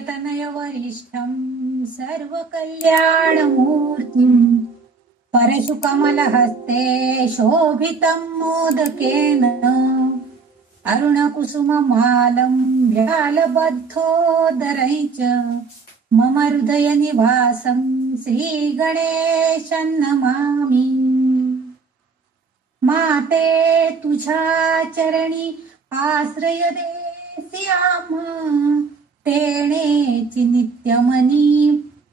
सूर्यतनय वरिष्ठं सर्वकल्याणमूर्तिं परशुकमलहस्ते शोभितं मोदकेन अरुणकुसुममालं व्यालबद्धोदरै च मम हृदयनिवासं श्रीगणेशं नमामि। माते तुझ्या चरणी आश्रय देसियाम तेणेची नित्यमनी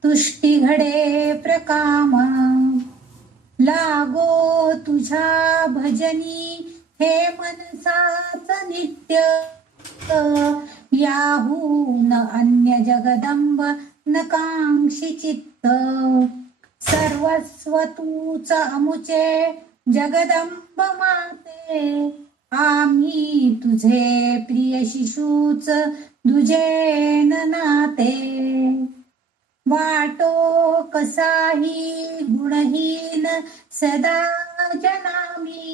तुष्टी घडे प्रकामा। लागो तुझ्या भजनी हे मनसाच नित्य याहून अन्य जगदंब नकांक्षी चित्त। सर्वस्व तूच अमुचे जगदंब माते आम्ही तुझे प्रिय शिशूच दुजेन नाते। वाटो कसाही गुणहीन सदा जनामी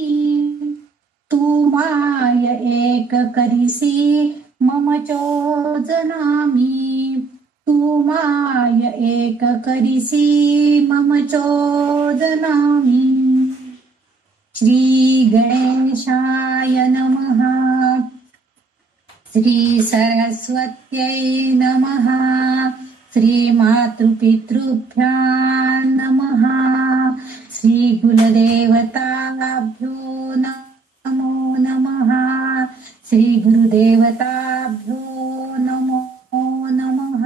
तू माय एक करिसी मम चोजनामी। तू माय एक करिसी मम चोजनामी। श्री गणेशाय नमः। श्री सरस्वत्यै नमः। श्री मातृपितृभ्यां नमः। श्री कुलदेवताभ्यो नमो नमः। श्री गुरुदेवताभ्यो नमो नमः।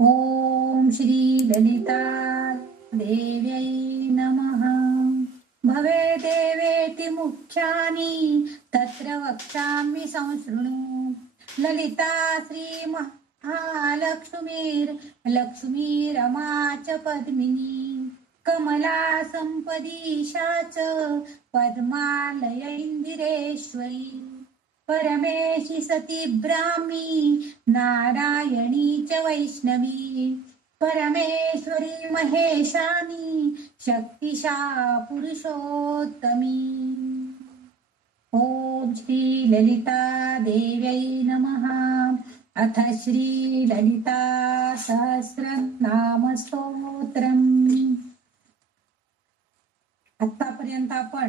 ओम श्री ललिता देव्यै नमः। भवे देवेति मुख्यानि तत्र वक्ष्यामि संशृणु। ललिता श्री महालक्ष्मीर् लक्ष्मीरमा च पद्मिनी कमला संपदीशा च पद्मालय इंदिरेश्वरी। परमेशी सती ब्राह्मी नारायणी च वैष्णवी। परमेश्वरी महेशानी शक्तिशा पुरुषोत्तमी। ओम श्री ललिता देव्यै नमः। अथ श्री ललिता सहस्रनाम स्तोत्रम्। आतापर्यंत आपण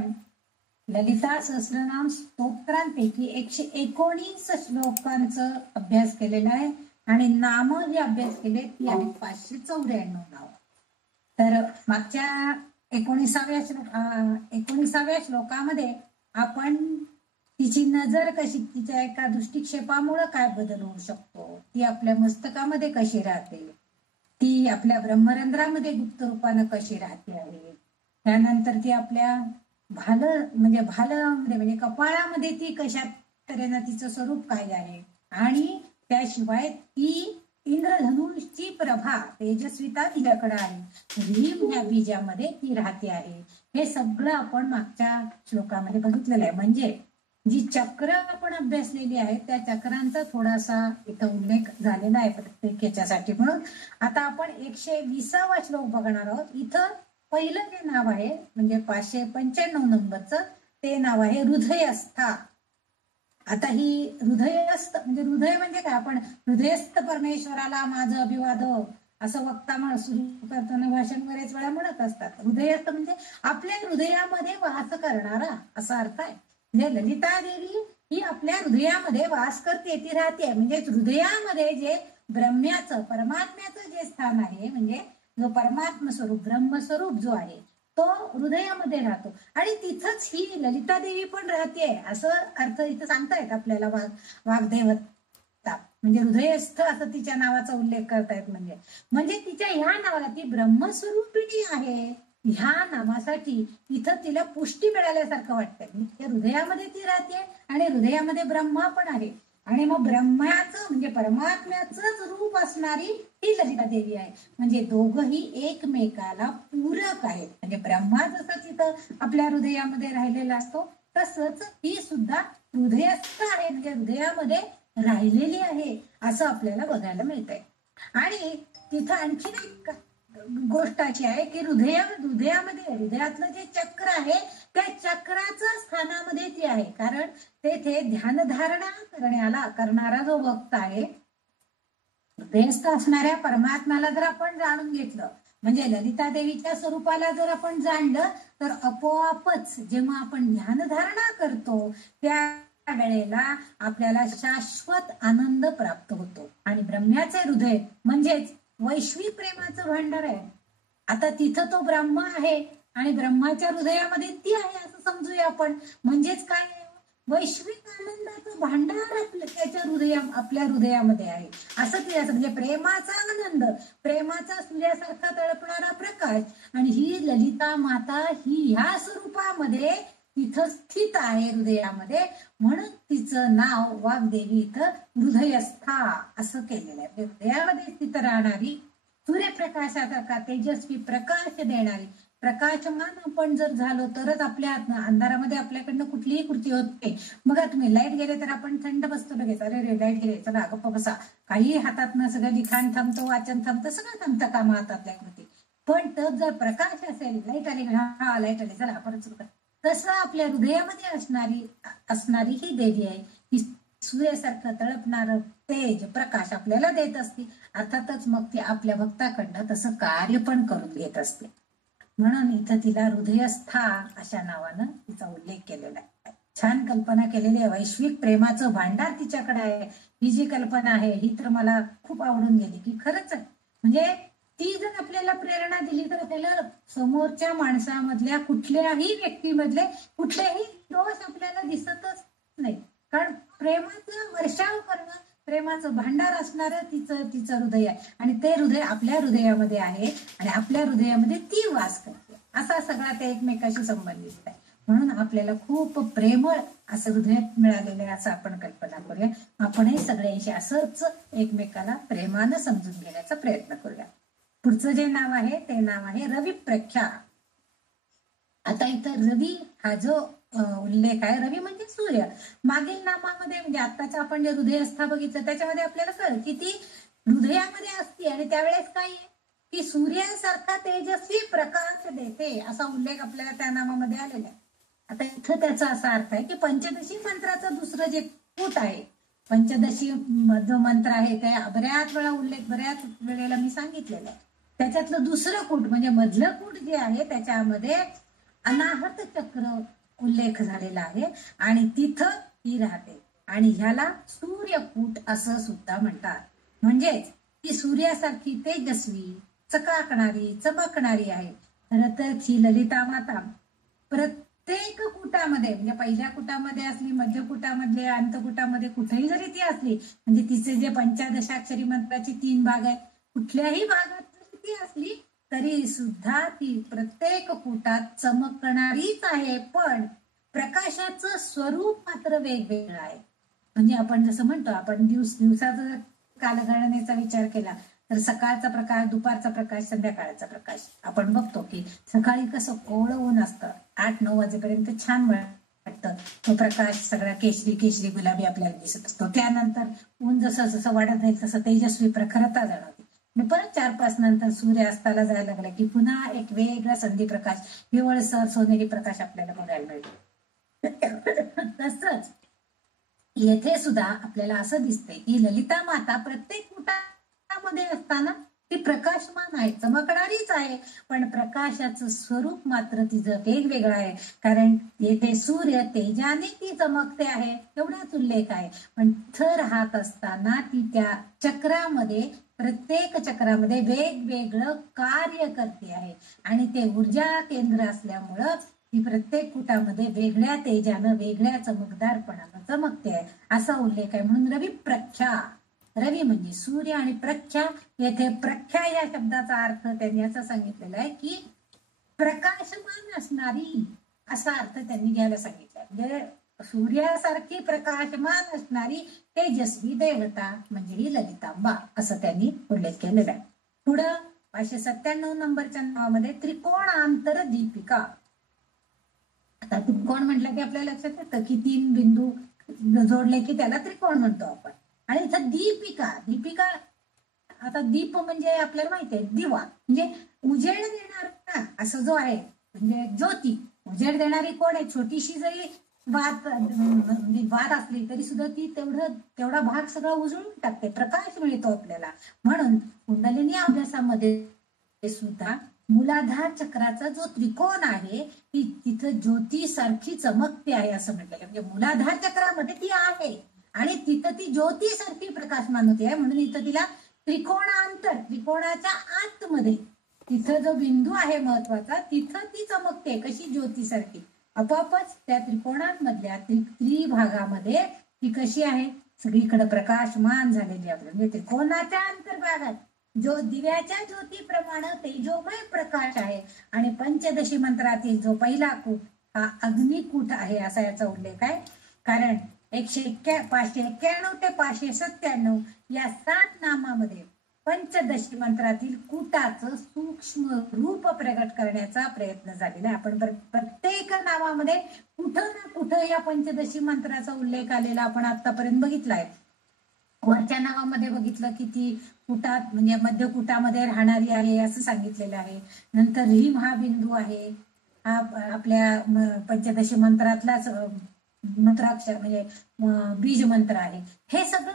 ललिता सहस्रनाम स्तोत्रांपैकी 119 श्लोकांचा अभ्यास केलेला आहे आणि नाम जे अभ्यास केले ती आहेत 594 नाव। तर मागच्या 19व्या श्लोकामध्ये आपण तिची नजर कशी, तिच्या एका दृष्टिक्षेपामुळे काय बदल होऊ शकतो, ती आपल्या मस्तकामध्ये कशी राहते, ती आपल्या ब्रह्मरंध्रामध्ये गुप्त रूपानं कशी राहते आहे, त्यानंतर ती आपल्या भालामध्ये म्हणजे कपाळामध्ये ती कशा तऱ्हेनं तिचं स्वरूप काय आहे, आणि त्याशिवाय ती इंद्रधनुषची प्रभा तेजस्विता तिच्याकडे आहे, भीम या बीजामध्ये ती राहते आहे, हे सगळं आपण मागच्या श्लोकामध्ये बघितलेलं आहे. म्हणजे जी चक्र आपण अभ्यासलेली आहेत त्या चक्रांचा थोडासा इथं उल्लेख झालेला आहे प्रत्येक याच्यासाठी. म्हणून आता आपण 120वा श्लोक बघणार आहोत. इथं पहिलं जे नाव आहे म्हणजे 595 नंबरचं ते नाव आहे हृदयस्था. आता ही हृदयस्थ म्हणजे काय, आपण हृदयस्थ परमेश्वराला माझं अभिवादन असं वक्ता सुरू करताना भाषण बरेच वेळा म्हणत असतात. हृदयस्थ म्हणजे आपल्या हृदयामध्ये वास करणारा असा अर्थ आहे. म्हणजे ललिता देवी ही आपल्या हृदयामध्ये वास करते, ती राहते. म्हणजे हृदयामध्ये जे ब्रह्म्याचं परमात्म्याचं जे स्थान आहे, म्हणजे जो परमात्म स्वरूप ब्रह्मस्वरूप जो आहे तो हृदयामध्ये राहतो आणि तिथंच ही ललिता देवी पण राहते असं अर्थ इथं सांगतायत आपल्याला वाग्देवता. म्हणजे हृदयस्थ असं तिच्या नावाचा उल्लेख करतायत. म्हणजे तिच्या ह्या नावाला ती ब्रह्मस्वरूपिणी आहे ह्या नामासाठी इथं तिला पुष्टी मिळाल्यासारखं वाटतंय. म्हणजे हृदयामध्ये ती राहते आणि हृदयामध्ये ब्रह्मा पण आहे आणि मग ब्रह्माचं म्हणजे परमात्म्याचंच रूप असणारी ही ललिता देवी आहे. म्हणजे दोघही एकमेकाला पूरक आहेत. म्हणजे ब्रह्मा जसं तिथं आपल्या हृदयामध्ये राहिलेला असतो तसंच ही सुद्धा हृदयस्थ आहे, म्हणजे हृदयामध्ये राहिलेली आहे असं आपल्याला बघायला मिळतंय. आणि तिथं आणखीन एक गोष्ट अशी आहे की हृदयातलं जे चक्र आहे त्या चक्राच्या स्थानामध्ये ती आहे. कारण तेथे ध्यानधारणा करणारा जो भक्त आहे हृदयस्थ असणाऱ्या परमात्म्याला जर आपण जाणून घेतलं, म्हणजे ललिता देवीच्या स्वरूपाला जर आपण जाणलं, तर आपोआपच जेव्हा आपण ध्यानधारणा करतो त्या वेळेला आपल्याला शाश्वत आनंद प्राप्त होतो. आणि ब्रह्म्याचे हृदय म्हणजेच वैश्विक प्रेमाचं भांडार आहे. आता तिथं तो ब्रह्म आहे आणि ब्रह्माच्या हृदयामध्ये ती आहे असं समजूया आपण. म्हणजेच काय, वैश्विक आनंदाचं भांडार आपल्या हृदयामध्ये आहे असं ती असं. म्हणजे प्रेमाचा आनंद, प्रेमाचा सूर्यासारखा तळपणारा प्रकाश, आणि ही ललिता माता ही ह्या स्वरूपामध्ये तिथं स्थित आहे हृदयामध्ये, म्हणून तिचं नाव वाग्देवी इथं हृदयस्था असं केलेलं आहे. हृदयामध्ये स्थित राहणारी, सूर्यप्रकाशासारखा तेजस्वी प्रकाश देणारी, प्रकाशमान आपण जर झालो तरच आपल्या अंधारामध्ये आपल्याकडनं कुठलीही कृती होते. बघा तुम्ही, लाईट गेले तर आपण थंड बसतो लगेच, अरे रे लाईट गेले चला गप्प बसा, काही हातातनं सगळं लिखाण थांबतं, वाचन थांबतं, सगळं थांबतं काम हातातल्या कृती. पण तर जर प्रकाश असेल, लाईट आली, हा लाईट आली चला परत सुरू कर, तसं आपल्या हृदयामध्ये असणारी ही देवी आहे. ही सूर्यासारखं तळपणार तेज प्रकाश आपल्याला देत असते. अर्थातच मग ती आपल्या भक्ताकडनं तसं कार्य पण करून घेत असते. म्हणून इथं तिला हृदयस्था अशा नावानं तिचा उल्लेख केलेला आहे. छान कल्पना केलेली आहे. वैश्विक प्रेमाचं भांडार तिच्याकडे आहे. ही जी कल्पना आहे ही तर मला खूप आवडून गेली, की खरंच म्हणजे ती जर आपल्याला प्रेरणा दिली तर आपल्याला समोरच्या माणसामधल्या कुठल्याही व्यक्तीमधले कुठलेही दोष आपल्याला दिसतच नाही. कारण प्रेमाचं वर्षाव करणं, प्रेमाचं भांडार असणारं तिचं हृदय आहे, आणि ते हृदय आपल्या हृदयामध्ये आहे आणि आपल्या हृदयामध्ये ती वास करते. असा सगळा ते एकमेकाशी संबंधित आहे. म्हणून आपल्याला खूप प्रेमळ असं हृदय मिळालेलं आहे असं आपण कल्पना करूया. आपणही सगळ्यांशी असंच एकमेकाला प्रेमानं समजून घेण्याचा प्रयत्न करूया. पुढचं जे नाव आहे ते नाव आहे रवी प्रख्या. आता इथं रवी हा जो उल्लेख आहे, रवी म्हणजे सूर्य. मागील नामामध्ये म्हणजे आत्ताचं आपण जे हृदयस्था बघितलं त्याच्यामध्ये आपल्याला कळलं की ती हृदयामध्ये असते, आणि त्यावेळेस काय आहे की सूर्यासारखा तेजस्वी प्रकाश देते असा उल्लेख आपल्याला त्या नामामध्ये आलेला आहे. आता इथं त्याचा असा अर्थ आहे की पंचदशी मंत्राचं दुसरं जे कूट आहे, पंचदशी जो मंत्र आहे ते बऱ्याच वेळा उल्लेख बऱ्याच वेळेला मी सांगितलेला आहे. त्याच्यातलं दुसरं कूट म्हणजे मधलं कूट जे आहे त्याच्यामध्ये अनाहत चक्र उल्लेख झालेला आहे, आणि तिथं ती राहते, आणि ह्याला सूर्यकूट असं सुद्धा म्हणतात. म्हणजेच ती सूर्यासारखी तेजस्वी, चकाकणारी, चमकणारी आहे. खरं तर ही ललिता माता प्रत्येक कुटामध्ये, म्हणजे पहिल्या कुटामध्ये असली, मध्य कुटामध्ये, अंतकुटामध्ये कुठेही जरी ती असली, म्हणजे तिचे जे पंचादशाक्षरी मंत्राचे 3 भाग आहेत, कुठल्याही भागात जरी ती असली तरी सुद्धा ती प्रत्येक कुटात चमकणारीच आहे. पण प्रकाशाचं स्वरूप मात्र वेगवेगळं आहे. म्हणजे आपण जसं म्हणतो, आपण दिवसाचा कालगणनेचा विचार केला तर सकाळचा प्रकाश, दुपारचा प्रकाश, संध्याकाळचा प्रकाश. आपण बघतो की सकाळी कसं कोवळं ऊन असतं, 8-9 वाजेपर्यंत छान वाटतं, तो प्रकाश सगळा केशरी केशरी गुलाबी आपल्याला दिसत असतो. त्यानंतर ऊन जसं जसं वाढत जाईल तसं तेजस्वी प्रखरता जाणवते. परत 4-5 नंतर सूर्य अस्ताला जायला लागला की पुन्हा एक वेगळा संधी प्रकाश, पिवळसर सोनेरी प्रकाश आपल्याला बघायला मिळतो. तसंच येथे सुद्धा आपल्याला असं दिसतंय की ललिता माता प्रत्येक कुटामध्ये असताना ती प्रकाशमान आहे, चमकणारीच आहे, पण प्रकाशाचं स्वरूप मात्र तिचं वेगवेगळं आहे. कारण येथे सूर्य तेजाने ती चमकते आहे एवढाच उल्लेख आहे, पण थर राहत असताना ती त्या चक्रामध्ये, प्रत्येक चक्रामध्ये वेगवेगळं कार्य करते आहे, आणि ते ऊर्जा केंद्र असल्यामुळं ती प्रत्येक कुटामध्ये वेगळ्या तेजानं, वेगळ्या चमकदारपणानं चमकते आहे असा उल्लेख आहे. म्हणून रवी प्रख्या, रवी म्हणजे सूर्य, आणि प्रख्या, येथे प्रख्या या शब्दाचा अर्थ त्यांनी असा सांगितलेला आहे की प्रकाशमान असणारी असा अर्थ त्यांनी घ्यायला सांगितलाय. म्हणजे सूर्यासारखी प्रकाशमान असणारी तेजस्वी देवता म्हणजे ही ललितांबा असं त्यांनी उल्लेख केलेला आहे. पुढं 597 नंबरच्या नावामध्ये त्रिकोणांतर दीपिका. आता त्रिकोण म्हटलं की आपल्या लक्षात येतं की 3 बिंदू जोडले की त्याला त्रिकोण म्हणतो आपण. आणि इथं दीपिका, दीपिका, आता दीप म्हणजे आपल्याला माहिती आहे दिवा, म्हणजे उजेड देणारा असं जो आहे, म्हणजे ज्योती, उजेड देणारी कोण आहे, छोटीशी जरी म्हणजे वात असली तरी सुद्धा ती तेवढा भाग सगळा उजळून टाकते, प्रकाश मिळतो आपल्याला. म्हणून कुंडलिनी अभ्यासामध्ये सुद्धा मूलाधार चक्राचा जो त्रिकोण आहे ती तिथं ज्योती सारखी चमकते आहे असं म्हटलेलं. म्हणजे मूलाधार चक्रामध्ये ती आहे आणि तिथं ती ज्योती सारखी प्रकाशमान होते आहे. म्हणून इथं तिला त्रिकोणाच्या आतमध्ये तिथं जो बिंदू आहे महत्वाचा तिथं ती चमकते कशी ज्योतीसारखी. आपोआपच त्या त्रिकोणांमधल्या त्रिभागामध्ये ती कशी आहे सगळीकडे प्रकाशमान झालेली आहे. म्हणजे त्रिकोणाच्या अंतर्भागात जो दिव्याच्या ज्योतीप्रमाणे तेजोमय प्रकाश आहे. आणि पंचदशी मंत्रातील जो पहिला कूट हा अग्निकूट आहे असा याचा उल्लेख आहे. कारण 591 ते 597 या 7 नामामध्ये पंचदशी मंत्रातील कूटाचं सूक्ष्म रूप प्रगट करण्याचा प्रयत्न झालेला आहे. आपण प्रत्येक नावामध्ये कुठं ना कुठं या पंचदशी मंत्राचा उल्लेख आलेला आपण आतापर्यंत बघितलाय. वरच्या नावामध्ये बघितलं की ती कुटात म्हणजे मध्यकुटामध्ये राहणारी आहे असं सांगितलेलं आहे. नंतर ह्रीम हा बिंदू आहे, हा आपल्या पंचदशी मंत्रातलाच मंत्राक्षर म्हणजे बीज मंत्र आहे. हे सगळं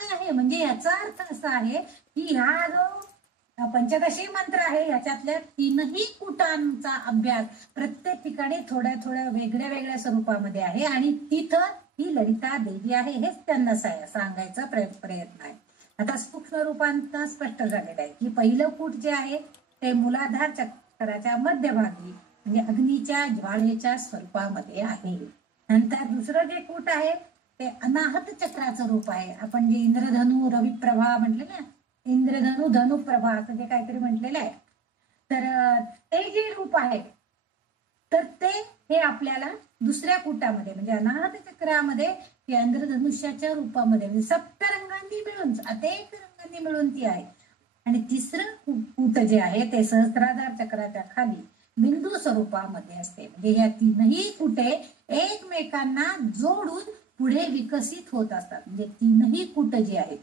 आहे. म्हणजे याचा अर्थ असा आहे की हा जो पंचदशी मंत्र आहे याच्यातल्या 3ही कुटांचा अभ्यास प्रत्येक ठिकाणी थोड्या वेगळ्या वेगळ्या स्वरूपामध्ये आहे आणि तिथं ही ललिता देवी आहे हेच त्यांना सांगायचा प्रयत्न आहे. आता सूक्ष्म रूपांत स्पष्ट झालेलं आहे की पहिलं कूट जे आहे ते मूलाधार चक्राच्या मध्यभागी म्हणजे अग्नीच्या ज्वाळेच्या स्वरूपामध्ये आहे. नंतर दुसरं जे कूट आहे ते अनाहत चक्राचं रूप आहे. आपण जे इंद्रधनु रविप्रभा म्हटले ना, इंद्रधनु धनुप्रभा असं जे काहीतरी म्हटलेलं आहे, तर ते जे रूप आहे तर ते हे आपल्याला दुसऱ्या कूटामध्ये म्हणजे अनाहत चक्रामध्ये इंद्रधनुष्याच्या रूपामध्ये म्हणजे सप्तरंगांनी मिळून अनेक रंगांनी मिळून ती आहे. आणि तिसरं कूट जे आहे ते सहस्राधार चक्राच्या खाली बिंदू स्वरूपामध्ये असते. म्हणजे या 3ही कुटे एकमेकांना जोडून पुढे विकसित होत असतात. म्हणजे 3ही कूट जी आहेत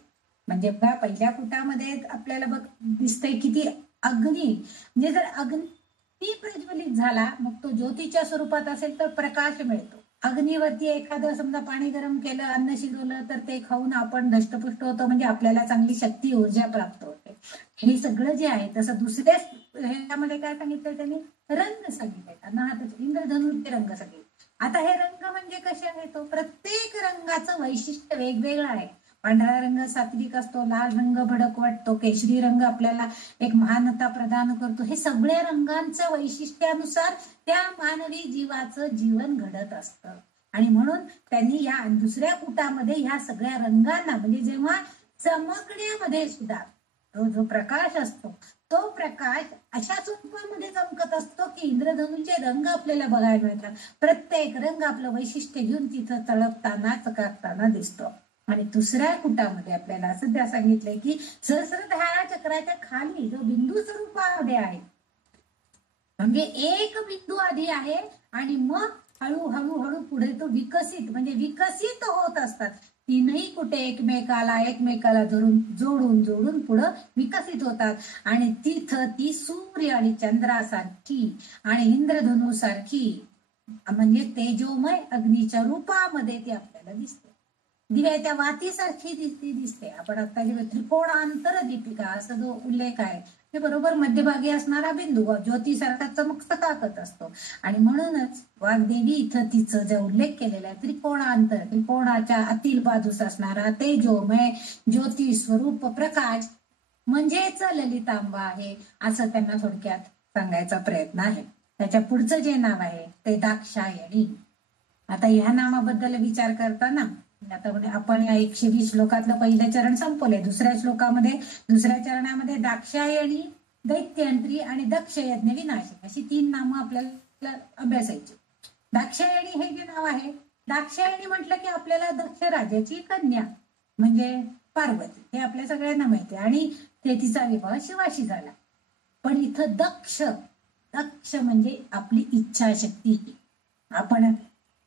म्हणजे पहिल्या कुटामध्ये आपल्याला बघ दिसतंय किती अग्नी म्हणजे जर अग्नी प्रज्वलित झाला मग तो ज्योतीच्या स्वरूपात असेल तर प्रकाश मिळतो. अग्नीवरती एखादं समजा पाणी गरम केलं, अन्न शिजवलं तर ते खाऊन आपण धष्टपुष्ट होतो म्हणजे आपल्याला चांगली शक्ती ऊर्जा प्राप्त होते. हे सगळं जे आहे तसं दुसऱ्या ह्याच्यामध्ये काय सांगितलं त्यांनी रंग सांगितले. अनाहत इंद्रधनुचे रंग सगळे. आता हे रंग म्हणजे कसे आहे तो प्रत्येक रंगाचं वैशिष्ट्य वेगवेगळं आहे. पांढरा रंग सात्विक असतो, लाल रंग भडक वाटतो, केशरी रंग आपल्याला एक महानता प्रदान करतो. हे सगळ्या रंगांचं वैशिष्ट्यानुसार त्या मानवी जीवाचं जीवन घडत असतं. आणि म्हणून त्यांनी या दुसऱ्या कूटामध्ये ह्या सगळ्या रंगांना म्हणजे जेव्हा चमकण्यामध्ये सुद्धा जो प्रकाश असतो तो प्रकाश अशा स्वरूपामध्ये चमकत असतो की इंद्रधनुचे रंग आपल्याला बघायला मिळतात. प्रत्येक रंग आपलं वैशिष्ट्य घेऊन तिथं तळपताना चकाकताना दिसतो. आणि दुसऱ्या कूटामध्ये आपल्याला सध्या सांगितलंय की सहस्रधारा चक्राच्या खाली जो बिंदू स्वरूपामध्ये आहे म्हणजे एक बिंदू आधी आहे आणि मग हळूहळू पुढे तो विकसित होत असतात. 3ही कुटे एकमेकाला धरून जोडून पुढं विकसित होतात. आणि तिथं ती सूर्य आणि चंद्रासारखी आणि इंद्रधनु सारखी म्हणजे तेजोमय अग्नीच्या रूपामध्ये ती आपल्याला दिसते. दिव्याच्या वातीसारखी दिसते. आपण आता जे त्रिकोणांतर दीपिका असा जो उल्लेख आहे ते बरोबर मध्यभागी असणारा बिंदू ज्योतीसारखा चमकत असतो. आणि म्हणूनच वाग्देवी इथं तिचं जे उल्लेख केलेला आहे त्रिकोणाच्या आतील बाजूस असणारा तेजोमय ज्योती स्वरूप प्रकाश म्हणजेच ललितांबा आहे असं त्यांना थोडक्यात सांगायचा प्रयत्न आहे. त्याच्या पुढचं जे नाव आहे ते दाक्षायणी. आता ह्या नामाबद्दल विचार करताना आता आपण या 120 श्लोकातलं पहिलं चरण संपवले. दुसऱ्या चरणामध्ये दाक्षायणी, दैत्ययंत्री आणि दक्ष यज्ञ विनाशिक अशी 3 नामं आपल्याला अभ्यासायची. दाक्षायणी हे जे नाव आहे, दाक्षायणी म्हटलं की आपल्याला दक्ष राजाची कन्या म्हणजे पार्वती हे आपल्या सगळ्यांना माहिती आहे. आणि ते तिचा विवाह शिवाशी झाला. पण इथं दक्ष म्हणजे आपली इच्छाशक्ती.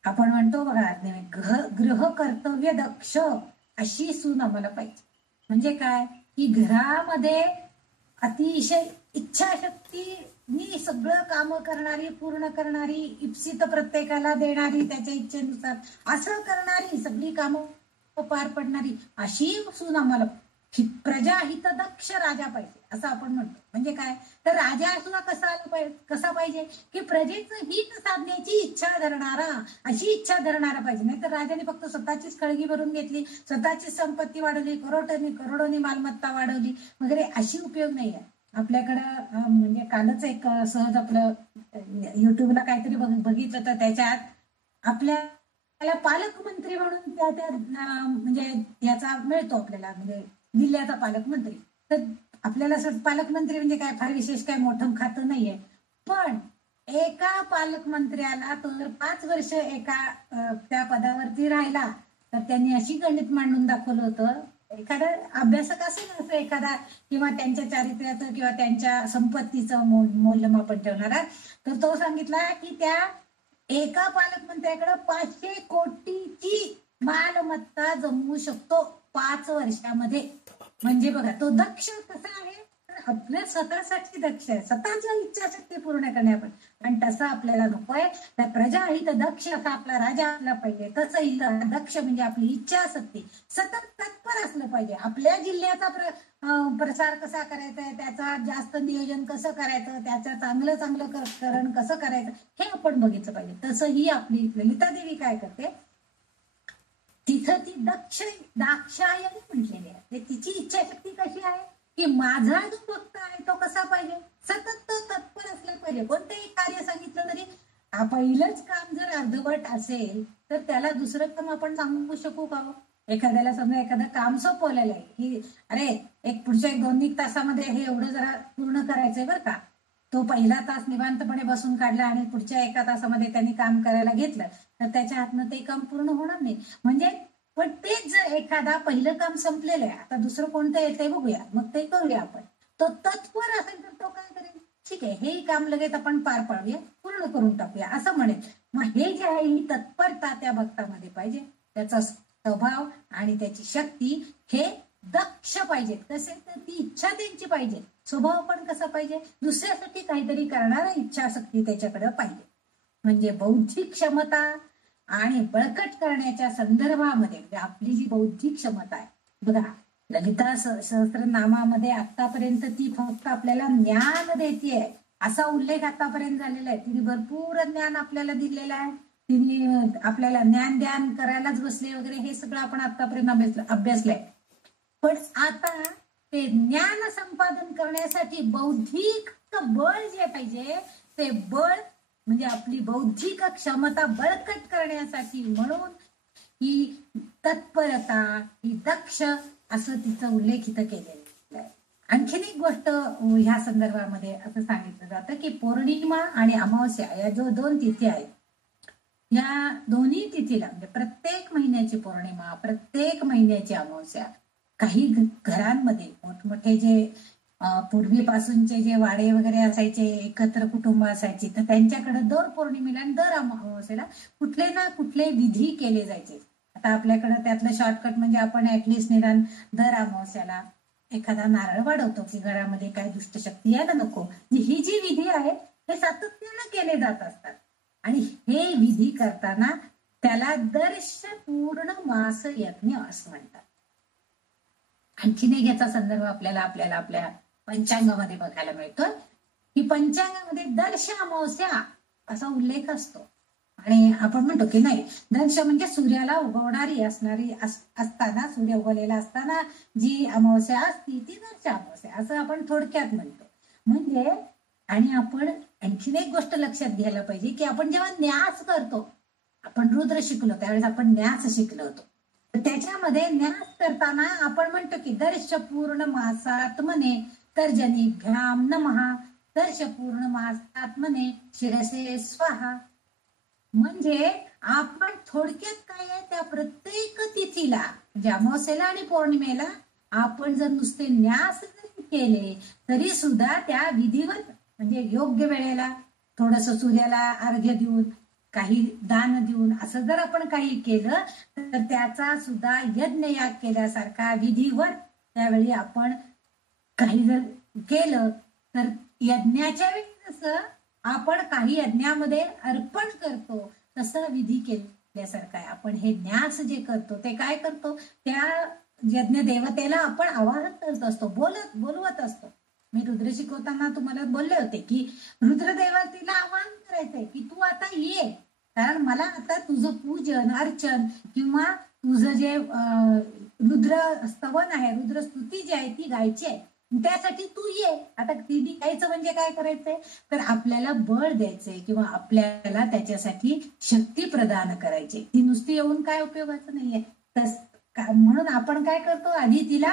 आपण म्हणतो बघा गृह कर्तव्य दक्ष अशी सून आम्हाला पाहिजे. म्हणजे काय की घरामध्ये अतिशय इच्छाशक्तीनी सगळं कामं करणारी, पूर्ण करणारी, इप्सित प्रत्येकाला देणारी, त्याच्या इच्छेनुसार असं करणारी, सगळी कामं पार पडणारी अशी सून आम्हाला प्रजा हितदक्ष राजा पाहिजे असं आपण म्हणतो. म्हणजे काय तर राजा सुद्धा कसा पाहिजे की प्रजेचं हित साधण्याची इच्छा धरणारा, अशी इच्छा धरणारा पाहिजे. नाही तर राजाने फक्त स्वतःचीच खळगी भरून घेतली, स्वतःचीच संपत्ती वाढवली, करोडोनी मालमत्ता वाढवली वगैरे, अशी उपयोग नाही आहे. आपल्याकडं म्हणजे कालच एक सहज आपलं युट्यूबला काहीतरी बघितलं तर त्याच्यात आपल्याला पालकमंत्री म्हणून त्या म्हणजे याचा मिळतो आपल्याला, म्हणजे जिल्ह्याचा पालकमंत्री. तर आपल्याला असं पालकमंत्री म्हणजे काय फार विशेष काय मोठं खातं नाहीये, पण एका पालकमंत्र्याला तर 5 वर्ष एका त्या पदावरती राहिला तर त्यांनी अशी गणित मांडून दाखवलं होतं. एखादा अभ्यासक असेल असं एखादा, किंवा त्यांच्या चारित्र्याचं किंवा त्यांच्या संपत्तीचं मूल्यमापन ठेवणारा, तर तो सांगितला की त्या एका पालकमंत्र्याकडे 500 कोटीची मालमत्ता जमवू शकतो 5 वर्षामध्ये. म्हणजे बघा तो दक्ष कसा आहे, आपल्या स्वतःसाठी दक्ष आहे, स्वतःच्या इच्छाशक्ती पूर्ण करण्यावर. आणि तसं आपल्याला नकोय. त्या प्रजा हित दक्ष असा आपला राजा असला पाहिजे, तसं हित दक्ष म्हणजे आपली इच्छाशक्ती सतत तत्पर असलं पाहिजे. आपल्या जिल्ह्याचा प्रसार कसा करायचा आहे, त्याचा जास्त नियोजन कसं करायचं, त्याचं चांगलं करण कसं करायचं हे आपण बघितलं पाहिजे. तसं ही आपली ललिता देवी काय करते, तिथं ती दाक्षायणी म्हटलेली आहे. तिची इच्छाशक्ती कशी आहे की माझा जो भक्त आहे तो कसा पाहिजे, सतत तो तत्पर असला पाहिजे. कोणतेही कार्य सांगितलं तरी पहिलंच काम जर अर्धवट असेल तर त्याला दुसरं काम आपण सांगू शकू का? एखाद्याला समजा एखादं काम सोपवलेलं आहे की अरे पुढच्या 2 तासामध्ये हे एवढं जरा पूर्ण करायचंय बरं का, तो पहिला तास निवांतपणे बसून काढला आणि पुढच्या 1 तासामध्ये त्यांनी काम करायला घेतलं तर त्याच्या हातनं ते काम पूर्ण होणार नाही. म्हणजे पण तेच जर एखादा पहिलं काम संपलेलं आहे, आता दुसरं कोणतं येते बघूया, मग ते करूया आपण, तो तत्पर असेल तर तो काय करेल, ठीक आहे हे काम लगेच आपण पार पाडूया, पूर्ण करून टाकूया असं म्हणेल. मग हे जे आहे ही तत्परता त्या भक्तामध्ये पाहिजे, त्याचा स्वभाव आणि त्याची शक्ती हे दक्ष पाहिजेत. कसे तर ती इच्छा त्यांची पाहिजे, स्वभाव पण कसा पाहिजे, दुसऱ्यासाठी काहीतरी करणारा इच्छाशक्ती त्याच्याकडे पाहिजे. म्हणजे बौद्धिक क्षमता आणि बळकट करण्याच्या संदर्भामध्ये म्हणजे आपली जी बौद्धिक क्षमता आहे बघा, ललिता सहस्त्रनामामध्ये आतापर्यंत ती फक्त आपल्याला ज्ञान देते असा उल्लेख आतापर्यंत झालेला आहे. तिने भरपूर ज्ञान आपल्याला दिलेलं आहे, तिने आपल्याला ज्ञान करायलाच बसले वगैरे, हे सगळं आपण आतापर्यंत अभ्यासलंय. पण आता ते ज्ञान संपादन करण्यासाठी बौद्धिक बळ जे पाहिजे, ते बळ म्हणजे आपली बौद्धिक क्षमता बळकट करण्यासाठी म्हणून ही तत्परता, ही दक्ष असं तिचा उल्लेख इथं केलेला आहे. आणखीन एक गोष्ट ह्या संदर्भामध्ये असं सांगितलं जातं की पौर्णिमा आणि अमावस्या या जो 2 तिथी आहेत, या दोन्ही तिथीला म्हणजे प्रत्येक महिन्याची पौर्णिमा, प्रत्येक महिन्याची अमावस्या, काही घरांमध्ये मोठमोठे जे पूर्वीपासूनचे जे वाडे वगैरे असायचे, एकत्र कुटुंब असायची, तर त्यांच्याकडे दर पौर्णिमेला आणि दर अमावस्येला कुठले ना कुठले विधी केले जायचे. आता आपल्याकडे त्यातलं शॉर्टकट म्हणजे आपण ऍटलिस्ट निदान दर अमावस्याला एखादा नारळ वाढवतो की घरामध्ये काय दुष्टशक्ती यायला नको. ही जी विधी आहे हे सातत्यानं केले जात असतात आणि हे विधी करताना त्याला दर्श पूर्ण मास यज्ञ असं म्हणतात. आणखीन एक याचा संदर्भ आपल्याला आपल्या पंचांगामध्ये बघायला मिळतोय की पंचांगामध्ये दर्श अमावस्या असा उल्लेख असतो आणि आपण म्हणतो की नाही, दर्श म्हणजे सूर्याला उगवणारी असताना, सूर्य उगवलेला असताना जी अमावस्या असती ती दर्श अमावस्या असं आपण थोडक्यात म्हणतो. म्हणजे आणि आपण आणखीन एक गोष्ट लक्षात घ्यायला पाहिजे की आपण जेव्हा न्यास करतो, आपण रुद्र शिकलो त्यावेळेस आपण न्यास शिकलो होतो, त्याच्यामध्ये न्यास करताना आपण म्हणतो की दर्श पूर्ण मासात्मने तर्जनीभ्याम नमः, दर्श पूर्ण मासात्मने शिरसे स्वाहा. म्हणजे आपण थोडक्यात काय आहे, त्या प्रत्येक तिथीला म्हणजे अमावस्येला आणि पौर्णिमेला आपण जर नुसते न्यास केले तरी सुद्धा त्या विधिवत म्हणजे योग्य वेळेला थोडस सूर्याला अर्घ्य देऊन, काही दान देऊन असं जर आपण काही केलं तर त्याचा सुद्धा यज्ञ याग केल्यासारखा विधिवत त्यावेळी आपण काही जर केलं तर यज्ञाच्या वेळी जसं आपण काही यज्ञामध्ये अर्पण करतो तसं विधी केल्यासारखं आहे. आपण हे न्यास जे करतो ते काय करतो, त्या यज्ञ देवतेला आपण आवाहन करत असतो, बोलवत असतो. मी रुद्र शिकवताना तुम्हाला बोलले होते की रुद्रदेवतेला आवाहन करायचंय की तू आता ये, कारण मला आता तुझं पूजन अर्चन किंवा तुझं जे रुद्र स्तवन आहे, रुद्र स्तुती जी आहे ती गायची आहे, त्यासाठी तू ये. आता ती गायचं म्हणजे काय करायचंय, तर आपल्याला बळ द्यायचंय किंवा आपल्याला त्याच्यासाठी शक्ती प्रदान करायची. ती नुसती येऊन काय उपयोगाचं नाहीये. म्हणून आपण काय करतो, आधी तिला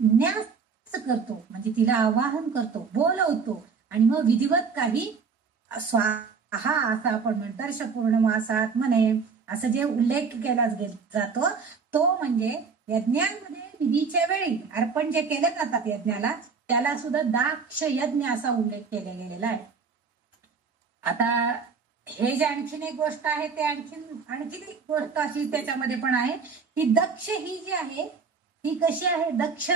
न्यास करतो, म्हणजे तिला आवाहन करतो, बोलवतो, आणि मग विधिवत काही स्वाहा असं आपण म्हणतो, दर्श पूर्णमासात म्हणे असं जे उल्लेख केला जातो तो म्हणजे यज्ञांमध्ये विधीच्या वेळी अर्पण जे केले जातात यज्ञाला त्याला सुद्धा दाक्ष यज्ञ असा उल्लेख केला गेलेला आहे. आता हे जे आणखीन एक गोष्ट आहे ते आणखीन एक गोष्ट अशी त्याच्यामध्ये पण आहे की दक्ष ही जी आहे ही कशी आहे, दक्ष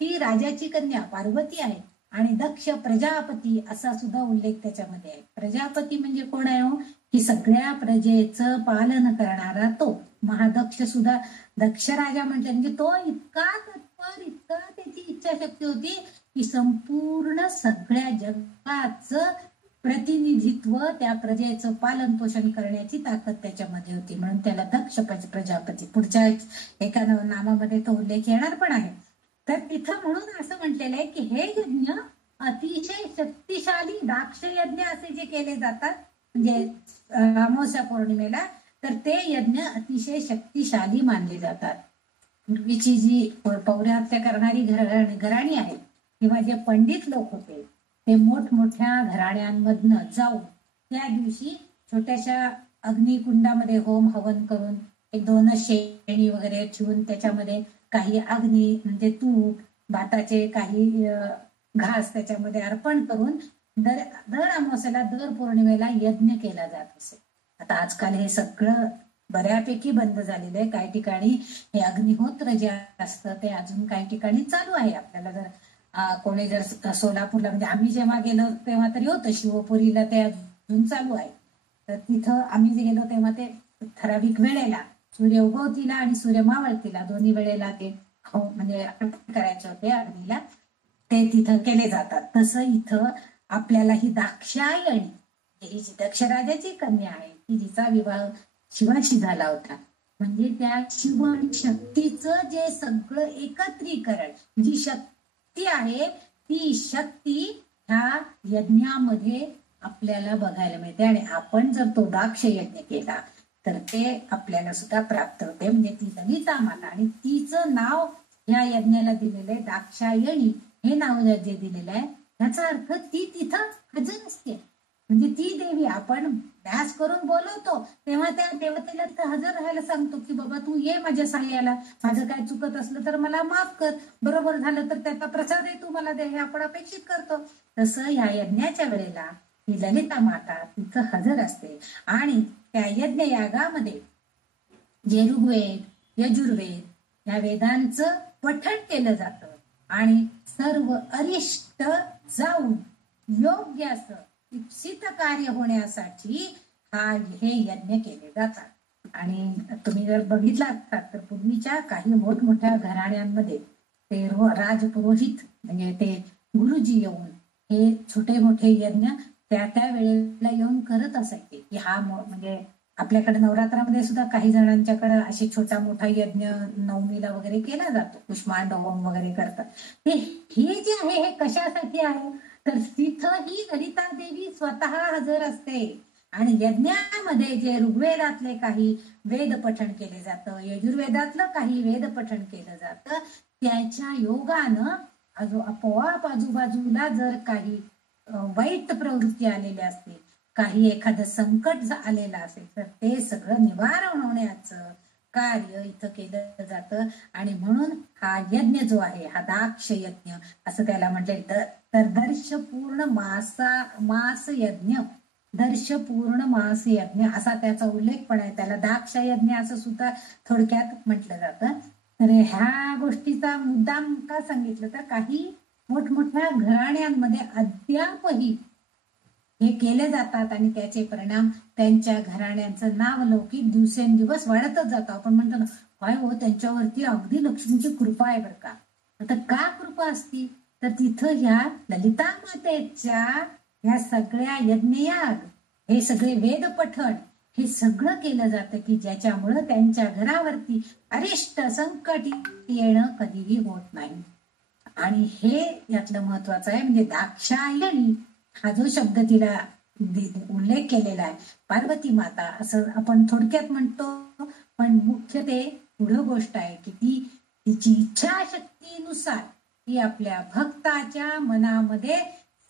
ही राजाची कन्या पार्वती आहे आणि दक्ष प्रजापती असा सुद्धा उल्लेख त्याच्यामध्ये आहे. प्रजापती म्हणजे कोण आहे हो, की सगळ्या प्रजेचं पालन करणारा तो महादक्ष सुद्धा. दक्ष राजा म्हटलं म्हणजे तो इतका तत्पर, इतका त्याची इच्छाशक्ती होती की संपूर्ण सगळ्या जगाचं प्रतिनिधित्व, त्या प्रजेचं पालन पोषण करण्याची ताकद त्याच्यामध्ये होती, म्हणून त्याला दक्ष प्रजापती. पुढच्या एका नामामध्ये तो उल्लेख येणार पण आहे. तर तिथं म्हणून असं म्हटलेलं आहे की हे यज्ञ अतिशय शक्तिशाली दाक्ष यज्ञ असे जे केले जातात म्हणजे अमावस्या पौर्णिमेला, तर ते यज्ञ अतिशय शक्तिशाली मानले जातात. पूर्वीची जी पौर्यात्य करणारी घराणी आहे किंवा जे पंडित लोक होते ते मोठमोठ्या घराण्यांमधनं जाऊन त्या दिवशी छोट्याशा अग्निकुंडामध्ये होम हवन करून एक 2 शेणी वगैरे ठेवून त्याच्यामध्ये काही अग्नी म्हणजे तूप, भाताचे काही घास त्याच्यामध्ये अर्पण करून दर अमावस्याला दर पौर्णिमेला यज्ञ केला जात असे. आता आजकाल हे सगळं बऱ्यापैकी बंद झालेलं आहे. काही ठिकाणी हे अग्निहोत्र जे असतं ते अजून काही ठिकाणी चालू आहे. आपल्याला जर कोणी जर सोलापूरला, म्हणजे आम्ही जेव्हा गेलो तेव्हा तरी होतं, शिवपुरीला ते अजून चालू आहे. तर तिथं आम्ही जे गेलो तेव्हा ते ठराविक वेळेला सूर्य उगवतीला आणि सूर्य मावळतीला दोन्ही वेळेला ते म्हणजे करायचे होते अग्नीला, ते तिथं केले जातात. तसं इथं आपल्याला ही दाक्षायणी, ही जी दक्ष राजाची कन्या आहे की जिचा विवाह शिवाशी झाला होता, म्हणजे त्या शिव आणि शक्तीचं जे सगळं एकत्रीकरण, जी शक्ती आहे ती शक्ती ह्या यज्ञामध्ये आपल्याला बघायला मिळते. आणि आपण जर तो दाक्ष यज्ञ केला तर ते आपल्याला सुद्धा प्राप्त होते. म्हणजे ती ललिता माता, आणि तिचं नाव ह्या यज्ञाला दिलेलं आहे दाक्षायणी. हे नाव जे दिलेलं आहे याचा अर्थ ती तिथं हजर असते. म्हणजे ती देवी आपण ध्यास करून बोलवतो तेव्हा त्या देवतेला तिथं हजर राहायला सांगतो की बाबा तू ये माझ्या साह्याला, माझं काय चुकत असलं तर मला माफ कर, बरोबर झालं तर त्याचा प्रसादही तू मला दे, हे आपण अपेक्षित करतो. तसं ह्या यज्ञाच्या वेळेला ही ललिता माता तिथं हजर असते. आणि त्या यज्ञ यागामध्ये जे ऋग्वेद यजुर्वेद या वेदांचं पठण केलं जातं आणि सर्व अरिष्ट जाऊन योग्य असं इप्सित कार्य होण्यासाठी हे यज्ञ केले जातात. आणि तुम्ही जर बघितला असतात तर पूर्वीच्या काही मोठमोठ्या घराण्यांमध्ये ते राजपुरोहित म्हणजे ते गुरुजी येऊन हे छोटे मोठे यज्ञ त्या वेळेला येऊन करत असायचे. की हा म्हणजे आपल्याकडे नवरात्रामध्ये सुद्धा काही जणांच्याकडे असे छोटा मोठा यज्ञ नवमीला वगैरे केला जातो, कुष्मांड होम वगैरे करतात. हे जे आहे हे कशासाठी आहे, तर तिथं ही ललिता देवी स्वतः हजर असते. आणि यज्ञामध्ये जे ऋग्वेदातले काही वेद पठण केले जातं, यजुर्वेदातलं काही वेद पठण केलं जातं, त्याच्या योगानं आपोआप आजूबाजूला जर काही वाईट प्रवृत्ती आलेल्या असतील, काही एखादं संकट आलेलं असेल तर ते सगळं निवारण होण्याचं कार्य इथं केलं जातं. आणि म्हणून हा यज्ञ जो आहे हा दाक्ष यज्ञ असं त्याला म्हटलंय. तर दर्श पूर्ण मास यज्ञ, दर्श पूर्ण मास यज्ञ असा त्याचा उल्लेख पण आहे. त्याला दाक्ष यज्ञ असं सुद्धा थोडक्यात म्हटलं जातं. तर ह्या गोष्टीचा मुद्दाम का सांगितलं, तर काही मोठमोठ्या घराण्यांमध्ये अद्यापही हे केले जातात आणि त्याचे परिणाम त्यांच्या घराण्यांचं नाव लौकिक दिवसेंदिवस वाढतच जातं. आपण म्हणतो ना, काय हो त्यांच्यावरती अगदी लक्ष्मीची कृपा आहे बरं का. आता का कृपा असती, तर तिथं ह्या ललिता मातेच्या ह्या सगळ्या यज्ञयाग, हे सगळे वेद पठण, हे सगळं केलं जातं की ज्याच्यामुळं त्यांच्या घरावरती अरिष्ट संकट येणं कधीही होत नाही. आणि हे यातलं महत्वाचं आहे. म्हणजे दाक्षायणी हा जो शब्द तिला उल्लेख केलेला आहे, पार्वती माता असं आपण थोडक्यात म्हणतो, पण मुख्य ते पुढं गोष्ट आहे की ती तिची इच्छाशक्तीनुसार ती आपल्या भक्ताच्या मनामध्ये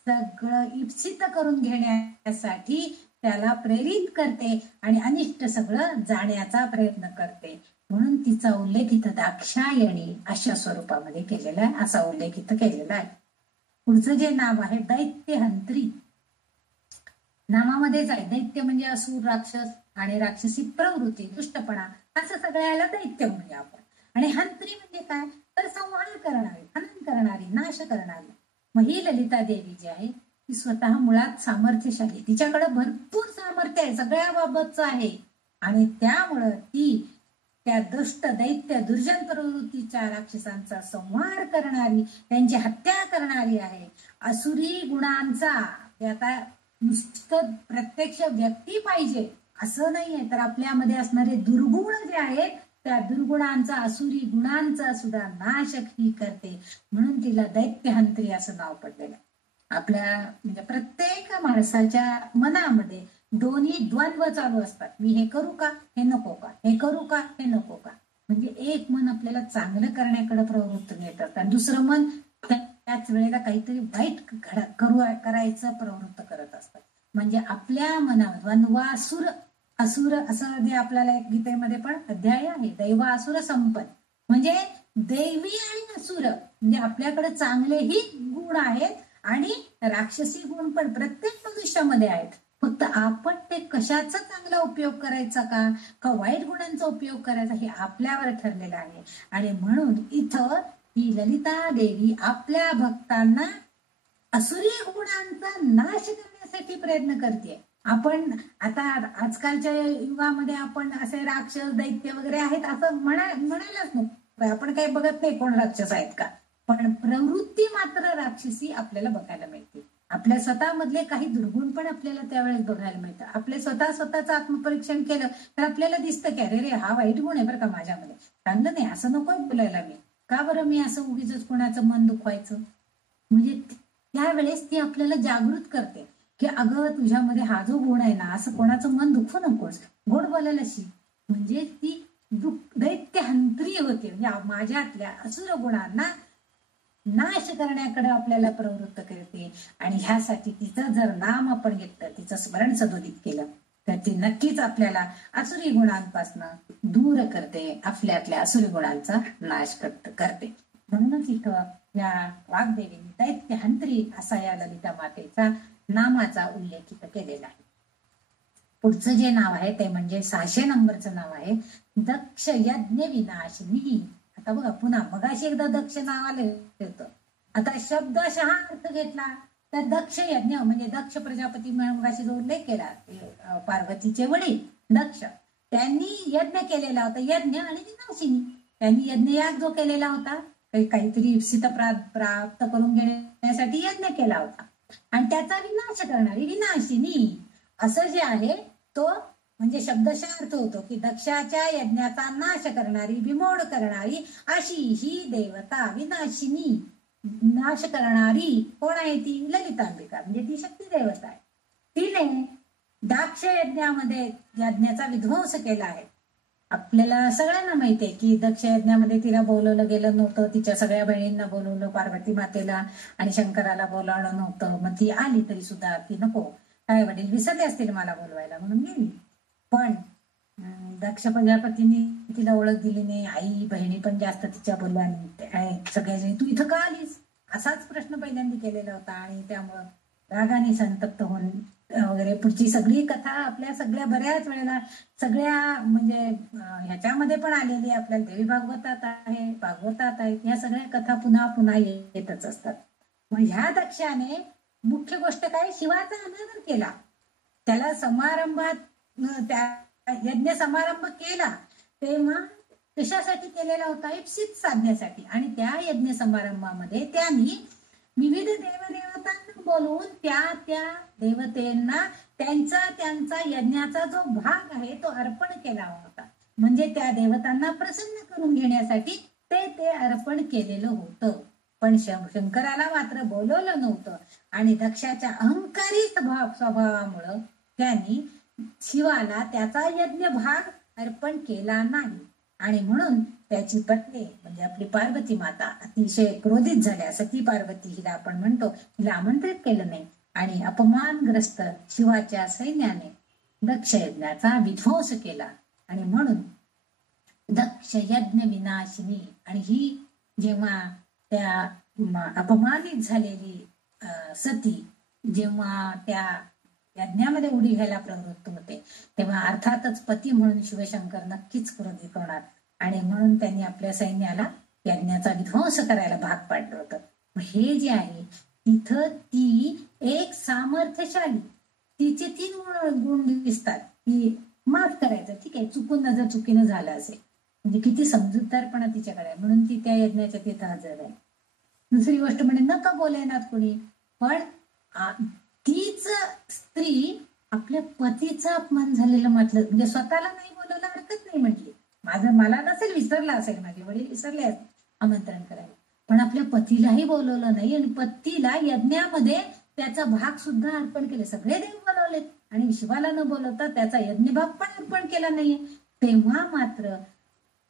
सगळं इप्सित करून घेण्यासाठी त्याला प्रेरित करते आणि अनिष्ट सगळं जाण्याचा प्रयत्न करते. म्हणून तिचा उल्लेख इथं दाक्षायणी अशा स्वरूपामध्ये केलेला आहे, असा उल्लेख इथं केलेला आहे. पुढचं जे नाव आहे दैत्यहंत्री, नामामध्येच आहे. दैत्य म्हणजे असुर, राक्षस आणि राक्षसी प्रवृत्ती, दुष्टपणा, असं सगळ्याला दैत्य म्हणूया आपण. आणि हंत्री म्हणजे काय, तर संहार करणारी, हनन करणारी, नाश करणारी. मग ही ललिता देवी जी आहे ती स्वतः मुळात सामर्थ्यशाली, तिच्याकडे भरपूर सामर्थ्य आहे, सगळ्या बाबतचं आहे. आणि त्यामुळं ती त्या दुष्ट दैत्य दुर्जन प्रवृत्तीच्या राक्षसांचा संहार करणारी, त्यांची हत्या करणारी आहे. असुरी गुणांचा, आता नुसतं प्रत्यक्ष व्यक्ती पाहिजे असं नाहीये, तर आपल्यामध्ये असणारे दुर्गुण जे आहेत त्या दुर्गुणांचा, असुरी गुणांचा सुद्धा नाश ही करते. म्हणून तिला दैत्यहंत्री असं नाव पडलेलं आहे. आपल्या म्हणजे प्रत्येक माणसाच्या मनामध्ये दोन्ही द्वंद्व चालू असतात. मी हे करू का, हे नको का, हे करू का, हे नको का. म्हणजे एक मन आपल्याला चांगलं करण्याकडे प्रवृत्त नेतात आणि दुसरं मन त्याच वेळेला काहीतरी वाईट करायचं प्रवृत्त करत असतात. म्हणजे आपल्या मनावर द्वंद्वासुर, असुर असं जे आपल्याला एक गीतेमध्ये पण अध्याय आहे, दैवासुर संपन्न, म्हणजे दैवी आणि असुर, म्हणजे आपल्याकडे चांगलेही गुण आहेत आणि राक्षसी गुण पण प्रत्येक मनुष्यामध्ये आहेत. फक्त आपण ते कशाचा चांगला उपयोग करायचा का वाईट गुणांचा उपयोग करायचा, हे आपल्यावर ठरलेलं आहे. आणि म्हणून इथं ही ललिता देवी आपल्या भक्तांना असुरी गुणांचा नाश करण्यासाठी प्रयत्न करते. आपण आता आजकालच्या युगामध्ये आपण असे राक्षस दैत्य वगैरे आहेत असं म्हणायलाच नको. आपण काही बघत नाही कोण राक्षस आहेत का, पण प्रवृत्ती मात्र राक्षसी आपल्याला बघायला मिळते. आपल्या स्वतःमधले काही दुर्गुण पण आपल्याला त्यावेळेस बघायला मिळतं. आपले स्वतःचं आत्मपरीक्षण केलं तर आपल्याला दिसतं की अरे रे, हा वाईट गुण आहे बरं का माझ्यामध्ये, चांगलं नाही, असं नको बोलायला मी, का बरं मी असं उगीच कोणाचं मन दुखवायचं. म्हणजे त्यावेळेस ती आपल्याला जागृत करते की अगं तुझ्यामध्ये हा जो गुण आहे ना, असं कोणाचं मन दुखवू नकोस, गोड बोलायला शिक. म्हणजे ती दैत्य हंत्री होते, म्हणजे माझ्यातल्या असुर गुणांना नाश करण्याकडे आपल्याला प्रवृत्त करते. आणि ह्यासाठी तिचं जर नाम आपण घेतलं, तिचं स्मरण सदोदित केलं, तर ती नक्कीच आपल्याला असुरी गुणांपासून दूर करते, आपल्यातल्या असुरी गुणांचा नाश करते. म्हणूनच इथं या वाग्देवीने दैत्यहंत्री असा या ललिता मातेचा नामाचा उल्लेख इथं केलेला आहे. पुढचं जे नाव आहे ते म्हणजे 600 नंबरचं नाव आहे दक्ष यज्ञ विनाशिनी. आता बघा, पुन्हा मगाशी एकदा दक्ष नाव आले होतं, आता शब्दशः अर्थ घेतला तर दक्ष यज्ञ म्हणजे दक्ष प्रजापती मगाशी जो उल्लेख केला, पार्वतीचे वडील दक्ष, त्यांनी यज्ञ केलेला होता, यज्ञ आणि विनाशिनी. त्यांनी यज्ञयाग जो केलेला होता, काहीतरी इप्सित प्राप्त करून घेण्यासाठी यज्ञ केला होता, आणि त्याचा विनाश करणारी विनाशिनी असं जे आहे तो म्हणजे शब्दशः अर्थ होतो की दक्षाच्या यज्ञाचा नाश करणारी, विमोड करणारी अशी ही देवता विनाशिनी. नाश करणारी कोण आहे ती, ललितांबिका, म्हणजे ती शक्ती देवता आहे. तिने दाक्ष यज्ञामध्ये यज्ञाचा विध्वंस केला आहे. आपल्याला सगळ्यांना माहितीये की दक्ष यज्ञामध्ये तिला बोलवलं गेलं नव्हतं, तिच्या सगळ्या बहिणींना बोलवलं, पार्वती मातेला आणि शंकराला बोलावलं नव्हतं. मग ती आली तरी सुद्धा ती नको, काय वडील विसरले असतील मला बोलवायला म्हणून गेली. पण दक्ष प्रजापतीने तिला ओळख दिली नाही, आई बहिणी पण जास्त तिच्या बोलल्या नाही, सगळ्याजणी तू इथं का आलीस असाच प्रश्न पहिल्यांदा केलेला होता. आणि त्यामुळं रागाने संतप्त होऊन वगैरे पुढची सगळी कथा आपल्या सगळ्या बऱ्याच वेळेला सगळ्या म्हणजे ह्याच्यामध्ये पण आलेली आपल्या देवी भागवतात आहे, भागवतात आहेत, ह्या सगळ्या कथा पुन्हा पुन्हा येतच असतात. मग ह्या दक्षाने मुख्य गोष्ट काय, शिवाचा अनादर केला. त्याला त्या यज्ञ समारंभ केला तेव्हा कशासाठी केलेला होता, इप्सित साधण्यासाठी. आणि त्या यज्ञ समारंभामध्ये त्यांनी विविध देवदेवतांना बोलवून त्या देवतेंना त्यांचा यज्ञाचा जो भाग आहे तो अर्पण केला होता. म्हणजे त्या देवतांना प्रसन्न करून घेण्यासाठी ते अर्पण केलेलं होतं. पण शंकराला मात्र बोलवलं नव्हतं. आणि दक्षाच्या अहंकारी स्वभावामुळं त्यांनी शिवाला त्याचा यज्ञ भाग अर्पण केला नाही. आणि म्हणून त्याची पत्नी म्हणजे आपली पार्वती माता अतिशय क्रोधित झाल्या. सती पार्वती हिला आपण म्हणतो, हिला आमंत्रित केलं नाही. आणि अपमानग्रस्त शिवाच्या सैन्याने दक्ष यज्ञाचा विध्वंस केला. आणि म्हणून दक्ष यज्ञ विनाशिनी. आणि ही जेव्हा त्या अपमानित झालेली सती जेव्हा त्या यज्ञामध्ये उडी घ्यायला प्रवृत्त होते तेव्हा अर्थातच पती म्हणून शिवशंकर नक्कीच क्रोधित होणार. आणि म्हणून त्यांनी आपल्या सैन्याला यज्ञाचा विध्वंस करायला भाग पाडलं होतं. हे जे आहे तिथं ती एक सामर्थ्यशाली, तिचे 3 गुण दिसतात की माफ करायचं, ठीक आहे, चुकीनं झालं असेल, म्हणजे किती समजूतदारपणा तिच्याकडे आहे, म्हणून ती त्या यज्ञाच्या तिथं हजर आहे. दुसरी गोष्ट म्हणजे नका बोलेनात कोणी, पण तीच स्त्री आपल्या पतीचा अपमान झालेलं म्हटलं, म्हणजे स्वतःला नाही बोलायला हरकत नाही म्हटली. मला नसेल विसरला असेल, माझे वडील विसरले आहेत आमंत्रण करायला, पण आपल्या पतीलाही बोलवलं नाही. आणि पतीला यज्ञामध्ये त्याचा भाग सुद्धा अर्पण केले. सगळे देव बोलवले आणि शिवाला न बोलवता त्याचा यज्ञ भाग पण अर्पण केला नाहीये. तेव्हा मात्र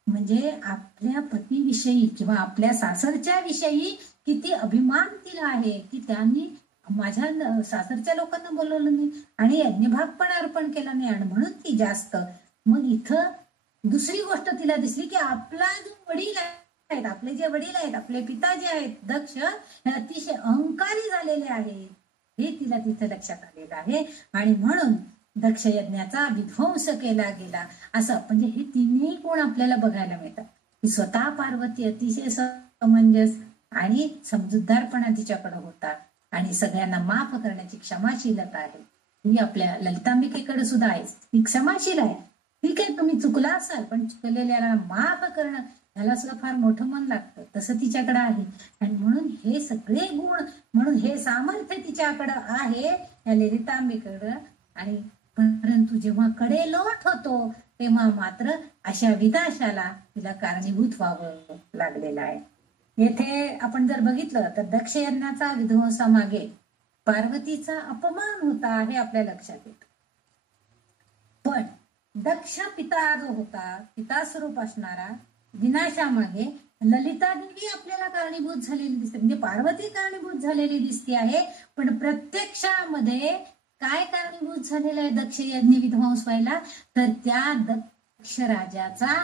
म्हणजे आपल्या पतीविषयी किंवा आपल्या सासरच्या विषयी किती अभिमान तिला आहे की त्यांनी माझ्या सासरच्या लोकांना बोलवलं नाही आणि यज्ञभाग पण अर्पण केला नाही. आणि म्हणून ती जास्त मग इथं दुसरी गोष्ट तिला दिसली की आपला जो वडील आहेत, आपले जे वडील आहेत, आपले पिता जे आहेत दक्ष, हे अतिशय अहंकारी झालेले आहेत, हे तिला तिथं लक्षात आलेलं आहे. आणि म्हणून दक्ष यज्ञाचा विध्वंस केला गेला. असं म्हणजे हे 3ही गुण आपल्याला बघायला मिळतात की स्वतः पार्वती अतिशय समंजस आणि समजूतदारपणा तिच्याकडे होता आणि सगळ्यांना माफ करण्याची क्षमाशीलता आहे. ही आपल्या ललितांबिकेकडे सुद्धा आहे, ती क्षमाशील आहे. ठीक आहे, तुम्ही चुकला असाल पण चुकलेल्याला माफ करणं ह्याला सुद्धा फार मोठं मन लागतं, तसं तिच्याकडे आहे. आणि म्हणून हे सगळे गुण, म्हणून हे सामर्थ्य तिच्याकडं आहे या ललितांबिकेकडं. आणि परंतु जेव्हा कडेलोट होतो तेव्हा मात्र अशा विनाशाला तिला कारणीभूत व्हावं लागलेलं आहे. येथे आपण जर बघितलं तर दक्ष यज्ञाचा विध्वंसामागे पार्वतीचा अपमान होता हे आपल्या लक्षात येतं. पण दक्ष पिता जो होता, पिता स्वरूप असणारा, विनाशामागे ललिता देवी आपल्याला कारणीभूत झालेली दिसते, म्हणजे पार्वती कारणीभूत झालेली दिसते आहे. पण प्रत्यक्षामध्ये काय कारणीभूत झालेलं आहे दक्ष यज्ञ विध्वंस व्हायला, तर त्या दक्ष राजाचा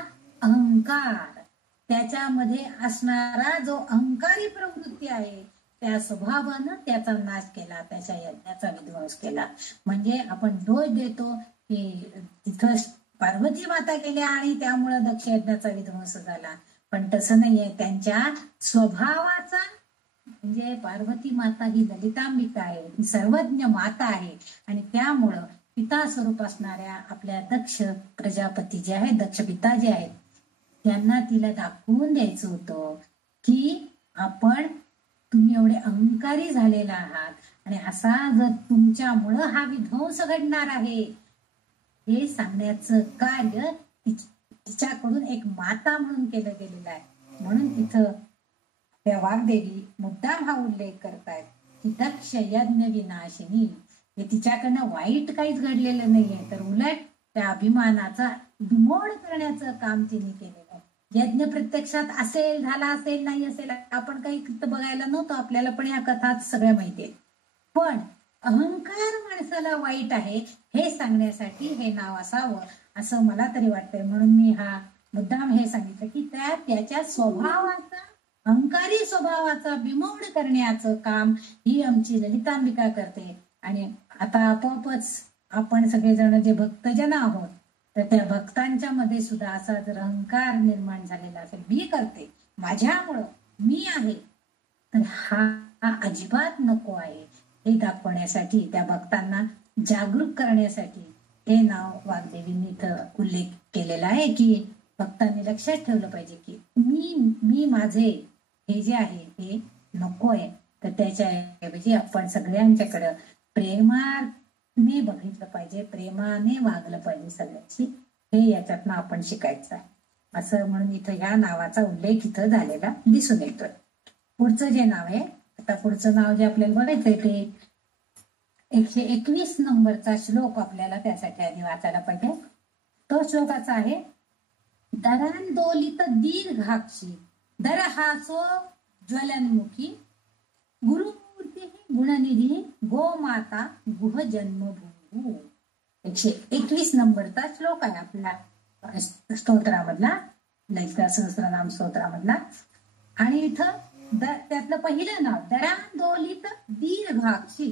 अहंकार, त्याच्यामध्ये असणारा जो अहंकारी प्रवृत्ती आहे त्या स्वभावानं त्याचा नाश केला, त्याच्या यज्ञाचा विध्वंस केला. म्हणजे आपण दोष देतो की तिथं पार्वती माता गेल्या आणि त्यामुळे दक्ष यज्ञाचा विध्वंस झाला, पण तसं नाहीये. त्यांच्या स्वभावाचा, म्हणजे पार्वती माता ही ललितांबिका आहे, ही सर्वज्ञ माता आहे. आणि त्यामुळं पिता स्वरूप असणाऱ्या आपल्या दक्ष प्रजापती जे आहेत, दक्ष पिता जे आहेत, त्यांना तिला दाखवून द्यायचं होतं की तुम्ही एवढे अहंकारी झालेला आहात आणि असा जर तुमच्यामुळं हा विध्वंस घडणार आहे हे सांगण्याचं कार्य तिच्याकडून एक माता म्हणून केलं गेलेलं आहे. म्हणून तिथं त्या वाग्देवी मुद्दाम हा उल्लेख करतायत की दक्ष यज्ञ विनाशिनी, हे तिच्याकडनं वाईट काहीच घडलेलं नाहीये, तर उलट त्या अभिमानाचा बिमोड करण्याचं काम तिने केलेलं आहे. यज्ञ प्रत्यक्षात असेल, झाला असेल, नाही असेल, आपण काही बघायला नव्हतं, आपल्याला पण या कथा सगळ्या माहिती आहेत. पण अहंकार माणसाला वाईट आहे हे सांगण्यासाठी हे नाव असावं असं मला तरी वाटतंय. म्हणून मी हा मुद्दाम हे सांगितलं की त्याच्या स्वभावाचा, अहंकारी स्वभावाचा बिमोड करण्याचं काम ही आमची ललितांबिका करते. आणि आता आपोआपच आपण सगळेजण जे भक्तजन आहोत तर त्या भक्तांच्या मध्ये सुद्धा असा जर अहंकार निर्माण झालेला असेल, मी करते, माझ्यामुळं मी आहे, तर हा अजिबात नको आहे. हे दाखवण्यासाठी, त्या भक्तांना जागरूक करण्यासाठी हे नाव वाग्देवींनी इथं उल्लेख केलेला आहे की भक्तांनी लक्षात ठेवलं पाहिजे की मी माझे हे जे आहे हे नको आहे. तर त्याच्याऐवजी आपण सगळ्यांच्याकडं प्रेमाने बघितलं पाहिजे, प्रेमाने वागलं पाहिजे सगळ्यांची. हे याच्यातनं आपण शिकायचं आहे असं म्हणून इथं ह्या नावाचा उल्लेख इथं झालेला दिसून येतोय. पुढचं जे नाव आहे, आता पुढचं नाव जे आपल्याला बघायचंय ते 121 नंबरचा श्लोक आपल्याला त्यासाठी आधी वाचायला पाहिजे. तो श्लोकाचा आहे, दरांदोलित दीर्घाक्षी दरहासो ज्वलन्मुखी गुरुमूर्ती गुणनिधी गोमाता गुह जन्मभूमी. 121 नंबरचा श्लोक आहे आपल्या स्तोत्रामधला, ललिता सहस्रनाम स्तोत्रामधला. आणि इथं त्यातलं पहिलं नाव दरांदोलित दीर्घाक्षी,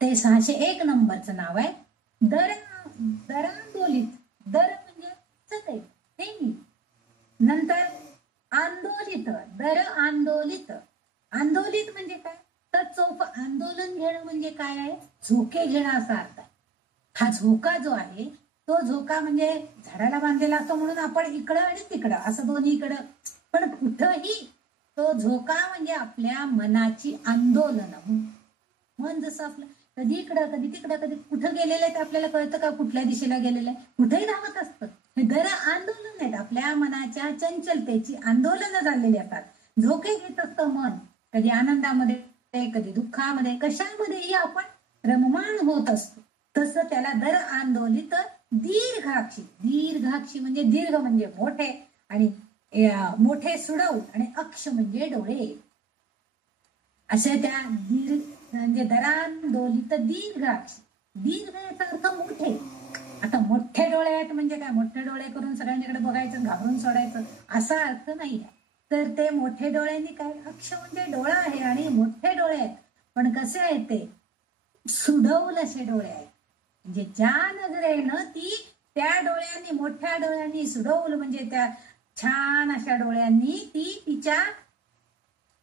ते 601 नंबरचं नाव आहे. दरांदोलित, दर म्हणजे सतत नेहमी. नंतर आंदोलित, दर आंदोलित. आंदोलित म्हणजे काय, तर चौक आंदोलन घेणं म्हणजे काय आहे, झोके घेणं असा अर्थ आहे. हा झोका जो आहे तो झोका म्हणजे झाडाला बांधलेला असतो म्हणून आपण इकडं आणि तिकडं असं दोन्हीकडं, पण कुठंही तो झोका म्हणजे आपल्या मनाची आंदोलन. मन जसं आपलं कधी इकडं कधी तिकडं कधी कुठं गेलेलं आहे ते आपल्याला कळतं का, कुठल्या दिशेला गेलेलं आहे, कुठेही धावत असतं. हे दर आंदोलन आहेत, आपल्या मनाच्या चंचलतेची आंदोलनं झालेली असतात. झोके घेत असतं मन, कधी आनंदामध्ये कधी दुःखामध्ये, कशामध्येही आपण रममाण होत असतो. तसं त्याला दर आंदोलित दीर्घाक्षी. दीर्घाक्षी म्हणजे दीर्घ म्हणजे मोठे, आणि मोठे सुडौल, आणि अक्ष म्हणजे डोळे. अशा त्या म्हणजे दरांदोलित दीर्घाक्षी. दीर्घ याचा अर्थ मोठे. आता मोठे डोळे आहेत म्हणजे काय, मोठे डोळे करून सगळ्यांकडे बघायचं घाबरून सोडायचं असा अर्थ नाही आहे. तर ते मोठे डोळ्यांनी काय, अक्ष म्हणजे डोळा आहे आणि मोठे डोळे आहेत, पण कसे आहेत ते सुडौल असे डोळे आहेत. म्हणजे ज्या नजरेनं ती त्या डोळ्यांनी, मोठ्या डोळ्यांनी, सुडौल म्हणजे त्या छान अशा डोळ्यांनी ती तिच्या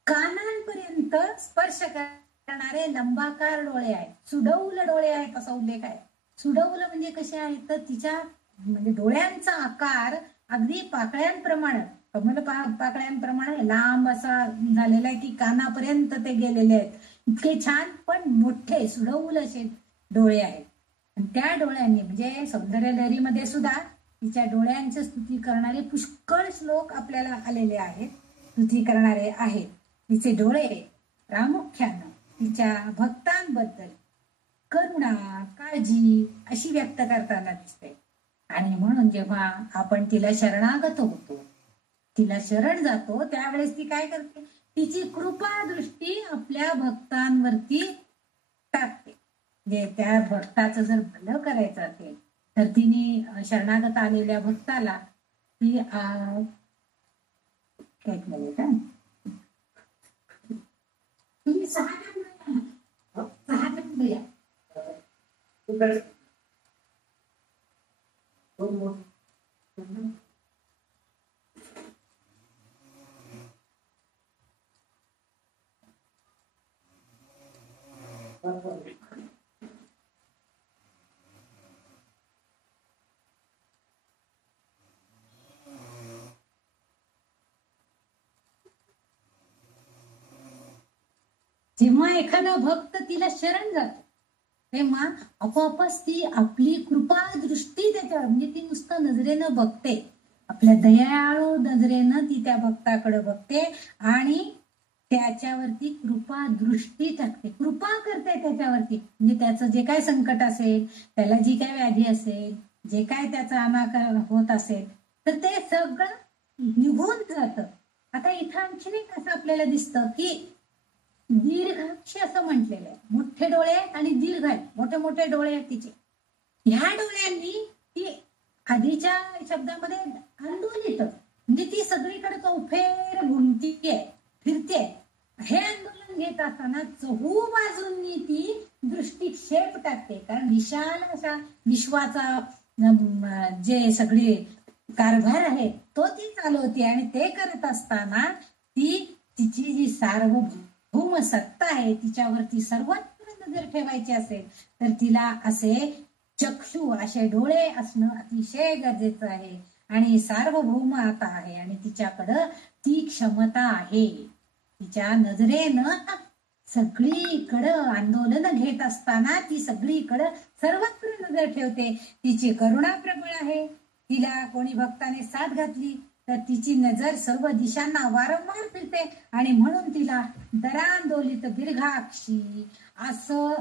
कानांपर्यंत स्पर्श करणारे लंबाकार डोळे आहेत, सुडौल डोळे आहेत असा उल्लेख आहे. सुडौल म्हणजे कसे आहेत, तर तिच्या म्हणजे डोळ्यांचा आकार अगदी पाकळ्यांप्रमाणे, कमल पाकळ्यांप्रमाणे लांब असा झालेला आहे की कानापर्यंत ते गेलेले आहेत. इतके छान पण मोठे सुडौल असे डोळे आहेत. आणि त्या डोळ्यांनी म्हणजे सौंदर्य लहरीमध्ये सुद्धा तिच्या डोळ्यांची स्तुती करणारे पुष्कळ श्लोक आपल्याला आलेले आहेत, स्तुती करणारे आहेत. तिचे डोळे प्रामुख्यानं तिच्या भक्तांबद्दल करुणा, काळजी अशी व्यक्त करताना दिसते. आणि म्हणून जेव्हा आपण तिला शरणागत होतो, तिला शरण जातो, त्यावेळेस ती काय करते, तिची कृपा दृष्टी आपल्या भक्तांवरती टाकते. म्हणजे त्या भक्ताचं जर भलं करायचं असेल तर तिने शरणागत आलेल्या भक्ताला ती काय तुम्ही 6 नंबर या जेव्हा एखादा भक्त तिला शरण जातो तेव्हा आपोआपच ती आपली कृपा दृष्टी त्याच्यावर, म्हणजे ती नुसतं नजरेनं बघते, आपल्या दयाळू नजरेनं ती त्या भक्ताकडे बघते आणि त्याच्यावरती कृपा दृष्टी टाकते, कृपा करते त्याच्यावरती. म्हणजे त्याचं जे काय संकट असेल, त्याला जी काय व्याधी असेल, जे काय त्याचा अनाकार होत असेल, तर ते सगळं निघून जातं. आता इथं आणखीन एक असं आपल्याला दिसतं की दीर्घाक्षी असं म्हटलेलं आहे, मोठे डोळे आहेत आणि दीर्घ आहेत, मोठे मोठे डोळे आहेत तिचे. ह्या डोळ्यांनी ती आधीच्या शब्दामध्ये आंदोलित, म्हणजे ती सगळीकडे चौफेर घुमतीये, फिरते. हे आंदोलन घेत असताना चहू बाजूंनी ती दृष्टिक्षेप टाकते, कारण विशाल अशा विश्वाचा जे सगळे कारभार आहे तो ती चालवते. आणि ते करत असताना ती तिची जी सार्वभौम सत्ता आहे तिच्यावरती सर्वत्र नजर ठेवायची असेल तर तिला असे चक्षु, असे डोळे असणं अतिशय गरजेचं आहे. आणि सार्वभौम आता आहे आणि तिच्याकडं ती क्षमता आहे. तिच्या नजरेनं सगळीकडं आंदोलन घेत असताना ती सगळीकडं सर्वत्र नजर ठेवते. तिची करुणा प्रबळ आहे. तिला कोणी भक्ताने साथ घातली तर तिची नजर सर्व दिशांना वारंवार फिरते आणि म्हणून तिला दरांदोलित दीर्घाक्षी असं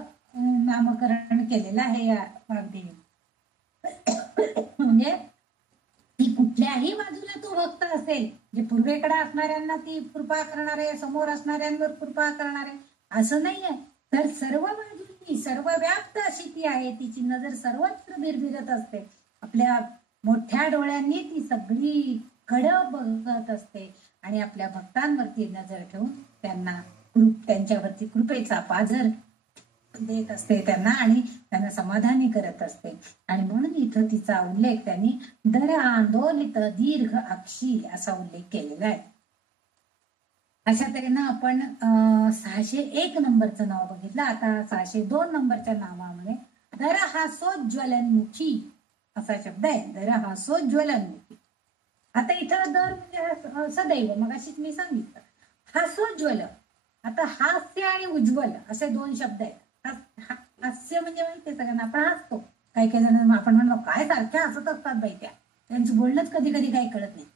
नामकरण केलेलं आहे या वाग्देवी. म्हणजे ती कुठल्याही बाजूला तो भक्त असेल, जे पूर्वेकडे असणाऱ्यांना ती कृपा करणारे, समोर असणाऱ्यांवर कृपा करणारे असं नाहीये, तर सर्व बाजूंनी सर्वव्याप्त अशी ती आहे. तिची नजर सर्वत्र भिरभिरत असते. आपल्या मोठ्या डोळ्यांनी ती सगळी कडं बघत असते आणि आपल्या भक्तांवरती नजर ठेवून त्यांच्यावरती कृपेचा पाझर देत असते त्यांना आणि त्यांना समाधानी करत असते. आणि म्हणून इथं तिचा उल्लेख त्यांनी दर आंदोलित दीर्घ अक्षी असा उल्लेख केलेला आहे. अशा तऱ्हेनं आपण 601 नंबरचं नाव बघितलं. आता 602 नंबरच्या नावामध्ये दरहासोज्वलन्मुखी असा शब्द आहे. दरहासोज्वलन्मुखी. आता इथं दर म्हणजे सदैव, मग अशीच मी सांगितलं. हास्योज्वल, आता हास्य आणि उज्ज्वल असे दोन शब्द आहेत. हास्य म्हणजे माहितीये सगळ्यांना, आपण हसतो. काही काही जण आपण म्हणलो काय सारख्या हसत असतात बाई, त्यांचं बोलणंच कधी कधी काही कळत नाही.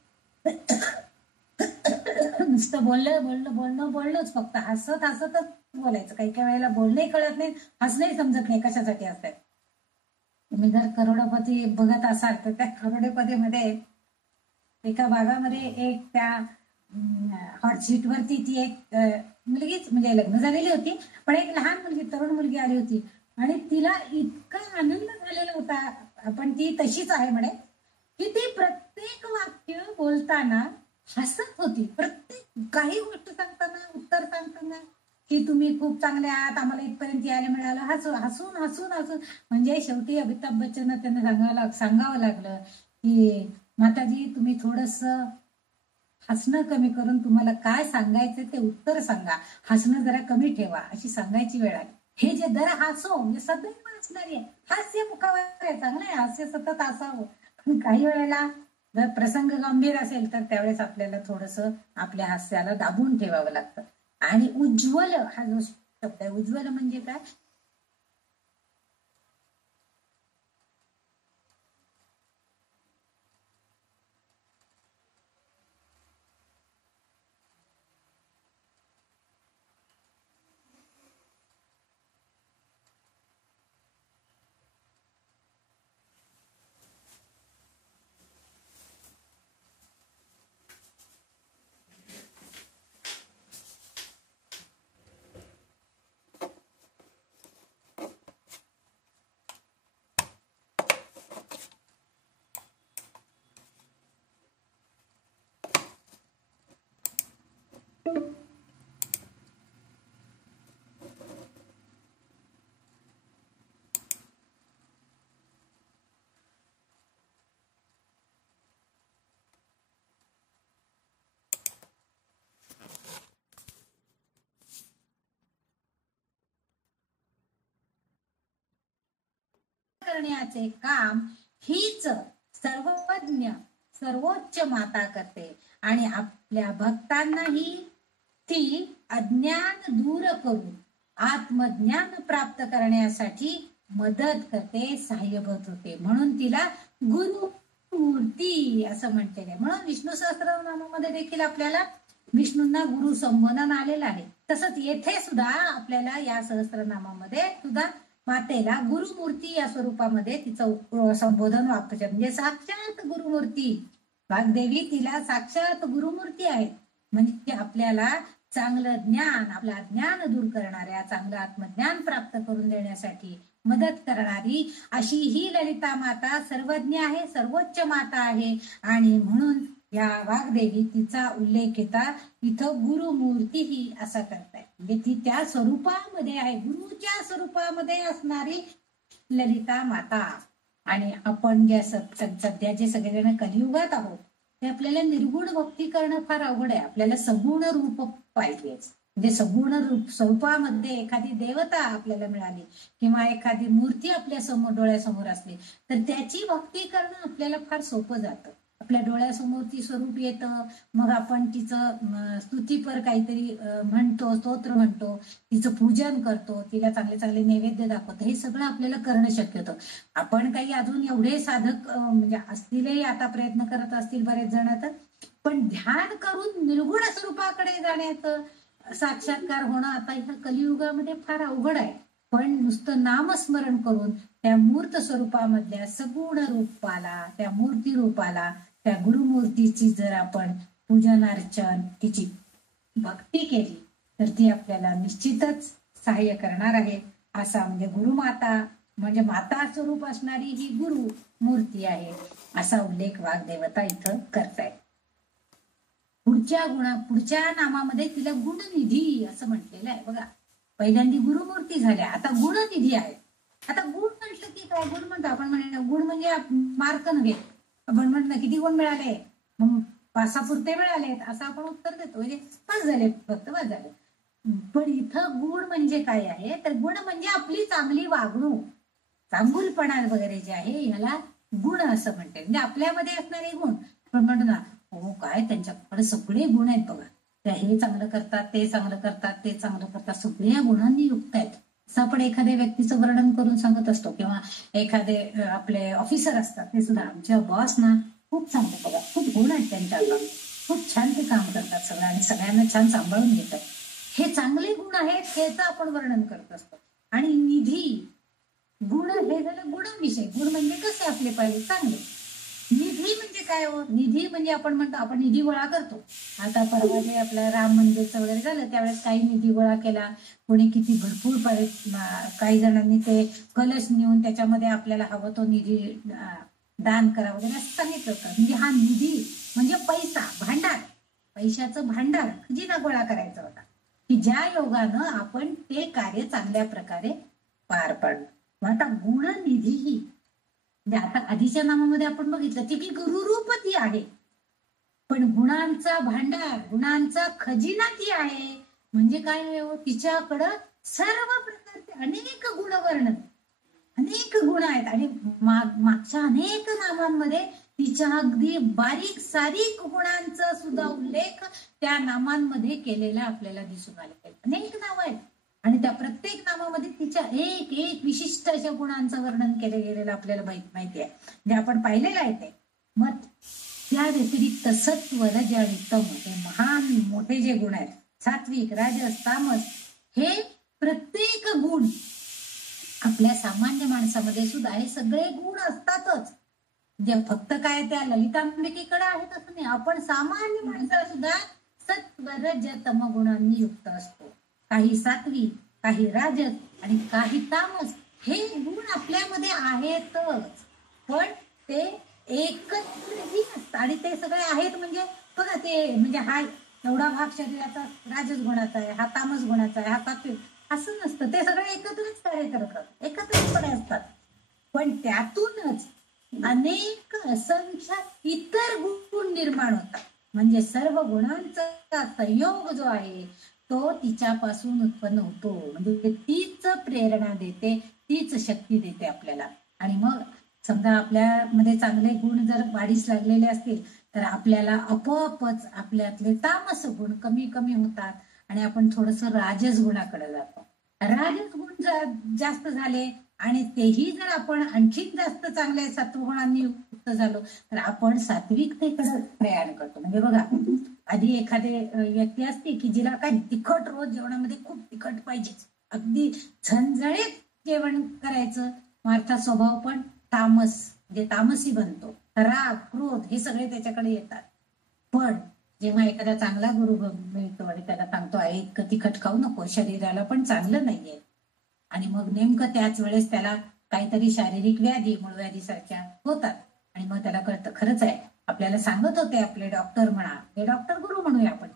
नुसतं बोलणंच फक्त हसत हसतच बोलायचं. काही काही वेळेला बोलणंही कळत नाही, हसणंही समजत नाही कशासाठी असतात. तुम्ही जर करोडपती बघत असाल तर त्या करोडपतीमध्ये एका भागामध्ये एक त्या हॉटशीट वरती ती एक मुलगीच म्हणजे लग्न झालेली होती, पण एक लहान मुलगी, तरुण मुलगी आली होती आणि तिला इतका आनंद झालेला होता, पण ती तशीच आहे म्हणे, की ती प्रत्येक वाक्य बोलताना हसत होती. प्रत्येक काही गोष्ट सांगताना, उत्तर सांगताना की तुम्ही खूप चांगले आहात, आम्हाला इथपर्यंत यायला मिळालं, हसून हसून हसून. म्हणजे शेवटी अमिताभ बच्चन त्यांना सांगावं लागलं की माताजी तुम्ही थोडस हसणं कमी करून तुम्हाला काय सांगायचं ते उत्तर सांगा, हसणं जरा कमी ठेवा अशी सांगायची वेळ आली. हे जे दर हसो म्हणजे सदैव असणारी आहे, हास्य मुखावर आहे, चांगलं आहे हास्य सतत असावं. पण काही वेळेला जर प्रसंग गंभीर असेल तर त्यावेळेस आपल्याला थोडस आपल्या हास्याला दाबून ठेवावं लागतं. आणि उज्ज्वल हा जो शब्द आहे, उज्ज्वल म्हणजे काय, करण्याचे काम हीच सर्वज्ञ सर्वोच्च माता करते आणि आपल्या भक्तांनाही ती अज्ञान दूर करून आत्मज्ञान प्राप्त करण्यासाठी मदत करते, सहाय्यभूत होते. म्हणून तिला गुरुमूर्ती असं म्हटलेलं आहे. म्हणून विष्णू सहस्त्रनामामध्ये देखील आपल्याला विष्णूंना गुरु संबोधन आलेलं आहे. तसंच येथे सुद्धा आपल्याला या सहस्त्रनामामध्ये सुद्धा मातेला गुरुमूर्ती या स्वरूपामध्ये तिचं संबोधन वापरते. म्हणजे साक्षात गुरुमूर्ती वाग्देवी तिला साक्षात गुरुमूर्ती आहे. म्हणजे आपल्याला चांगलं ज्ञान, आपलं अज्ञान दूर करणाऱ्या, चांगलं आत्मज्ञान प्राप्त करून देण्यासाठी मदत करणारी अशी ही ललिता माता सर्वज्ञ आहे, सर्वोच्च माता आहे. आणि म्हणून या वाग्देवी तिचा उल्लेख इथं गुरुमूर्ती ही असा करताय. म्हणजे ती त्या स्वरूपामध्ये आहे, गुरुच्या स्वरूपामध्ये असणारी ललिता माता. आणि आपण जे सध्या जे सगळेजण कलियुगात आहोत ते आपल्याला निर्गुण भक्ती करणं फार अवघड आहे. आपल्याला सगुण रूप पाहिजे. म्हणजे सगुण रूप स्वरूपामध्ये एखादी देवता आपल्याला मिळाली किंवा एखादी मूर्ती आपल्या समोर डोळ्यासमोर असली तर त्याची भक्ती करणं आपल्याला फार सोपं जातं. आपल्या डोळ्यासमोर ती स्वरूप येतं, मग आपण तिचं स्तुतीपर काहीतरी म्हणतो, स्तोत्र म्हणतो, तिचं पूजन करतो, तिला चांगले चांगले नैवेद्य दाखवतो. हे सगळं आपल्याला करणं शक्य होतं. आपण काही अजून एवढे साधक म्हणजे असतीलही, आता प्रयत्न करत असतील बरेच जण, तर पण ध्यान करून निर्गुण स्वरूपाकडे जाण्याचं साक्षात्कार होणं आता ह्या कलियुगामध्ये फार अवघड आहे. पण नुसतं नामस्मरण करून त्या मूर्त स्वरूपामधल्या सगुण रूपाला, त्या मूर्ती रूपाला, त्या गुरुमूर्तीची जर आपण पूजन अर्चन तिची भक्ती केली तर ती आपल्याला निश्चितच सहाय्य करणार आहे. असा म्हणजे गुरुमाता म्हणजे माता स्वरूप असणारी ही गुरु मूर्ती आहे असा उल्लेख वाग्देवता इथं करतायत. पुढच्या नामामध्ये तिला गुणनिधी असं म्हटलेलं आहे बघा. पहिल्यांदा गुरुमूर्ती झाल्या, आता गुणनिधी आहे. आता गुण म्हटलं की काय, गुण म्हणतो आपण गुण म्हणजे मार्क नव्हे. आपण म्हणतो किती गुण मिळाले, मग पासापुरते मिळालेत असं आपण उत्तर देतो, म्हणजे पास झाले, फक्त पास झाले. पण इथं गुण म्हणजे काय आहे, तर गुण म्हणजे आपली चांगली वागणूक, चांगुलपणा वगैरे जे आहे ह्याला गुण असं म्हणते. म्हणजे आपल्यामध्ये असणारे गुण. पण म्हणतो ना, हो काय त्यांच्याकडे सगळे गुण आहेत बघा, त्या हे चांगलं करतात, ते चांगलं करतात, ते चांगलं करतात, सगळ्या गुणांनी युक्त आहेत असं आपण एखाद्या व्यक्तीचं वर्णन करून सांगत असतो. किंवा एखादे आपले ऑफिसर असतात, ते सुद्धा आमच्या बॉस ना खूप चांगलं बघा, खूप गुण आहेत त्यांच्या अंगात, खूप छान ते काम करतात सगळं आणि सगळ्यांना छान सांभाळून घेतात. हे चांगले गुण आहेत हेच आपण वर्णन करत असतो. आणि निधी गुण हे झालं गुणविषय. गुण म्हणजे कसे आपले पाहिजे चांगले. निधी म्हणजे काय हो, निधी म्हणजे आपण म्हणतो आपण निधी गोळा करतो. आता परवा जे आपलं राम मंदिरचं वगैरे झालं त्यावेळेस काही निधी गोळा केला, कोणी किती भरपूर काही जणांनी ते कलश नेऊन त्याच्यामध्ये आपल्याला हवं तो निधी दान करा वगैरे असं सांगितलं होतं. म्हणजे हा निधी म्हणजे पैसा, भांडार, पैशाचं भांडार खजिना गोळा करायचा होता की ज्या योगानं आपण ते कार्य चांगल्या प्रकारे पार पाडलं. आता गुणनिधी ही म्हणजे आता आधीच्या नामामध्ये आपण बघितलं ती की गुरुरूप ती आहे, पण गुणांचा भांडार, गुणांचा खजिना ती आहे. म्हणजे काय हो, तिच्याकडं सर्व प्रकारचे अनेक गुणवर्ण, अनेक गुण आहेत आणि मागच्या अनेक नामांमध्ये तिच्या अगदी बारीक सारीक गुणांचा सुद्धा उल्लेख त्या नामांमध्ये केलेला आपल्याला दिसून आले. अनेक नाव आहेत आणि त्या प्रत्येक नामामध्ये तिच्या एक एक विशिष्ट अशा गुणांचं वर्णन केलं गेलेलं आपल्याला माहिती आहे, जे आपण पाहिलेलं आहे ते. मग त्या व्यतिरिक्त सत्व, रज आणि तम हे महान मोठे जे गुण आहेत, सात्विक, राजस, तामस, हे प्रत्येक गुण आपल्या सामान्य माणसामध्ये सुद्धा हे सगळे गुण असतातच. जे फक्त काय त्या ललितांबिकेकडे आहेत असं नाही, आपण सामान्य माणसाला सुद्धा सत्व, रज, तम गुणांनी युक्त असतो. काही सात्विक, काही राजस आणि काही तामस हे गुण आपल्यामध्ये आहेतच. पण ते एकत्रही असतात आणि ते सगळे आहेत म्हणजे बघा, ते म्हणजे हा एवढा भाग शरीराचा राजस गुणाचा आहे, हा तामस गुणाचा आहे, हा सात्विक असं नसतं. ते सगळे एकत्रच कार्य करतात, एकत्रपणे असतात. पण त्यातूनच अनेक असंख्य इतर गुण निर्माण होतात. म्हणजे सर्व गुणांचा संयोग जो आहे तो तिच्यापासून उत्पन्न होतो. म्हणजे तीच प्रेरणा देते, तीच शक्ती देते आपल्याला. आणि मग समजा आपल्यामध्ये चांगले गुण जर वाढीस लागलेले असतील तर आपल्याला आपोआपच आपल्यातले तामस गुण कमी कमी होतात आणि आपण थोडस राजस गुणाकडे जातो. राजस गुण जास्त झाले आणि तेही जर आपण आणखीन जास्त चांगले सत्वगुणांनी युक्त झालो तर आपण सात्विकतेकडे प्रयाण करतो. म्हणजे बघा, आधी एखादे व्यक्ती असते की जिला काय तिखट, रोज जेवणामध्ये खूप तिखट पाहिजे, अगदी झणझणीत जेवण करायचं, मारता स्वभाव पण तामस म्हणजे तामसी बनतो. राग, क्रोध हे सगळे त्याच्याकडे येतात. पण जेव्हा एखादा चांगला गुरु मिळतो आणि त्याला सांगतो आहे इतकं तिखट खाऊ नको, शरीराला पण चांगलं नाहीये, आणि मग नेमकं त्याच वेळेस त्याला काहीतरी शारीरिक व्याधी, मूळव्याधी सारख्या होतात आणि मग त्याला कळतं खरंच आहे आपल्याला सांगत होते आपले डॉक्टर, म्हणा ते डॉक्टर गुरु म्हणूया आपण,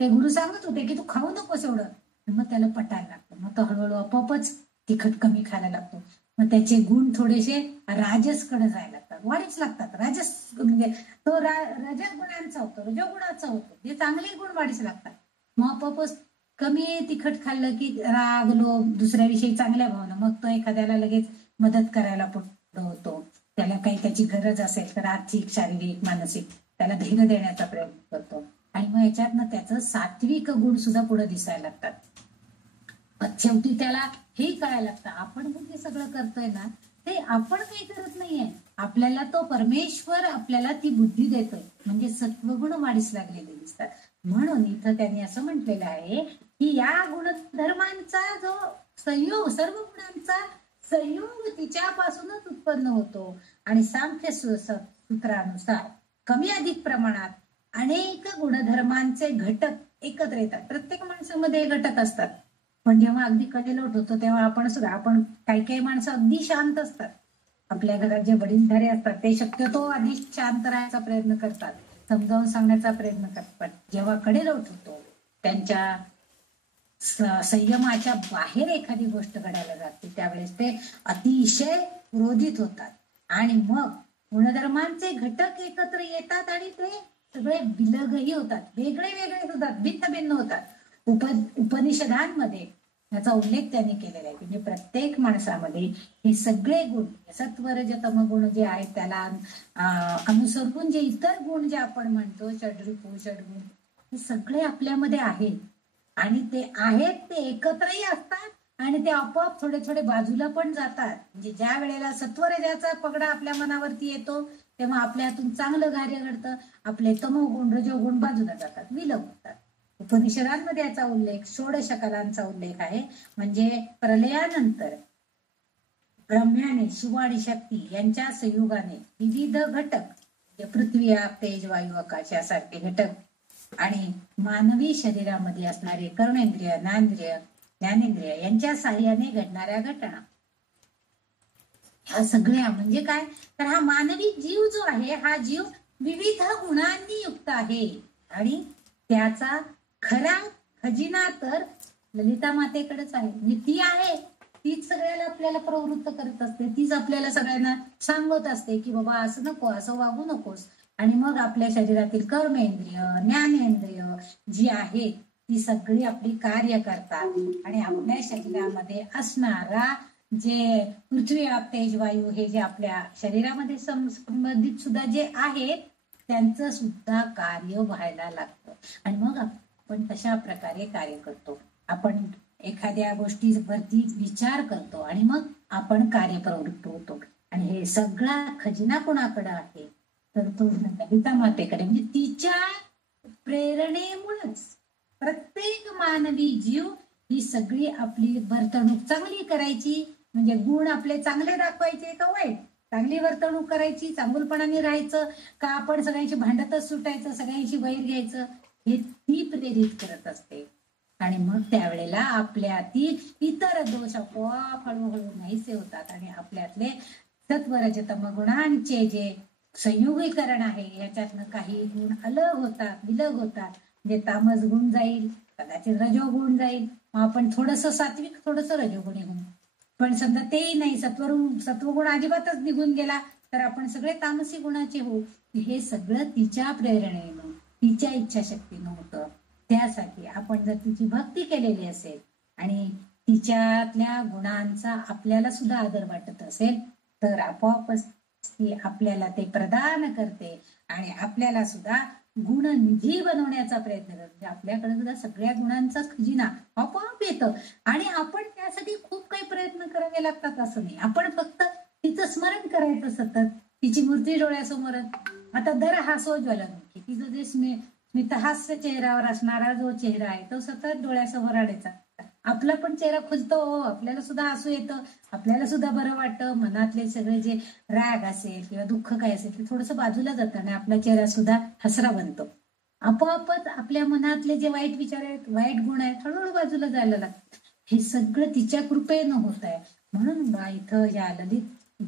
ते गुरु सांगत होते की तू खाऊ नकोस एवढं, मग त्याला पटायला लागतं. मग तो हळूहळू आपोआपच तिखट कमी खायला लागतो. मग त्याचे गुण थोडेसे राजसकडे जायला लागतात, वाढीच लागतात. राजस म्हणजे तो रजगुणांचा होतो, रजोगुणाचा होतो, जे चांगले गुण वाढीच लागतात. मग आपोआपच कमी तिखट खाल्लं की राग, लोभ, दुसऱ्याविषयी चांगल्या भावना, मग तो एखाद्याला लगेच मदत करायला पुढे होतो. त्याला काही त्याची गरज असेल तर आर्थिक, शारीरिक, मानसिक त्याला धैर्य देण्याचा प्रयत्न करतो. आणि मग याच्यातनं त्याचं सात्विक गुण सुद्धा पुढे दिसायला लागतात. शेवटी त्याला हे कळायला लागतं, आपण जे सगळं करतोय ना ते आपण काही करत नाहीये, आपल्याला तो परमेश्वर आपल्याला ती बुद्धी देतोय. म्हणजे सत्वगुण वाढीस लागलेले दिसतात. म्हणून इथं त्यांनी असं म्हटलेलं आहे की या गुणधर्मांचा जो संयोग, सर्व गुणांचा संयोग तिच्यापासूनच उत्पन्न होतो. आणि सांख्य सूत्रानुसार कमी अधिक प्रमाणात अनेक गुणधर्मांचे घटक एकत्र येतात. प्रत्येक माणसामध्ये घटक असतात. पण जेव्हा अगदी कडेलोट होतो तेव्हा आपण काही काही माणसं अगदी शांत असतात. आपल्या घरात जे वडीलधारे असतात ते शक्यतो आधी शांत राहायचा प्रयत्न करतात, समजावून सांगण्याचा प्रयत्न करतात. जेव्हा कडेलोट होतो त्यांच्या संयमाच्या बाहेर एखादी गोष्ट घडायला जाते त्यावेळेस ते अतिशय क्रोधित होतात. आणि मग गुणधर्मांचे घटक एकत्र येतात आणि ते सगळे विलगही होतात, वेगळे वेगळे होतात, भिन्न भिन्न होतात. उपनिषदांमध्ये याचा उल्लेख त्यांनी केलेला आहे. म्हणजे प्रत्येक माणसामध्ये हे सगळे गुण, सत्व रज तम गुण जे आहेत त्याला अनुसरून जे इतर गुण जे आपण म्हणतो षड्रिपू, षड्गुण, हे सगळे आपल्यामध्ये आहेत. आणि ते आहेत ते एकत्रही असतात आणि ते आपोआप थोडे थोडे बाजूला पण जातात. म्हणजे ज्या वेळेला सत्वरजाचा पगडा आपल्या मनावरती येतो तेव्हा आपल्या हातून चांगलं कार्य घडतं, आपले तमोगुण, रजोगुण बाजूला जातात, विलग होतात. उपनिषदांमध्ये याचा उल्लेख, षोडश कलांचा उल्लेख आहे. म्हणजे प्रलयानंतर ब्रह्म्याने, शिव आणि शक्ती यांच्या संयोगाने विविध घटक, पृथ्वी, आप, तेज, वायू, आकाश यासारखे घटक आणि मानवी शरीरामध्ये असणारे कर्मेंद्रिय, ज्ञानेंद्रिय यांच्या साह्याने घडणाऱ्या घटना, ह्या सगळ्या म्हणजे काय तर हा मानवी जीव जो आहे हा जीव विविध गुणांनी युक्त आहे. आणि त्याचा खरा खजिना तर ललिता मातेकडेच आहे. म्हणजे ती आहे, तीच सगळ्याला आपल्याला प्रवृत्त करत असते, तीच आपल्याला सगळ्यांना सांगत असते की बाबा असं नको, असं वागू नकोस. आणि मग आपल्या शरीरातील कर्मेंद्रिय, ज्ञानेंद्रिय जी आहेत ती सगळी आपली कार्य करतात. आणि आपल्या शरीरामध्ये असणारा जे पृथ्वी, आप, तेज, वायू हे जे आपल्या शरीरामध्ये संबंधित सुद्धा जे आहेत त्यांचं सुद्धा कार्य व्हायला लागतं. आणि मग आपण तशा प्रकारे कार्य करतो. आपण एखाद्या गोष्टीवरती विचार करतो आणि मग आपण कार्यप्रवृत्त होतो. आणि हे सगळा खजिना कोणाकडे आहे तर तो ललिता मातेकडे. म्हणजे तिच्या प्रेरणेमुळेच प्रत्येक मानवी जीव ही सगळी आपली वर्तणूक चांगली करायची, म्हणजे गुण आपले चांगले दाखवायचे का वाईट, चांगली वर्तणूक करायची, चांगुलपणाने राहायचं का आपण सगळ्यांशी भांडतच सुटायचं, सगळ्यांशी वैर घ्यायचं, हे ती प्रेरित करत असते. आणि मग त्यावेळेला आपल्यातील इतर दोष आपोआप हळूहळू नाहीसे होतात आणि आपल्यातले सत्व, रजतम गुणांचे जे संयोगीकरण आहे याच्यातनं काही गुण अलग होतात, विलग होतात. म्हणजे तामस गुण जाईल, कदाचित रजोगुण जाईल, मग आपण थोडस सात्विक, थोडस रजोगुणी होऊ. पण समजा तेही नाही, सत्वगुण अजिबातच निघून गेला तर आपण सगळे तामसी गुणाचे होऊ. हे सगळं तिच्या प्रेरणेनं, तिच्या इच्छाशक्तीनं होतं. त्यासाठी आपण जर तिची भक्ती केलेली असेल आणि तिच्यातल्या गुणांचा आपल्याला सुद्धा आदर वाटत असेल तर आपोआपच ती आपल्याला ते प्रदान करते आणि आपल्याला सुद्धा गुणनिधी बनवण्याचा प्रयत्न करते. आपल्याकडे सुद्धा सगळ्या गुणांचा खजिना आपोआप येतं आणि आपण त्यासाठी खूप काही प्रयत्न करावे लागतात असं नाही. आपण फक्त तिचं स्मरण करायचं सतत, तिची मूर्ती डोळ्यासमोर. आता दर हासो ज्वालामुखी, तिचं जे स्मितहास्य चेहऱ्यावर असणारा जो चेहरा आहे तो सतत डोळ्यासमोर आणायचा. आपला पण चेहरा खुलतो, आपल्याला सुद्धा हसू येतं, आपल्याला सुद्धा बरं वाटतं. मनातले सगळे जे राग असेल किंवा दुःख काय असेल ते थोडंसं बाजूला जातं आणि आपला चेहरा सुद्धा हसरा बनतो. आपोआपच आपल्या मनातले जे वाईट विचार आहेत, वाईट गुण आहेत, हळूहळू बाजूला जायला लागतात. हे सगळं तिच्या कृपेनं होत आहे. म्हणून इथं या ललित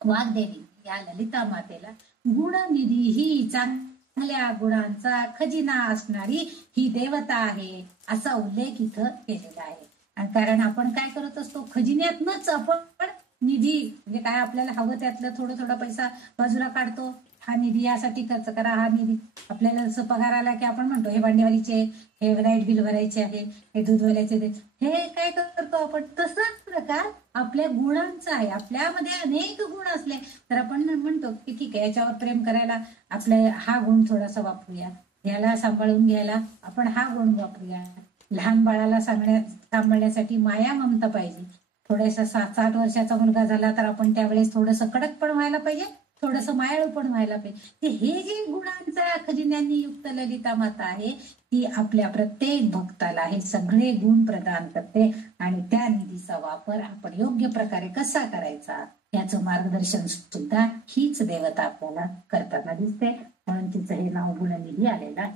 वाग्देवी, या ललिता मातेला गुणनिधी ही चांगल्या गुणांचा खजिना असणारी ही देवता आहे असा उल्लेख इथं केलेला आहे. आणि कारण आपण काय करत असतो, खजिन्यातनच आपण निधी म्हणजे काय आपल्याला हवं त्यातलं थोडा पैसा बाजूला काढतो हा निधी यासाठी खर्च करा, हा निधी आपल्याला जसं पगार आला की आपण म्हणतो हे भांडेवालीचे, हे लाईट बिल भरायचे आहे, हे दूधवाल्याचे, हे काय करतो आपण. तसाच प्रकार आपल्या गुणांचा आहे. आपल्यामध्ये अनेक गुण असले तर आपण म्हणतो की ठीक आहे याच्यावर प्रेम करायला आपल्या हा गुण थोडासा वापरूया, याला सांभाळून घ्यायला आपण हा गुण वापरूया. लहान बाळाला सांभाळण्यासाठी माया ममता पाहिजे. थोडासा 7-8 वर्षाचा मुलगा झाला तर आपण त्यावेळेस थोडंसं कडक पण व्हायला पाहिजे, थोडंसं मायाळू पण व्हायला पाहिजे. हे जे गुणांचा खजिन्यांनी युक्त ललिता माता आहे ती आपल्या प्रत्येक भक्ताला हे सगळे गुण प्रदान करते आणि त्या निधीचा वापर आपण योग्य प्रकारे कसा करायचा याचं मार्गदर्शन सुद्धा हीच देवता आपल्याला करताना दिसते. म्हणून तिचं हे नाव गुणनिधी आलेलं आहे.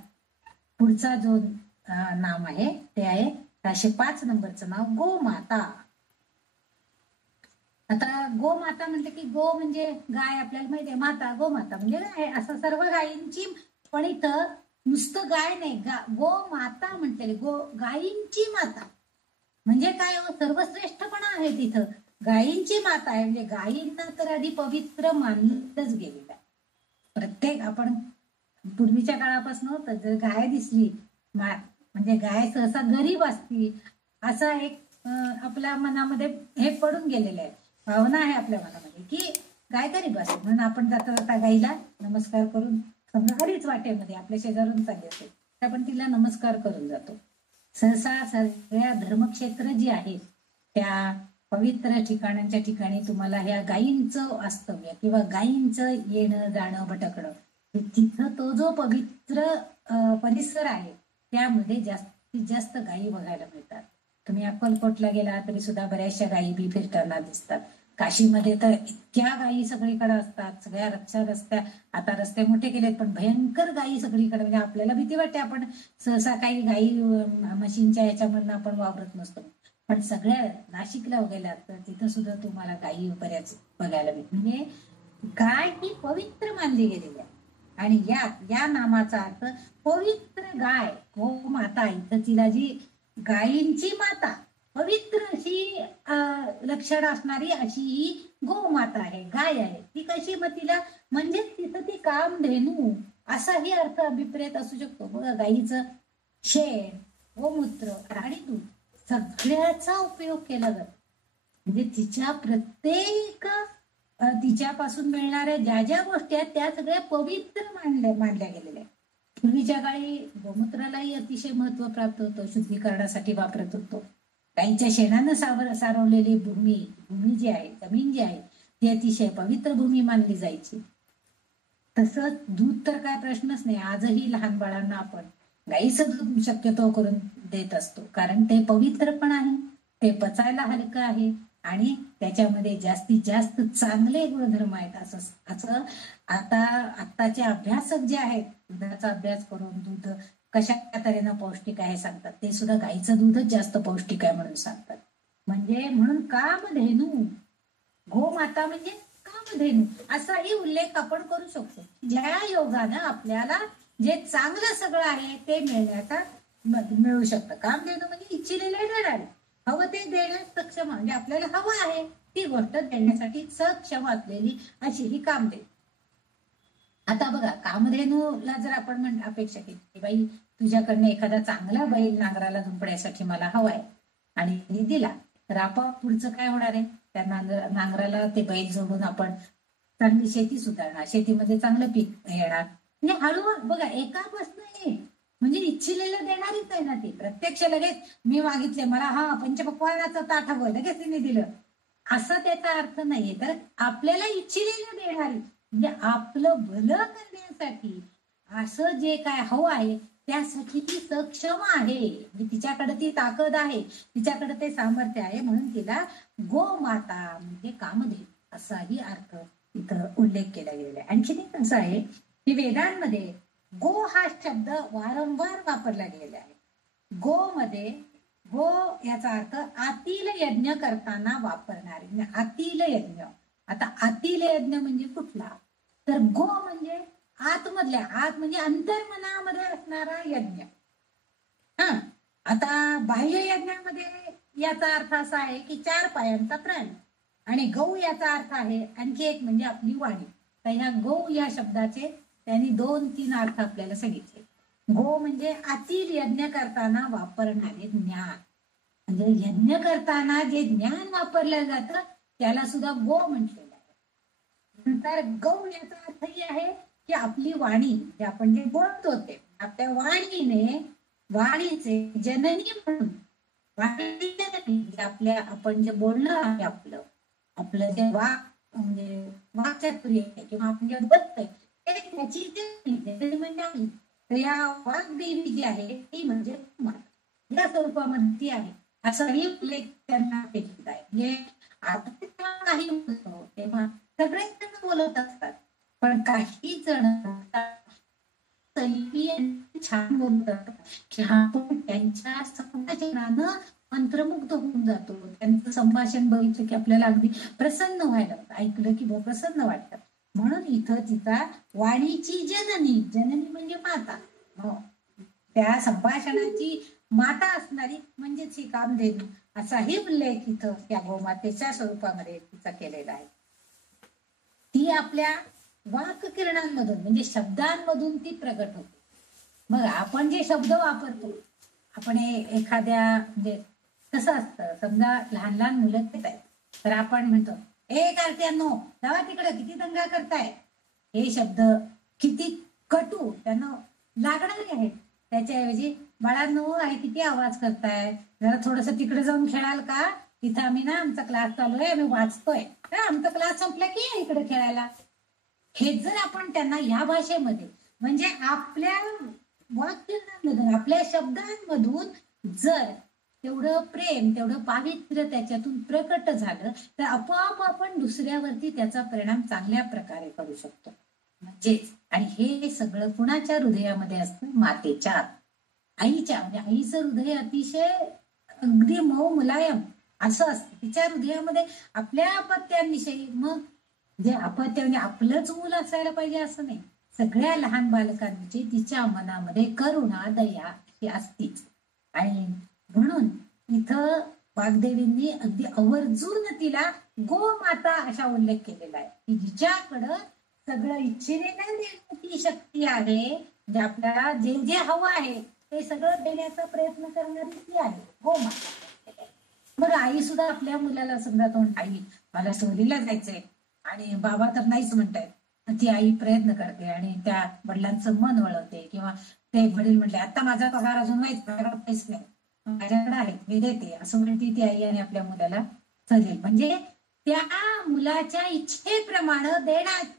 पुढचा जो नाम आहे ते आहे 405 नंबरचं नाव गोमाता. आता गोमाता म्हणते की गो म्हणजे गाय, आपल्याला माहिती आहे. माता, गोमाता म्हणजे गाय, असं सर्व गायींची. पण इथं नुसतं गाय नाही, गो माता म्हटलेली, गायींची माता म्हणजे काय हो, सर्वश्रेष्ठपणा आहे तिथं. गायींची माता आहे म्हणजे गायींना तर आधी पवित्र मानलंच गेलेलं आहे. प्रत्येक आपण पूर्वीच्या काळापासून होतं, जर गाय दिसली म्हणजे गाय सहसा गरीब असती असा एक आपल्या मनामध्ये हे पडून गेलेलं आहे, भावना आहे आपल्या मनामध्ये की गाय गरीब असते. म्हणून आपण जाता जाता गाईला नमस्कार करून, समजा हरीच वाटेमध्ये आपल्या शेजारून चालली असते तर आपण तिला नमस्कार करून जातो. सहसा सगळ्या धर्मक्षेत्र जी आहेत त्या पवित्र ठिकाणांच्या ठिकाणी तुम्हाला ह्या गायींचं वास्तव्य किंवा गायींचं येणं जाणं भटकणं, तिथं तो जो पवित्र परिसर आहे त्यामध्ये जास्तीत जास्त गायी बघायला मिळतात. तुम्ही अक्कलकोटला गेला तरी सुद्धा बऱ्याचशा गायी बी फिरताना दिसतात. काशीमध्ये तर इतक्या गायी सगळीकडे असतात, सगळ्या रस्त्या, आता रस्ते मोठे केलेत पण भयंकर गायी सगळीकडे. म्हणजे आपल्याला भीती वाटते, आपण सहसा काही गायी मशीनच्या याच्यामधनं आपण वावरत नसतो. पण सगळ्या नाशिकला वगैरे तर तिथं सुद्धा तुम्हाला गायी बऱ्याच बघायला मिळते. म्हणजे गाय ही पवित्र मानली गेलेली आहे आणि या नामाचा अर्थ पवित्र गाय, गोमाता. इथं तिला जी गायींची माता, पवित्र अशी लक्षण असणारी अशी ही गोमाता आहे, गाय आहे. ती कशी, मग तिला म्हणजे तिथं ती कामधेनू असाही अर्थ अभिप्रेत असू शकतो. बघा, गायीचं शेण, गोमूत्र आणि दूध सगळ्याचा उपयोग केला जातो. म्हणजे तिच्या प्रत्येक तिच्यापासून मिळणाऱ्या ज्या ज्या गोष्टी आहेत त्या सगळ्या पवित्र मानल्या गेलेल्या. पूर्वीच्या काळी गोमूत्रालाही अतिशय महत्व प्राप्त होतं, शुद्धीकरणासाठी वापरत होतो. गाईच्या शेणानं सारवलेली भूमी जी आहे, जमीन जी आहे ती अतिशय पवित्र भूमी मानली जायची. तसंच दूध तर काय प्रश्नच नाही. आजही लहान बाळांना आपण गाईचं दूध शक्यतो करून देत असतो, कारण ते पवित्र पण आहे, ते पचायला हलकं आहे आणि त्याच्यामध्ये जास्तीत जास्त चांगले गुणधर्म आहेत. असं आताचे अभ्यासक जे आहेत, दुधाचा अभ्यास करून दूध कशा तऱ्हेनं पौष्टिक आहे सांगतात. ते सुद्धा गाईचं दूधच जास्त पौष्टिक आहे म्हणून सांगतात. म्हणून कामधेनू, गोमाता म्हणजे कामधेनू असाही उल्लेख आपण करू शकतो. ज्या योगानं आपल्याला जे चांगलं सगळं आहे ते मिळू शकतं. कामधेनू म्हणजे इच्छिलेलं देणारे, हवं ते देण्यास सक्षम, म्हणजे आपल्याला हवं आहे ती गोष्ट देण्यासाठी सक्षम असलेली अशी ही कामधेनू. आता बघा, कामधेनूला जर आपण अपेक्षा केली की बाई तुझ्याकडनं एखादा चांगला बैल नांगराला झुंपण्यासाठी मला हवाय आणि दिला तर आपोआप पुढचं काय होणार आहे, त्या नांगराला ते बैल जोडून आपण चांगली शेती सुधारणार, शेतीमध्ये चांगलं पीक येणार. म्हणजे हळूहळू बघा, एकापासून म्हणजे इच्छिलेलं देणारीच आहे ना ती. प्रत्यक्ष लगेच मी मागितले मला पंचपक्वान्नाचं ताट हवं, लगेच तिने दिलं असा त्याचा अर्थ नाहीये. तर आपल्याला इच्छिलेलं देणारी म्हणजे आपलं भलं करण्यासाठी असं जे काय हवं आहे त्यासाठी ती सक्षम आहे. म्हणजे तिच्याकडे ती ताकद आहे, तिच्याकडे ते सामर्थ्य आहे. म्हणून तिला गोमाता म्हणजे कामधेनू असाही अर्थ इथं उल्लेख केला गेलेला आहे. आणखी एक असं आहे की वेदांमध्ये गो हा शब्द वारंवार वापरला गेलेला आहे. गो याचा अर्थ आतील यज्ञ करताना वापरणारे, आतील यज्ञ. आता आतील यज्ञ म्हणजे कुठला, तर गो म्हणजे आत म्हणजे अंतर्मनामध्ये असणारा यज्ञ. आता बाह्य यज्ञामध्ये याचा अर्थ असा आहे की 4 पायांचा प्राणी, आणि गौ याचा अर्थ आहे आणखी एक म्हणजे आपली वाणी. तर ह्या गो या शब्दाचे त्यांनी 2-3 अर्थ आपल्याला सांगितले. गो म्हणजे आतील यज्ञ करताना वापरणारे ज्ञान, म्हणजे यज्ञ करताना जे ज्ञान वापरलं जातं त्याला सुद्धा गो म्हटलेलं आहे. नंतर गौ याचा अर्थही आहे की आपली वाणी, जे आपण जे बोलत होते आपल्या वाणीने, वाणीचे जननी म्हणून, वाणी जननी आपल्या आपण जे बोलणं आहे आपलं आपलं जे म्हणजे वाक्चातुर्य आहे किंवा आपण जे बोलतोय त्याची जननी म्हणजे आम्ही. तर या वाग्देवी जी आहे ती म्हणजे या स्वरूपामध्ये ती आहे असाही उल्लेख त्यांना अपेक्षित आहे. म्हणजे आपण काही बोलतो तेव्हा सगळेच जण बोलत असतात, पण काही जण छान बोलतात की आपण त्यांच्या संभाषणानं मंत्रमुग्ध होऊन जातो. त्यांचं संभाषण बघितलं की आपल्याला अगदी प्रसन्न व्हायला लागतं, ऐकलं की प्रसन्न वाटतं. म्हणून इथं तिचा वाणीची जननी, जननी म्हणजे माता, त्या संभाषणाची माता असणारी म्हणजेच ही कामधेनू असाही उल्लेख इथं त्या गोमातेच्या स्वरूपामध्ये तिचा केलेला आहे. ती आपल्या वाक्किरणांमधून म्हणजे शब्दांमधून ती प्रगट होते. मग आपण जे शब्द वापरतो, आपण एखाद्या म्हणजे कसं असतं, समजा लहान लहान मुलं येत आहेत तर आपण म्हणतो ए कार्त्यांनो जावा तिकडे किती दंगा करताय. हे शब्द किती कटू त्यांना लागणारे आहेत. त्याच्याऐवजी बाळांनो आहे किती आवाज करताय, जरा थोडस तिकडे जाऊन खेळाल का, तिथं आम्ही ना आमचा क्लास चालू आहे, आम्ही वाचतोय, आमचा क्लास संपला की इकडे खेळायला. हे जर आपण त्यांना या भाषेमध्ये म्हणजे आपल्या वाक्यांमधून आपल्या शब्दांमधून जर तेवढं प्रेम तेवढं पावित्र्य त्याच्यातून प्रकट झालं तर आपोआप आपण दुसऱ्यावरती त्याचा परिणाम चांगल्या प्रकारे करू शकतो. म्हणजेच आणि हे सगळं कुणाच्या हृदयामध्ये असतं, मातेच्या आईच्या. म्हणजे आईचं हृदय अतिशय अगदी मऊ मुलायम असं असतं. तिच्या हृदयामध्ये आपल्या अपत्यांविषयी, मग जे अपत्य म्हणजे आपलंच मूल असायला पाहिजे असं नाही, सगळ्या लहान बालकांविषयी तिच्या मनामध्ये करुणा दया ही असतीच. आणि म्हणून इथं वाग्देवींनी अगदी आवर्जून तिला गोमाता असा उल्लेख केलेला आहे की जिच्याकडं सगळं इच्छेने देण्याची शक्ती आहे, म्हणजे आपल्याला जे जे हवं आहे ते सगळं देण्याचा प्रयत्न करणारी ती आहे गोमाता. मग आई सुद्धा आपल्या मुलाला समजा तो आई मला सहलीला जायचंय आणि बाबा तर नाहीच म्हणतायत, ती आई प्रयत्न करते आणि त्या वडिलांचं मन वळवते, किंवा ते वडील म्हटले आता माझा पगार अजून काहीच नाही माझ्याकडे आहे मी देते असं म्हणते ती आई आणि आपल्या मुलाला सहल, म्हणजे त्या मुलाच्या इच्छेप्रमाणे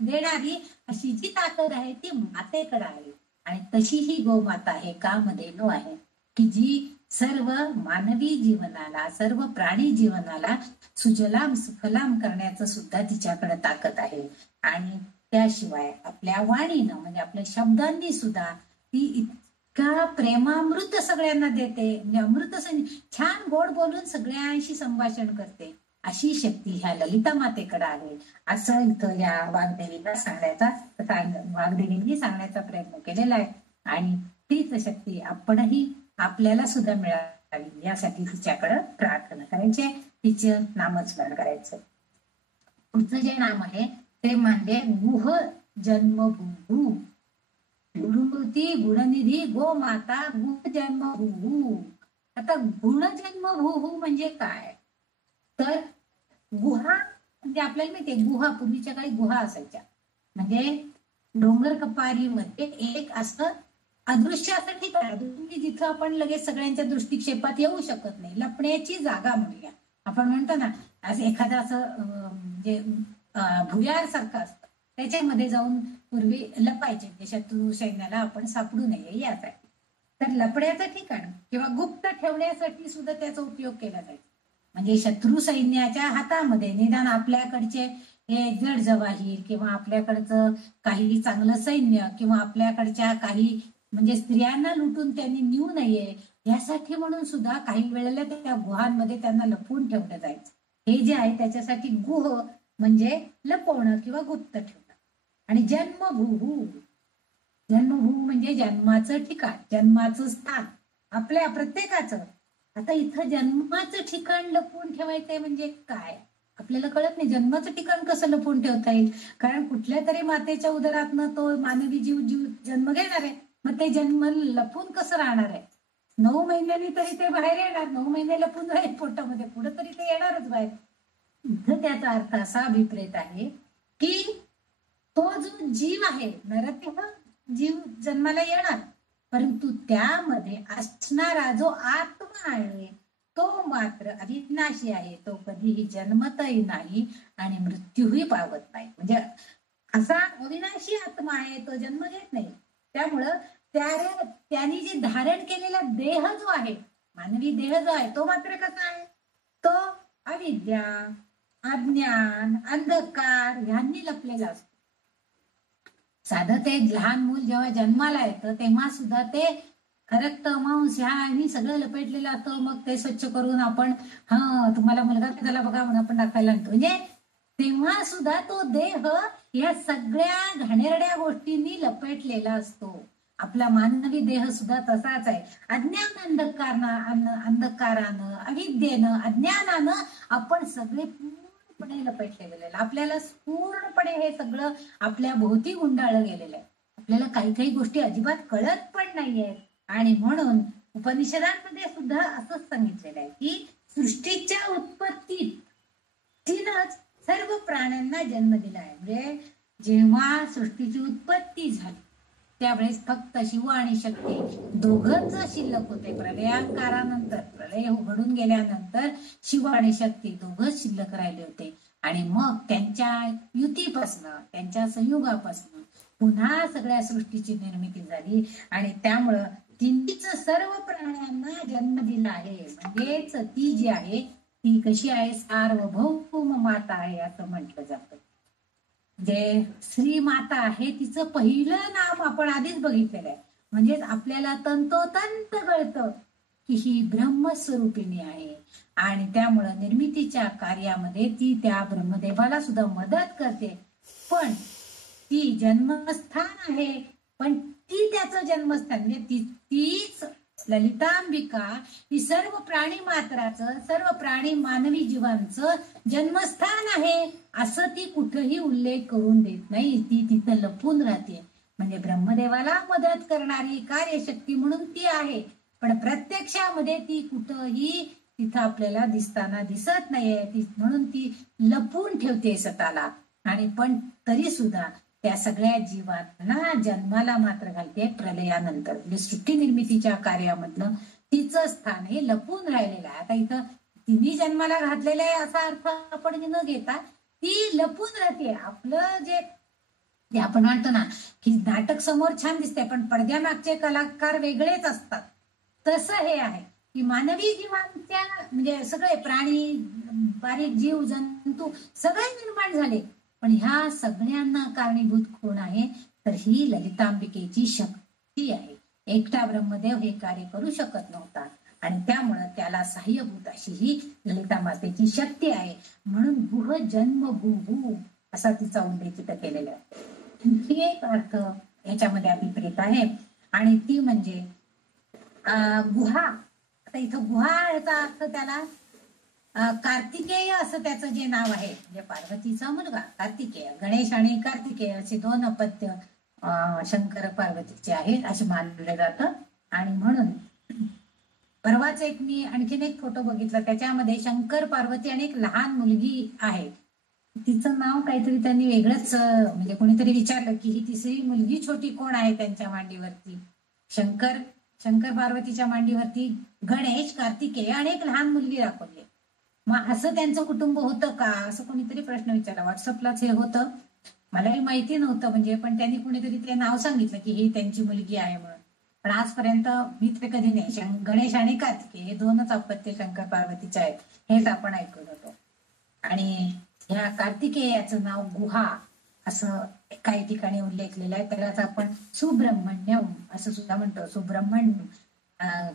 देणारी अशी जी ताकद आहे ती मातेकडे आहे. आणि तशी ही गोमाता आहे, कामधेनू आहे की जी सर्व मानवी जीवनाला सर्व प्राणी जीवनाला सुजलाम सुफलाम करण्याचं सुद्धा तिच्याकडे ताकद आहे. आणि त्याशिवाय आपल्या वाणीनं म्हणजे आपल्या शब्दांनी सुद्धा ती इतका प्रेमामृत सगळ्यांना देते, म्हणजे अमृत छान गोड बोलून सगळ्यांशी संभाषण करते, अशी शक्ती ह्या ललिता मातेकडे आहे असं इथं या वाग्देवीला वाग्देवींनी सांगण्याचा प्रयत्न केलेला आहे. आणि तीच शक्ती आपणही आपल्याला सुद्धा मिळावी यासाठी तिच्याकडे प्रार्थना करायची, तिचं नामस्मरण करायचं. पुढचं जे नाम आहे ते म्हणजे गुह जन्मभूः, गुरुमूर्ती गुणनिधी गोमाता गुह जन्मभूः. आता गुण जन्मभूः म्हणजे काय, तर गुहा म्हणजे आपल्याला माहितीये गुहा, पूर्वीच्या काळी गुहा असायच्या, म्हणजे डोंगर कपारीमध्ये एक असं अदृश्य असं ठिकाण जिथं आपण लगेच सगळ्यांच्या दृष्टिक्षेपात येऊ शकत नाही, लपण्याची जागा म्हणूया आपण म्हणतो ना. असं एखादं असं म्हणजे भुयार सारखं असतं त्याच्यामध्ये जाऊन पूर्वी लपायचे, म्हणजे शत्रू सैन्याला आपण सापडू नये यासाठी. तर लपण्याचं ठिकाण किंवा गुप्त ठेवण्यासाठी सुद्धा त्याचा उपयोग केला जायचा. म्हणजे शत्रू सैन्याच्या हातामध्ये निदान आपल्याकडचे हे जड जवाहीर किंवा आपल्याकडचं काही चांगलं सैन्य किंवा आपल्याकडच्या काही म्हणजे स्त्रियांना लुटून त्यांनी नेऊ नये यासाठी म्हणून सुद्धा काही वेळेला त्या गुहांमध्ये त्यांना लपवून ठेवलं जायचं. हे जे आहे त्याच्यासाठी गुह म्हणजे लपवणं किंवा गुप्त ठेवणं. आणि जन्मभूः, जन्मभूः म्हणजे जन्माचं ठिकाण, जन्माचं स्थान आपल्या प्रत्येकाचं. आता इथं जन्माचं ठिकाण लपवून ठेवायचंय म्हणजे काय, आपल्याला कळत नाही जन्माचं ठिकाण कसं लपवून ठेवता येईल. कारण कुठल्या तरी मातेच्या उदरातनं तो मानवी जीव जन्म घेणार आहे. मग ते जन्म लपून कसं राहणार आहे? 9 महिन्यांनी तरी ते बाहेर येणार. 9 महिने लपून राहील पोटामध्ये, पुढे तरी ते येणारच बाहेर. इथं त्याचा अर्थ असा अभिप्रेत आहे की तो जो जीव आहे नरदेह जीव जन्माला येणार, परंतु त्यामध्ये असणारा जो आत्मा आहे तो मात्र अविनाशी आहे. तो कधीही जन्मतही नाही आणि मृत्यूही पावत नाही. म्हणजे असा अविनाशी आत्मा आहे, तो जन्म घेत नाही. त्यामुळं त्यांनी जे धारण केलेला देह जो आहे, मानवी देह जो आहे, तो मात्र कसा आहे? तो अविद्या, अज्ञान, अंधकार ह्यांनी लपलेला असतो. साधं ते लहान मूल जेव्हा जन्माला येतं तेव्हा सुद्धा ते रक्त मांस ह्या सगळं लपेटलेलं असतं. मग ते स्वच्छ करून आपण तुम्हाला मुलगा झाला बघा म्हणून आपण दाखवायला आणतो. म्हणजे तेव्हा सुद्धा तो देह या सगळ्या घाणेरड्या गोष्टींनी लपेटलेला असतो. आपला मानवी देह सुद्धा तसाच आहे. अज्ञान अंधकारानं, अविद्येनं, अज्ञानानं आपण सगळे पूर्णपणे लपेटले गेलेलं. आपल्याला पूर्णपणे हे सगळं आपल्या भोवती गुंडाळलं गेलेलं आहे. आपल्याला काही काही गोष्टी अजिबात कळत पण नाहीये. आणि म्हणून उपनिषदांमध्ये सुद्धा असंच सांगितलेलं आहे की सृष्टीच्या उत्पत्तीत तिनंच सर्व प्राण्यांना जन्म दिला आहे. म्हणजे जेव्हा सृष्टीची उत्पत्ती झाली त्यावेळेस फक्त शिव आणि शक्ती दोघंच शिल्लक होते. प्रलयांकारानंतर, प्रलय घडून गेल्यानंतर शिव आणि शक्ती दोघंच शिल्लक राहिले होते. आणि मग त्यांच्या युतीपासनं, त्यांच्या संयुगापासनं पुन्हा सगळ्या सृष्टीची निर्मिती झाली. आणि त्यामुळं तिनेच सर्व प्राण्यांना जन्म दिला आहे. म्हणजेच ती जी आहे ती कशी आहे? सार्वभौम माता आहे असं म्हटलं जातं. जे श्री माता आहे तिचं पहिलं नाम आपण आधीच बघितलेलं आहे. म्हणजेच आपल्याला तंतोतंत कळतं की ही ब्रह्मस्वरूपिणी आहे. आणि त्यामुळं निर्मितीच्या कार्यामध्ये ती त्या ब्रह्मदेवाला सुद्धा मदत करते. पण ती जन्मस्थान आहे, पण ती त्याचं जन्मस्थान म्हणजे तीच ललितांबिका ही सर्व प्राणी मात्राचं, सर्व प्राणी मानवी जीवांचं जन्मस्थान आहे असं ती कुठंही उल्लेख करून देत नाही. ती तिथं लपून राहते. म्हणजे ब्रह्मदेवाला मदत करणारी कार्यशक्ती म्हणून ती आहे, पण प्रत्यक्षामध्ये ती कुठंही तिथं आपल्याला दिसताना दिसत नाहीये. म्हणून ती लपून ठेवते स्वतःला. आणि पण तरी सुद्धा त्या सगळ्या जीवांना जन्माला मात्र घालते प्रलयानंतर. म्हणजे सृष्टी निर्मितीच्या कार्यामधलं तिचं स्थान हे लपून राहिलेलं आहे. आता इथं तिने जन्माला घातलेलं आहे असा अर्थ आपण न घेता ती लपून राहते. आपलं जे आपण म्हणतो ना की नाटक समोर छान दिसते पण पडद्यामागचे कलाकार वेगळेच असतात, तसं हे आहे की मानवी जीवांच्या म्हणजे सगळे प्राणी, बारीक जीव जंतू सगळे निर्माण झाले. पण ह्या सगळ्यांना कारणीभूत कोण आहे? तर ही ललितांबिकेची शक्ती आहे. एकटा ब्रह्मदेव हे कार्य करू शकत नव्हता आणि त्यामुळं त्याला सहाय्यभूत अशी ही ललिता मातेची शक्ती आहे. म्हणून गुह जन्म भूभू असा तिचा उल्लेख इथं केलेला आहे. ही एक अर्थ याच्यामध्ये अभिप्रेत आहे. आणि ती म्हणजे गुहा. आता इथं गुहा याचा अर्थ त्याला कार्तिकेय असं त्याचं जे नाव आहे, म्हणजे पार्वतीचा मुलगा कार्तिकेय. गणेश आणि कार्तिकेय असे दोन अपत्य शंकर पार्वतीचे आहेत असे मानले जातं. आणि म्हणून परवाच मी आणखीन एक फोटो बघितला, त्याच्यामध्ये शंकर पार्वती आणि एक लहान मुलगी आहे. तिचं नाव काहीतरी त्यांनी वेगळंच, म्हणजे कोणीतरी विचारलं की ही तिसरी मुलगी छोटी कोण आहे त्यांच्या मांडीवरती. शंकर पार्वतीच्या मांडीवरती गणेश, कार्तिकेय आणि एक लहान मुलगी दाखवली. मग असं त्यांचं कुटुंब होतं का असं कोणीतरी प्रश्न विचारला. व्हॉट्सअपलाच हे होतं, मलाही माहिती नव्हतं म्हणजे, पण त्यांनी कुणीतरी ते नाव सांगितलं की ही त्यांची मुलगी आहे म्हणून. पण आजपर्यंत मी तर कधी नाही, गणेश आणि कार्तिकेय हे दोनच अपत्य शंकर पार्वतीचे आहेत हेच आपण ऐकत होतो. आणि ह्या कार्तिकेयाचं नाव गुहा असं काही ठिकाणी उल्लेखलेलं आहे. त्यालाच आपण सुब्रह्मण्यम असं सुद्धा म्हणतो. सुब्रह्मण्य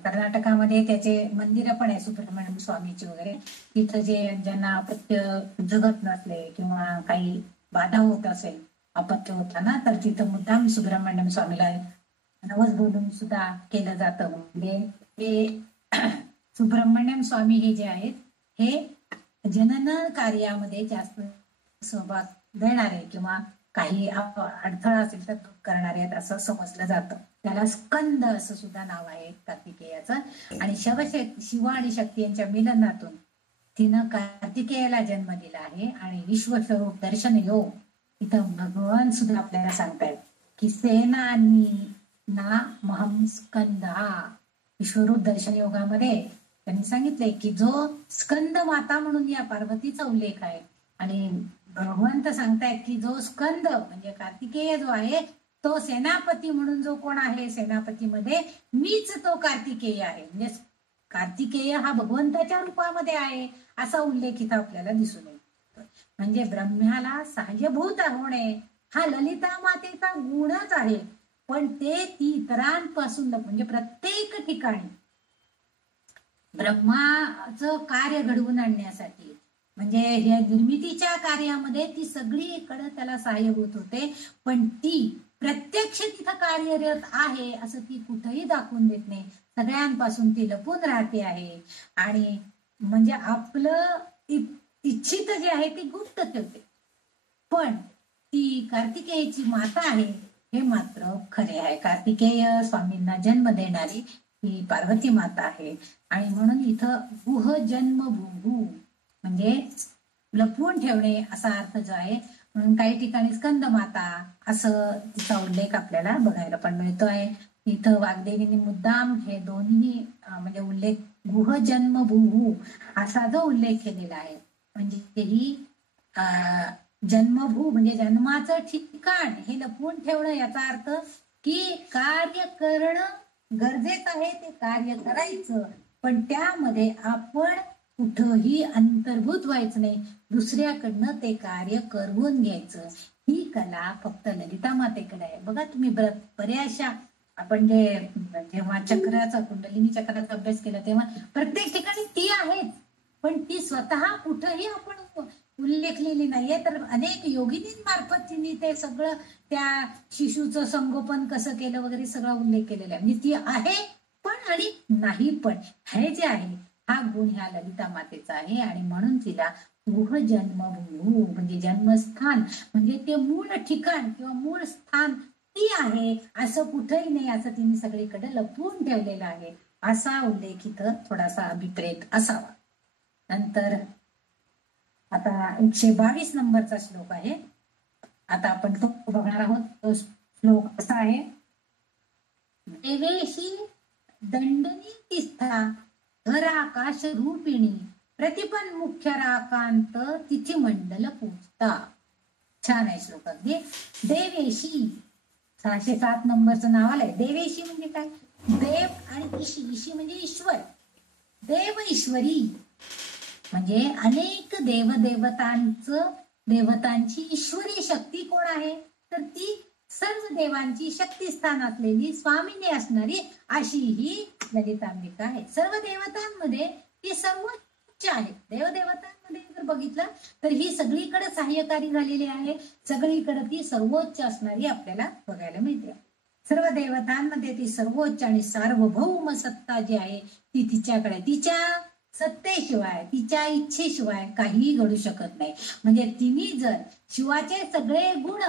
कर्नाटकामध्ये त्याचे मंदिर पण आहे सुब्रह्मण्यम स्वामीचे वगैरे. तिथं जे ज्यांना अपत्य जगत नसले किंवा काही बाधा होत असेल अपत्य होताना, तर तिथं मुद्दाम सुब्रह्मण्यम स्वामीला नवस बोलून सुद्धा केलं जातं. म्हणजे हे सुब्रह्मण्यम स्वामी हे जे आहेत हे जनन कार्यामध्ये जास्त सहभाग देणारे किंवा काही अडथळा असेल तर दूर करणारे आहेत असं समजलं जातं. त्याला स्कंद असं सुद्धा नाव आहे कार्तिकेयाचं. आणि शिव आणि शक्ती यांच्या मिलनातून तिनं कार्तिकेयाला जन्म दिला आहे. आणि विश्वस्वरूप दर्शन योग इथं भगवान सुद्धा आपल्याला सांगतायत की सेनानी ना महम स्कंद. विश्वरूप दर्शन योगामध्ये त्यांनी सांगितलंय की जो स्कंद माता म्हणून या पार्वतीचा उल्लेख आहे. आणि भगवंत सांगतायत की जो स्कंद म्हणजे कार्तिकेय जो आहे तो सेनापती म्हणून जो कोण आहे सेनापतीमध्ये मीच तो कार्तिकेय आहे. म्हणजे कार्तिकेय हा भगवंताच्या रूपामध्ये आहे असा उल्लेख इथं आपल्याला दिसून येतो. म्हणजे ब्रह्म्याला सहाय्यभूत होणे हा ललिता मातेचा गुणच आहे. पण ते ती इतरांपासून म्हणजे प्रत्येक ठिकाणी ब्रह्माचं कार्य घडवून आणण्यासाठी म्हणजे या निर्मितीच्या कार्यामध्ये ती सगळीकडे त्याला सहाय्यभूत होते. पण ती प्रत्यक्ष तिथं कार्यरत आहे असं ती कुठेही दाखवून देत नाही. सगळ्यांपासून ती लपून राहते आहे. आणि म्हणजे आपलं इच्छित जे आहे ते गुप्त ठेवते. पण ती कार्तिकेयची माता आहे हे मात्र खरे आहे. कार्तिकेय स्वामींना जन्म देणारी ही पार्वती माता आहे. आणि म्हणून इथं गुह जन्म भूभू म्हणजे लपवून ठेवणे असा अर्थ जो आहे. म्हणून काही ठिकाणी स्कंद माता असं तिचा उल्लेख आपल्याला बघायला पण मिळतो आहे. इथं वाग्देवीने मुद्दाम हे दोन्ही म्हणजे उल्लेख गुह जन्म भूभू असा जो उल्लेख केलेला आहे. म्हणजे ही जन्मभू म्हणजे जन्माचं ठिकाण हे लपवून ठेवणं याचा अर्थ की कार्य करणं गरजेचं आहे. ते कार्य करायचं पण त्यामध्ये आपण कुठंही अंतर्भूत व्हायचं नाही. दुसऱ्याकडनं ते कार्य करवून घ्यायचं. ही कला फक्त ललिता मातेकडे आहे. बघा तुम्ही बऱ्याचशा आपण जेव्हा चक्राचा कुंडलिनी चक्राचा अभ्यास केला तेव्हा प्रत्येक ठिकाणी ती आहेच. पण ती स्वतः कुठंही आपण उल्लेखलेली नाहीये. तर अनेक योगिनींमार्फत तिने ते सगळं त्या शिशूचं संगोपन कसं केलं वगैरे सगळा उल्लेख केलेला आहे. म्हणजे ती आहे पण आणि नाही पण हे जे आहे हा गुण ह्या ललिता मातेचा आहे. आणि म्हणून तिला गुह जन्मभू म्हणजे जन्मस्थान म्हणजे ते मूळ ठिकाण किंवा मूळ स्थान ती आहे असं कुठंही नाही असं तिने सगळीकडे लपवून ठेवलेलं आहे. असा उल्लेख इथं थोडासा अभिप्रेत असावा. नंतर आता 122 नंबरचा श्लोक आहे. आता आपण तो बघणार आहोत. तो श्लोक कसा आहे. देवेशी दंडनी तिस्था घर आकाश रूपिणी प्रतिपन मुख्य राकांत तिची मंडल पूजता. छान आहे श्लोक अगदी. देवेशी 607 नंबरचं नाव आलंय. देवेशी म्हणजे काय. देव आणि ईशी. ईशी म्हणजे ईश्वर. देव ईश्वरी म्हणजे अनेक देवतांची ईश्वरी शक्ती कोण आहे तर ती सर्व देवांची शक्तिस्थान असलेली स्वामिनी असणारी अशी ही ललितांबिका आहे. सर्व देवतांमध्ये ती सर्वोच्च आहे. देवदेवतांमध्ये जर बघितलं तर ही सगळीकडे सहाय्यकारी झालेली आहे. सगळीकडे ती सर्वोच्च असणारी आपल्याला बघायला मिळते. सर्व देवतांमध्ये ती सर्वोच्च आणि सार्वभौम सत्ता जी आहे ती तिच्याकडे. तिच्या सत्तेशिवाय तिच्या इच्छेशिवाय काहीही घडू शकत नाही. म्हणजे तिने जर शिवाचे सगळे गुण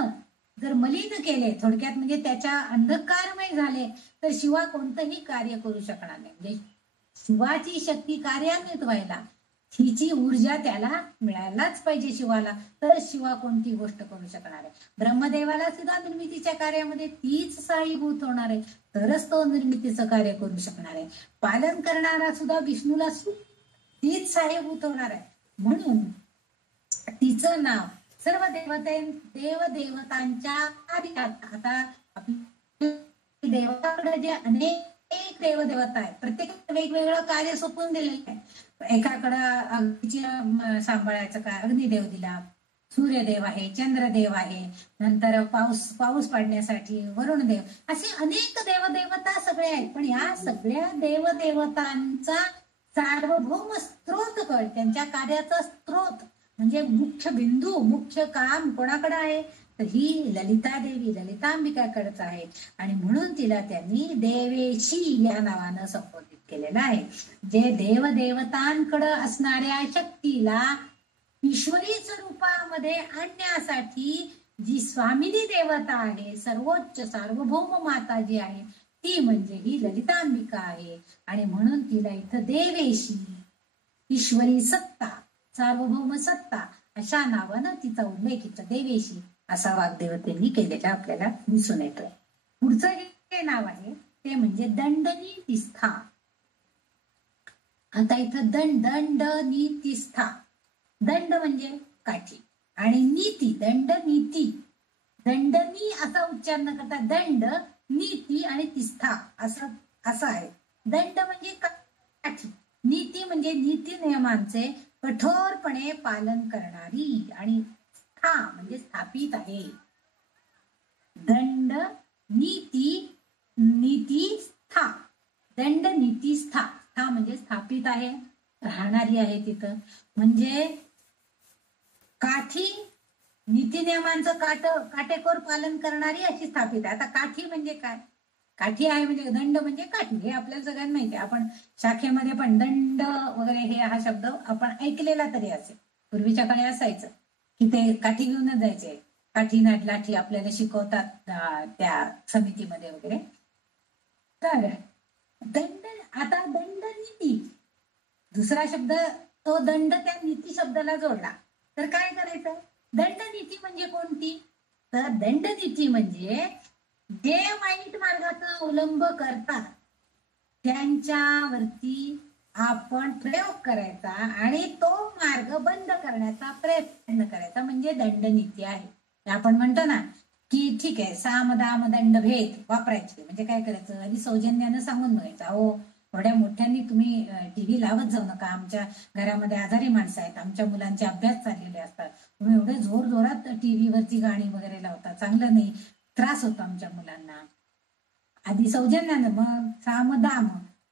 जर मलिन केले थोडक्यात म्हणजे त्याच्या अंधकारमय झाले तर शिवा कोणतंही कार्य करू शकणार नाही. म्हणजे शिवाची शक्ती कार्यान्वित व्हायला हिची ऊर्जा त्याला मिळायलाच पाहिजे शिवाला. तर शिवा कोणती गोष्ट करू शकणार आहे. ब्रह्मदेवाला सुद्धा निर्मितीच्या कार्यामध्ये तीच सहाय्यभूत होणार आहे तरच तो निर्मितीचं कार्य करू शकणार आहे. पालन करणारा सुद्धा विष्णूला तीच सहाय्यभूत होणार आहे. म्हणून तिचं नाव सर्व देवदेवतांच्या कार्यात. आता आपल्या देवाकडे जे अनेक देवदेवता आहेत प्रत्येक वेगवेगळं कार्य सोपवून दिलेलं आहे. एकाकडं अग्नीची सांभाळायचं काय अग्निदेव दिला. सूर्यदेव आहे. चंद्रदेव आहे. नंतर पाऊस पाडण्यासाठी वरुणदेव. असे अनेक देवदेवता सगळे आहेत. पण या सगळ्या देवदेवतांचा सार्वभौम स्त्रोत कळ त्यांच्या कार्याचा स्त्रोत म्हणजे मुख्य बिंदू मुख्य काम कोणाकडे आहे तर ही ललिता देवी ललितांबिकाकडेच आहे. आणि म्हणून तिला त्यांनी देवेशी या नावानं संबोधित केलेलं आहे. जे देवदेवतांकडे असणाऱ्या शक्तीला ईश्वरी स्वरूपामध्ये आणण्यासाठी जी स्वामिनी देवता आहे, सर्वोच्च सार्वभौम माता जी आहे, ती म्हणजे ही ललितांबिका आहे. आणि म्हणून तिला इथं देवेशी, ईश्वरी सत्ता, सार्वभौम सत्ता अशा नावानं तिचा उल्लेख इथं देवेशी असा वाग्देवतेंनी केलेला आपल्याला दिसून येतोय. पुढचं जे नाव आहे ते म्हणजे दंडनीतिस्था. आता इथं दंड नीतिस्था, दंड म्हणजे काठी आणि नीती, दंड नीती, दंडनी असा उच्चार न करता दंड नीती आणि तिस्था असं आहे. दंड म्हणजे काठी, नीती म्हणजे नीती नियमांचे कठोरपणे पालन करणारी आणि स्था म्हणजे स्थापित आहे. दंड नीती नीती स्था, दंड नीती स्था, स्था म्हणजे स्थापित आहे, राहणारी आहे तिथं. म्हणजे काठी नीती नियमांचं काटेकोर पालन करणारी अशी स्थापित आहे. आता काठी म्हणजे काय? काठी आहे म्हणजे दंड म्हणजे काठी, हे आपल्याला सगळ्यांना माहिती आहे. आपण शाखेमध्ये पण दंड वगैरे हे हा शब्द आपण ऐकलेला तरी असेल. पूर्वीच्या काळी असायचं की ते काठी घेऊनच जायचे. काठी नाट लाठी आपल्याला शिकवतात त्या समितीमध्ये वगैरे. तर दंड, आता दंड नीती, दुसरा शब्द तो दंड त्या नीती शब्दाला जोडला तर काय करायचं? दंडनीती म्हणजे कोणती? तर दंडनीती म्हणजे जे वाईट मार्गाचा अवलंब करतात त्यांच्यावरती आपण प्रयोग करायचा आणि तो मार्ग बंद करण्याचा प्रयत्न करायचा, म्हणजे दंडनीती आहे. आपण म्हणतो ना की ठीक आहे, साम दाम दंड भेद वापरायचे. म्हणजे काय करायचं? आधी सौजन्यानं सांगून बघायचं, अहो थोड्या मोठ्यांनी तुम्ही टीव्ही लावत जाऊ नका, आमच्या घरामध्ये आजारी माणसं आहेत, आमच्या मुलांचे अभ्यास चाललेले असतात, तुम्ही एवढे जोर जोरात टीव्हीवरती गाणी वगैरे लावता, चांगलं नाही, त्रास होतो आमच्या मुलांना. आधी सौजन्यानं, मग साम दाम,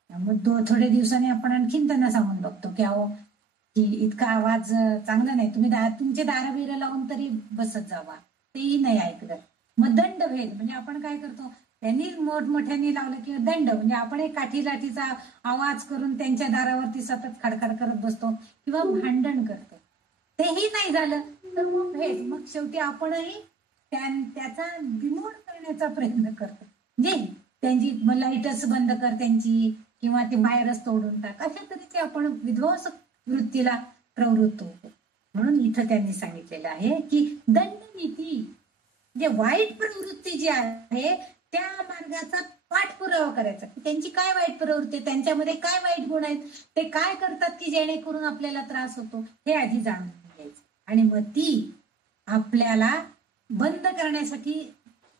मग थोड्या दिवसांनी आपण आणखीन त्यांना सांगून बघतो की अहो की इतका आवाज चांगला नाही, तुम्ही तुमचे दारा बिरं लावून तरी बसत जावा, तेही नाही ऐकलं. मग दंड भेद म्हणजे आपण काय करतो? त्यांनी मोठमोठ्यांनी लावलं की दंड म्हणजे आपण एक काठी लाठीचा आवाज करून त्यांच्या दारावरती सतत खडखड करत बसतो किंवा भांडण करतो. तेही नाही झालं तर मग भेद, मग शेवटी आपणही त्याचा बिमोड करण्याचा प्रयत्न करतो. म्हणजे त्यांची लाईटच बंद कर त्यांची, किंवा ते बाहेरच तोडून टाक, अशा तऱ्हेचे आपण विध्वंस वृत्तीला प्रवृत्त होतो. म्हणून इथं त्यांनी सांगितलेलं आहे की दंडनीती म्हणजे वाईट प्रवृत्ती जी आहे त्या मार्गाचा पाठपुरावा करायचा. त्यांची काय वाईट प्रवृत्ती, त्यांच्यामध्ये काय वाईट गुण आहेत, ते काय करतात की जेणेकरून आपल्याला त्रास होतो, हे आधी जाणून घ्यायचं आणि मग ती आपल्याला बंद करण्यासाठी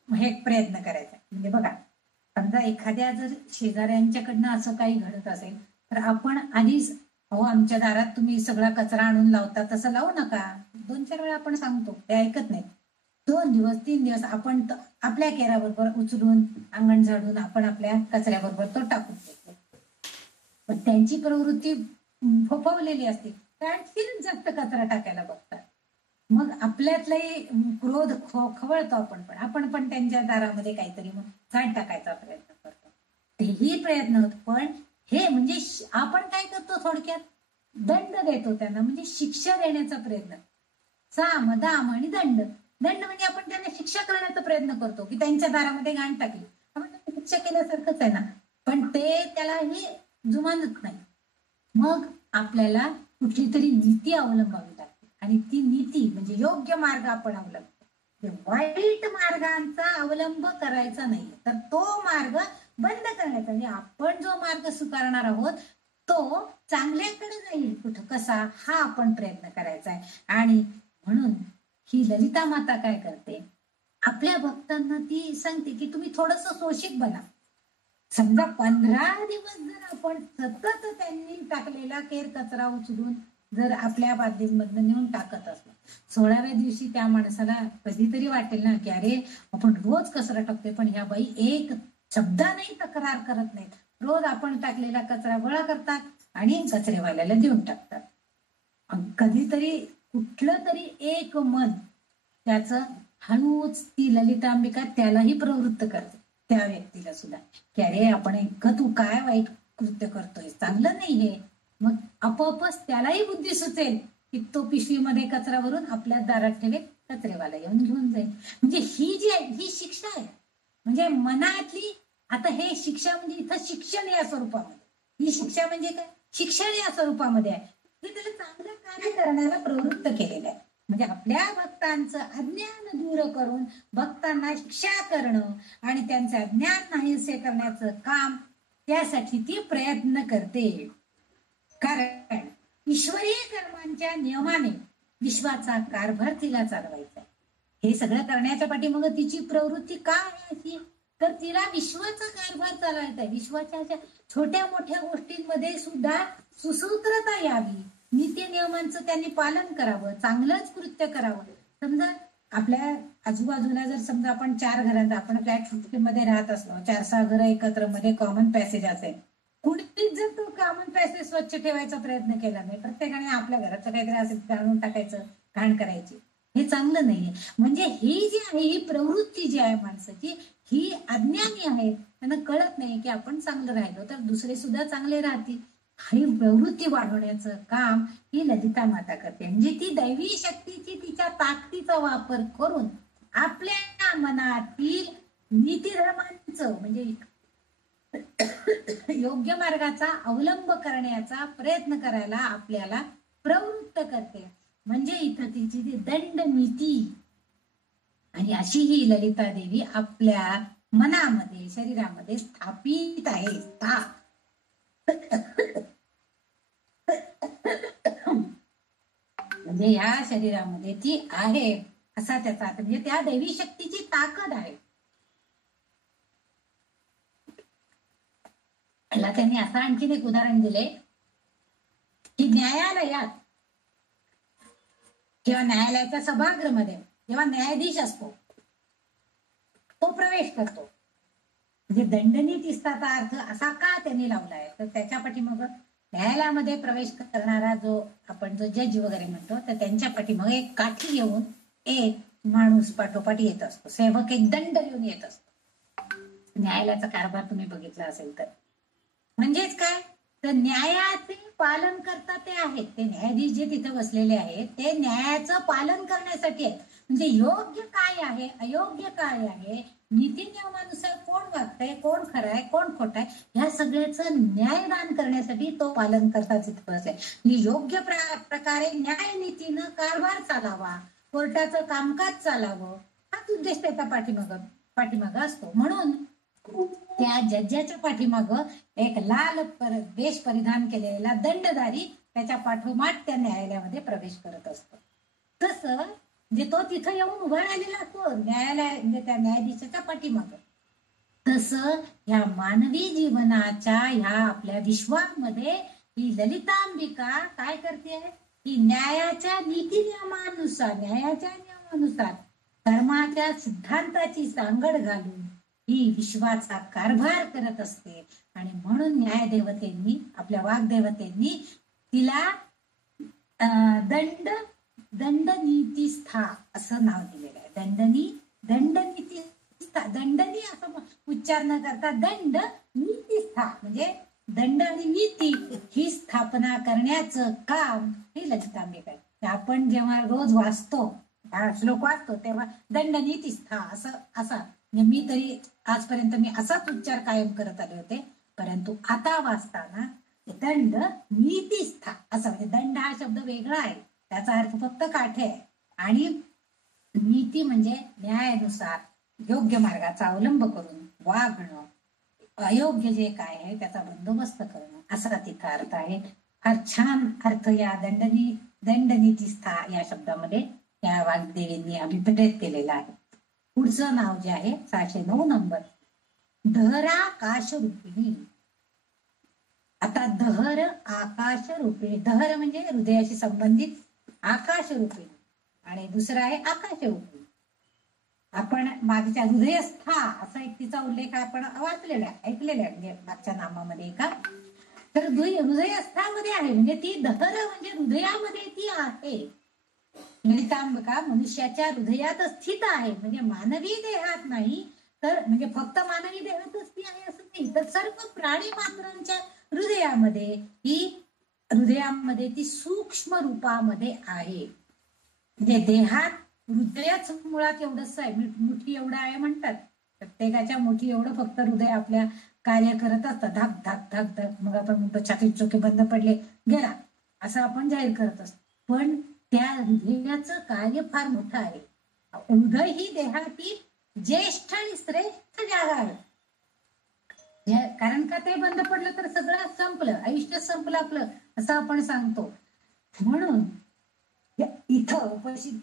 हे प्रयत्न करायचा. म्हणजे बघा, समजा एखाद्या जर शेजाऱ्यांच्याकडनं असं काही घडत असेल तर आपण आधीच, अहो आमच्या दारात तुम्ही सगळा कचरा आणून लावता, तसं लावू नका, 2-4 वेळा आपण सांगतो, ते ऐकत नाही. 2 दिवस 3 दिवस आपण आपल्या केराबरोबर उचलून अंगण झाडून आपण आपल्या कचऱ्याबरोबर तो टाकून देतो. पण त्यांची प्रवृत्ती फोफवलेली असते, आणखीन जास्त कचरा टाकायला बघतात. मग आपल्यातलाही क्रोध खवळतो आपण पण त्यांच्या दारामध्ये काहीतरी झाड टाकायचा प्रयत्न करतो, तेही प्रयत्न होत. पण हे म्हणजे आपण काय करतो? थोडक्यात दंड देतो त्यांना, म्हणजे शिक्षा देण्याचा प्रयत्न. साम दाम आणि दंड, दंड म्हणजे आपण त्यांना शिक्षा करण्याचा प्रयत्न करतो की त्यांच्या दारामध्ये घाण टाकली, आपण शिक्षा केल्यासारखंच आहे ना, पण ते त्यालाही जुमानत नाही. मग आपल्याला कुठली तरी नीती अवलंबावी लागते आणि ती नीती म्हणजे योग्य मार्ग आपण अवलंबतो. वाईट मार्गांचा अवलंब करायचा नाही, तर तो मार्ग बंद करण्याचा, म्हणजे आपण जो मार्ग स्वीकारणार आहोत तो चांगल्याकडे जाईल कुठं कसा, हा आपण प्रयत्न करायचा आहे. आणि म्हणून ही ललिता माता काय करते? आपल्या भक्तांना ती सांगते की तुम्ही थोडस सोशिक बना. समजा 15 दिवस जर आपण सतत त्यांनी टाकलेला केर कचरा उचलून जर आपल्या बादलीमधनं नेऊन टाकत असलो, 16व्या दिवशी त्या माणसाला कधीतरी वाटेल ना की अरे आपण रोज कचरा टाकतोय, पण ह्या बाई एक शब्दानेही तक्रार करत नाहीत, रोज आपण टाकलेला कचरा गोळा करतात आणि कचरेवाल्याला देऊन टाकतात. कधीतरी कुठलं तरी एक मन त्याचं हळूच ती ललितांबिका त्यालाही प्रवृत्त करते, त्या व्यक्तीला सुद्धा, की अरे आपण इतकं तू काय वाईट कृत्य करतोय, चांगलं नाही हे. मग आपोआपच त्यालाही बुद्धी सुचेल की तो पिशवीमध्ये कचरा भरून आपल्या दारात ठेवेल, कचरेवाला येऊन घेऊन जाईल. म्हणजे ही जी आहे ही शिक्षा आहे. म्हणजे मनातली, आता हे शिक्षा म्हणजे इथं शिक्षण या स्वरूपामध्ये, ही शिक्षा म्हणजे काय, शिक्षण या स्वरूपामध्ये आहे. हे त्याला चांगलं कार्य करण्याला प्रवृत्त केलेलं आहे. म्हणजे आपल्या भक्तांचं अज्ञान दूर करून भक्तांना शिक्षा करणं आणि त्यांचं अज्ञान नाहीसे करण्याचं काम त्यासाठी ती प्रयत्न करते. कारण ईश्वरीय कर्मांच्या नियमाने विश्वाचा कारभार तिला चालवायचा. हे सगळं करण्याच्या पाठीमागे तिची प्रवृत्ती का आहे अशी, तर तिला विश्वाचा कारभार चालवायचा आहे. विश्वाच्या अशा छोट्या मोठ्या गोष्टींमध्ये सुद्धा सुसूत्रता यावी, नीती नियमांचं त्यांनी पालन करावं, चांगलंच कृत्य करावं. समजा आपल्या आजूबाजूला जर समजा आपण 4 घरांचा, आपण फ्लॅट मध्ये राहत असलो, 4-6 घरं एकत्र मध्ये कॉमन पॅसेज असेल, कुणीच जर तो कॉमन पॅसेज स्वच्छ ठेवायचा प्रयत्न केला नाही, प्रत्येकाने आपल्या घराचं काहीतरी असेल काढून टाकायचं, घाण करायची, हे चांगलं नाहीये. म्हणजे ही जी आहे ही प्रवृत्ती जी आहे माणसाची, ही अज्ञानी आहे. त्यांना कळत नाही की आपण चांगलं राहिलो तर दुसरे सुद्धा चांगले राहतील. ही प्रवृत्ती वाढवण्याचं काम ही ललिता माता करते. म्हणजे ती दैवी शक्तीची, तिच्या ताकदीचा वापर करून आपल्या मनातील नीतिधर्मांचं म्हणजे योग्य मार्गाचा अवलंब करण्याचा प्रयत्न करायला आपल्याला प्रवृत्त करते. म्हणजे इथं तिची ती दंड नीती, आणि अशी ही ललिता देवी आपल्या मनामध्ये, शरीरामध्ये स्थापित आहे. म्हणजे या शरीरामध्ये ती आहे असा त्याचा अर्थ. म्हणजे त्या दैवी शक्तीची ताकद आहे. याला त्यांनी असं आणखीन एक उदाहरण दिले की न्यायालयात किंवा न्यायालयाच्या सभागृहामध्ये जेव्हा न्यायाधीश असतो तो प्रवेश करतो. म्हणजे दंडनीतीचा अर्थ असा का त्यांनी लावलाय, तर त्याच्या पाठीमाग न्यायालयामध्ये प्रवेश करणारा जो आपण जो जज वगैरे म्हणतो, तर त्यांच्या पाठीमागे एक काठी घेऊन एक माणूस पाठोपाठ येत असतो, सेवक एक दंड घेऊन येत असतो. न्यायालयाचा कारभार तुम्ही बघितला असेल तर म्हणजेच काय, तर न्यायाचे पालन करता ते आहेत. ते न्यायाधीश जे तिथे बसलेले आहेत ते न्यायाचं पालन करण्यासाठी आहेत. म्हणजे योग्य काय आहे, अयोग्य काय आहे, नीती नियमानुसार कोण वागतंय, कोण खरं आहे, कोण खोट आहे, ह्या सगळ्याचं न्यायदान करण्यासाठी तो पालन करता तिथे बसलाय. योग्य प्रकारे न्याय नीतीनं कारभार चालावा, कोर्टाचं कामकाज चालावं, हाच उद्देश त्याचा पाठीमाग असतो. म्हणून त्या जज्जाच्या पाठीमाग एक लाल वेश परिधान केलेला दंडधारी त्याच्या पाठोपाठ त्या न्यायालयामध्ये प्रवेश करत असतो. तसं म्हणजे तो तिथं येऊन उभा राहिलेला असतो न्यायालय, म्हणजे त्या न्यायाधीशाच्या पाठीमाग. तसं ह्या मानवी जीवनाच्या ह्या आपल्या विश्वामध्ये ही ललितांबिका काय करते, की न्यायाच्या नीती नियमानुसार, धर्माच्या सिद्धांताची सांगड घालून ही विश्वाचा कारभार करत असते. आणि म्हणून न्यायदेवतेंनी, आपल्या वाग्देवतेंनी तिला दंडनीतीस्था असं नाव दिलेलं आहे. दंडनीतीस्था, दंडनी असं उच्चार न करता दंड नीतीस्था म्हणजे दंड आणि नीती ही स्थापना करण्याचं काम ही ललितांबिका आहे. आपण जेव्हा रोज वाचतो, श्लोक वाचतो, तेव्हा दंड नीतीस्था असा म्हणजे मी तरी आजपर्यंत मी असाच उच्चार कायम करत आले होते, परंतु आता वाचताना दंड नीतीस्था असं, म्हणजे दंड हा शब्द वेगळा आहे, त्याचा अर्थ फक्त काठे आहे, आणि नीती म्हणजे न्यायानुसार योग्य मार्गाचा अवलंब करून वागणं, अयोग्य जे काय आहे त्याचा बंदोबस्त करणं असा तिचा अर्थ आहे. फार छान अर्थ या दंडनीतीस्था या शब्दामध्ये या वाग्देवींनी अभिप्रेत केलेला आहे. पुढचं नाव जे आहे 609 नंबर, दहराकाश रूपिणी. आता दहर आकाश रूपिणी, दहर म्हणजे हृदयाशी संबंधित, आकाश रूपिणी, आणि दुसरं आहे आकाश रूपिणी. आपण मागच्या हृदयस्था असा एक तिचा उल्लेख आपण वाचलेला, ऐकलेला म्हणजे मागच्या नामामध्ये का, तर हृदयस्थामध्ये आहे. म्हणजे ती दहर म्हणजे हृदयामध्ये ती आहे. ललितांबिका मनुष्याच्या हृदयात स्थित आहे, म्हणजे मानवी देहात नाही, तर म्हणजे फक्त मानवी देहातच ती आहे असं नाही, तर सर्व प्राणी मात्रांच्या हृदयामध्ये ती सूक्ष्म रूपामध्ये आहे. म्हणजे देहात हृदयच मुळात एवढंच आहे, मुठी एवढं आहे म्हणतात. प्रत्येकाच्या मुठी एवढं फक्त हृदय आपल्या कार्य करत असतं. धाक धाक धाक धाक. मग आपण म्हणतो छातीत चोके बंद पडले, गेला, असं आपण जाहीर करत असतो. पण त्या हृदयाचं कार्य फार मोठं आहे. हृदय ही देहातील ज्येष्ठ आणि श्रेष्ठ जागा आहे. कारण का ते बंद पडलं तर सगळं संपलं, आयुष्य संपलं आपलं, असं आपण सांगतो. म्हणून इथं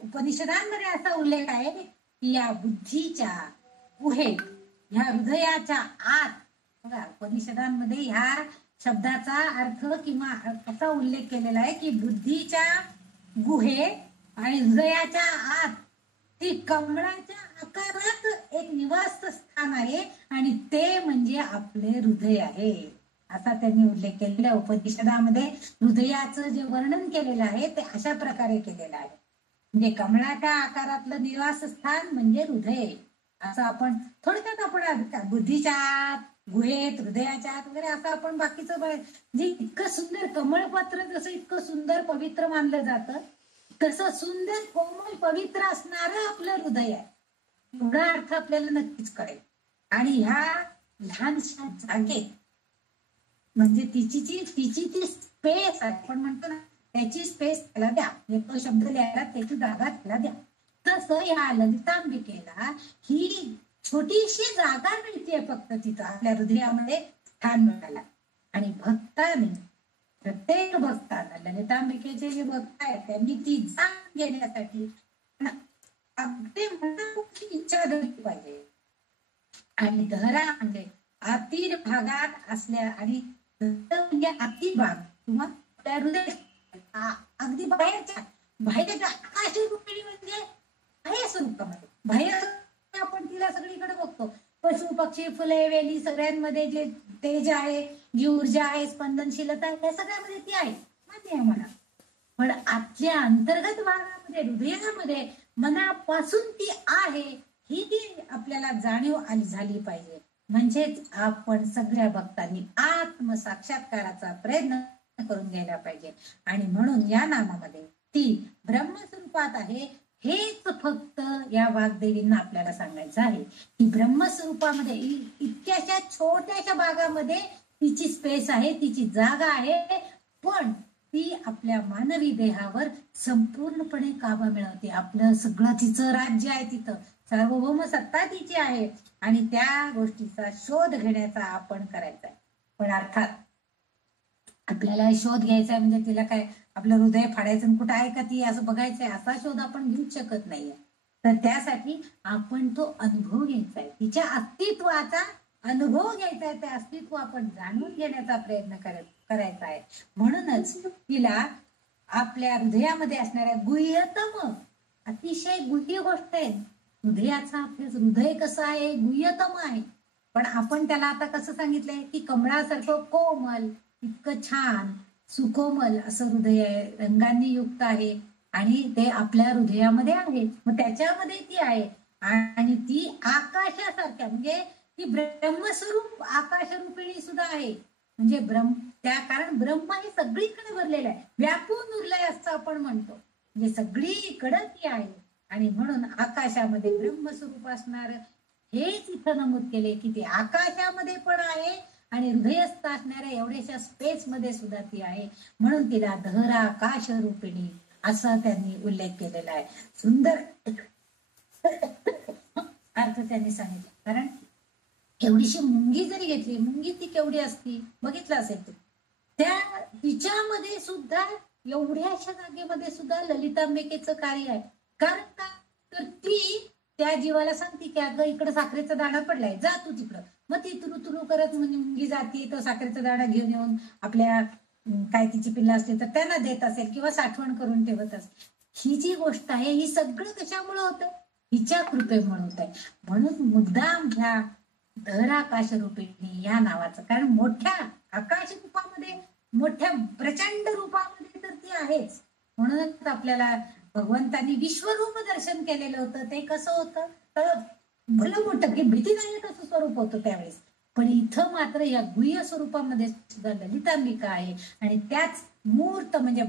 उपनिषदांमध्ये असा उल्लेख आहे की या बुद्धीच्या गुहेत, ह्या हृदयाच्या आत, बघा उपनिषदांमध्ये ह्या शब्दाचा अर्थ किंवा असा उल्लेख केलेला आहे की बुद्धीच्या गुहेत आणि हृदयाच्या आत ती कमळाच्या आकारात एक निवास स्थान आहे आणि ते म्हणजे आपले हृदय आहे, असा त्यांनी उल्लेख केलेला. उपनिषदामध्ये हृदयाचं जे वर्णन केलेलं आहे ते अशा प्रकारे केलेलं आहे. म्हणजे कमळाच्या आकारातलं निवासस्थान म्हणजे हृदय, असं आपण थोडक्यात आपण बुद्धीच्या आत, गुहेत, हृदयाच्या आत वगैरे असं आपण बाकीचं जे इतकं सुंदर कमळपत्र जसं इतकं सुंदर पवित्र मानलं जातं, तसं सुंदर कोमल पवित्र असणारं आपलं हृदय आहे, एवढा अर्थ आपल्याला नक्कीच कळेल. आणि ह्या लहानशा जागेत म्हणजे तिची ती स्पेस आहे, आपण म्हणतो ना त्याची स्पेस त्याला द्या, तो शब्द लिहायला त्याची जागा त्याला द्या. तसं या ललितांबिकेला ही छोटीशी जागा मिळते फक्त तिथं आपल्या हृदयामध्ये स्थान मिळाला. आणि भक्ताने, प्रत्येक भक्ताला, ललितांबिकेचे जे भक्त आहेत त्यांनी ती जाण घेण्यासाठी अगदी मनाची इच्छा धरली पाहिजे. आणि दहरा म्हणजे आतील भागात असल्या, आणि म्हणजे आतील भाग किंवा त्या हृदय अगदी बाहेरच्या आकाशरूपिणी म्हणजे बाह्य स्वरूपामध्ये, बाहेर आपण तिला सगळीकडे बघतो, पशु पक्षी फुले वेली सगळ्यांमध्ये जे तेज आहे, जी ऊर्जा आहे, स्पंदनशीलता आहे, त्या सगळ्यामध्ये ती आहे, मान्य आहे मला. पण आतल्या अंतर्गत भागामध्ये, हृदयामध्ये मनापासून ती आहे, ही ती आपल्याला जाणीव झाली पाहिजे. म्हणजेच आपण सगळ्या भक्तांनी आत्मसाक्षात्काराचा प्रयत्न करून घ्यायला पाहिजे. आणि म्हणून या नामामध्ये ती ब्रह्मस्वरूपात आहे हेच फक्त या वाग्देवींना आपल्याला सांगायचं आहे की ब्रह्मस्वरूपामध्ये इतक्याशा छोट्याशा भागामध्ये तिची स्पेस आहे, तिची जागा आहे, पण ती आपल्या मानवी देहावर संपूर्णपणे काबा मिळवते. आपलं सगळं तिचं राज्य आहे, तिथं सार्वभौम सत्ता तिची आहे आणि त्या गोष्टीचा शोध घेण्याचा आपण करायचा आहे. पण अर्थात आपल्याला शोध घ्यायचा आहे म्हणजे तिला काय आपलं हृदय फाडायचं कुठं आहे का ती असं बघायचंय, असा शोध आपण घेऊ शकत नाहीये. तर त्यासाठी आपण तो अनुभव घ्यायचा आहे, तिच्या अस्तित्वाचा अनुभव घ्यायचा आहे, ते अस्तित्व आपण जाणून घेण्याचा प्रयत्न करायचा आहे. म्हणूनच तिला आपल्या हृदयामध्ये असणाऱ्या गुह्यतम, अतिशय गुह्य गोष्ट आहे हृदयाचा अभ्यास. हृदय कसं आहे, गुह्यतम आहे, पण आपण त्याला आता कसं सांगितलंय की कमळासारखं कोमल, इतकं छान सुकोमल असं हृदय आहे, रंगांनी युक्त आहे आणि ते आपल्या हृदयामध्ये आहे. मग त्याच्यामध्ये ती आहे आणि ती आकाशासारख्या म्हणजे ती ब्रह्मस्वरूप आकाशरूपिणी सुद्धा आहे. म्हणजे त्या कारण ब्रह्म हे सगळीकडे भरलेलं आहे, व्यापून उरलंय असं आपण म्हणतो, म्हणजे सगळीकडे ती आहे. आणि म्हणून आकाशामध्ये ब्रह्मस्वरूप असणार हेच इथं नमूद केले की ते आकाशामध्ये पण आहे आणि हृदयस्थ असणाऱ्या एवढ्याशा स्पेस मध्ये सुद्धा ती आहे. म्हणून तिला दहरा आकाश रूपिणी असा त्यांनी उल्लेख केलेला आहे. सुंदर अर्थ त्यांनी सांगितलं. कारण एवढीशी मुंगी जरी घेतली, मुंगी ती केवढी असती बघितलं असेल ते, त्या तिच्यामध्ये सुद्धा एवढ्याशा जागेमध्ये सुद्धा ललितांबिकेचं कार्य आहे. कारण का तर ती त्या जीवाला सांगते की अगं इकडं साखरेचा दाणा पडलाय, जा तू तिकडं. मग ती तुरु तुरु करत म्हणजे मुंगी जाते, तो साखरेचा दाणा घेऊन येऊन आपल्या काय तिची पिल्लं असते तर त्यांना देत असेल किंवा साठवण करून ठेवत असेल. ही जी गोष्ट आहे ही सगळं कशामुळे होतं, हिच्या कृपेमुळे होत आहे. म्हणून मुद्दाम ह्या दहराकाश रूपिणी या नावाचं, कारण मोठ्या आकाश रूपामध्ये, मोठ्या प्रचंड रूपामध्ये तर ती आहेच. म्हणूनच आपल्याला भगवंतांनी विश्वरूप दर्शन केलेलं होतं. ते कसं होतं तर भलं मोठं की भीतीदायक असं स्वरूप होतं त्यावेळेस. पण इथं मात्र या गुह्य स्वरूपामध्ये सुद्धा ललितांबिका आहे आणि त्याच मूर्त म्हणजे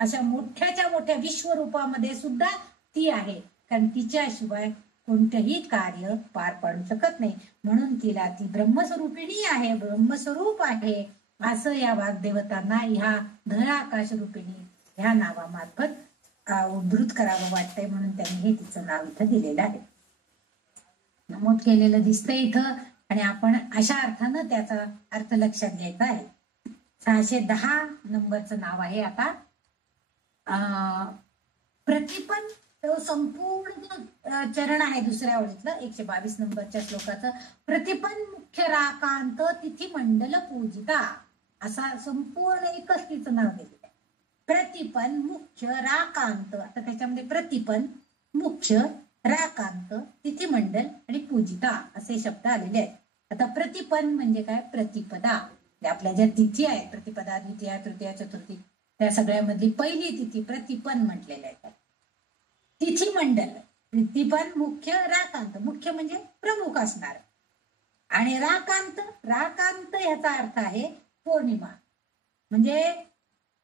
अशा मोठ्याच्या मोठ्या विश्वरूपामध्ये सुद्धा ती आहे, कारण तिच्याशिवाय कोणतंही कार्य पार पाडू शकत नाही. म्हणून तिला ती ब्रह्मस्वरूपिणी आहे, ब्रह्मस्वरूप आहे असं या वाग्देवतांना ह्या धराकाश रूपिणी ह्या नावामार्फत उद्धृत करावं वाटतंय, म्हणून त्यांनी हे तिचं नाव इथं दिलेलं आहे, नमूद केलेलं दिसतंय इथं. आणि आपण अशा अर्थानं त्याचा अर्थ लक्षात घ्यायचा आहे. 610 नंबरचं नाव आहे आता प्रतिपन. संपूर्ण चरण आहे दुसऱ्या ओळीतलं 122 नंबरच्या श्लोकाचं. प्रतिपन मुख्य राकांत तिथी मंडल पूजिता असा संपूर्ण एकच तिचं नाव दिलेलं आहे. प्रतिपन मुख्य राकांत. आता त्याच्यामध्ये प्रतिपन मुख्य राकांत तिथी मंडल आणि पूजिता असे शब्द आलेले आहेत. आता प्रतिपन म्हणजे काय? प्रतिपदा. आपल्या ज्या तिथी आहेत प्रतिपदा, द्वितीया, तृतीया, चतुर्थी त्या सगळ्यामधली पहिली तिथी प्रतिपन म्हटलेल्या आहेत. तिथी मंडल प्रतिपन मुख्य राकांत. मुख्य म्हणजे प्रमुख असणार आणि राकांत. राकांत याचा अर्थ आहे पौर्णिमा, म्हणजे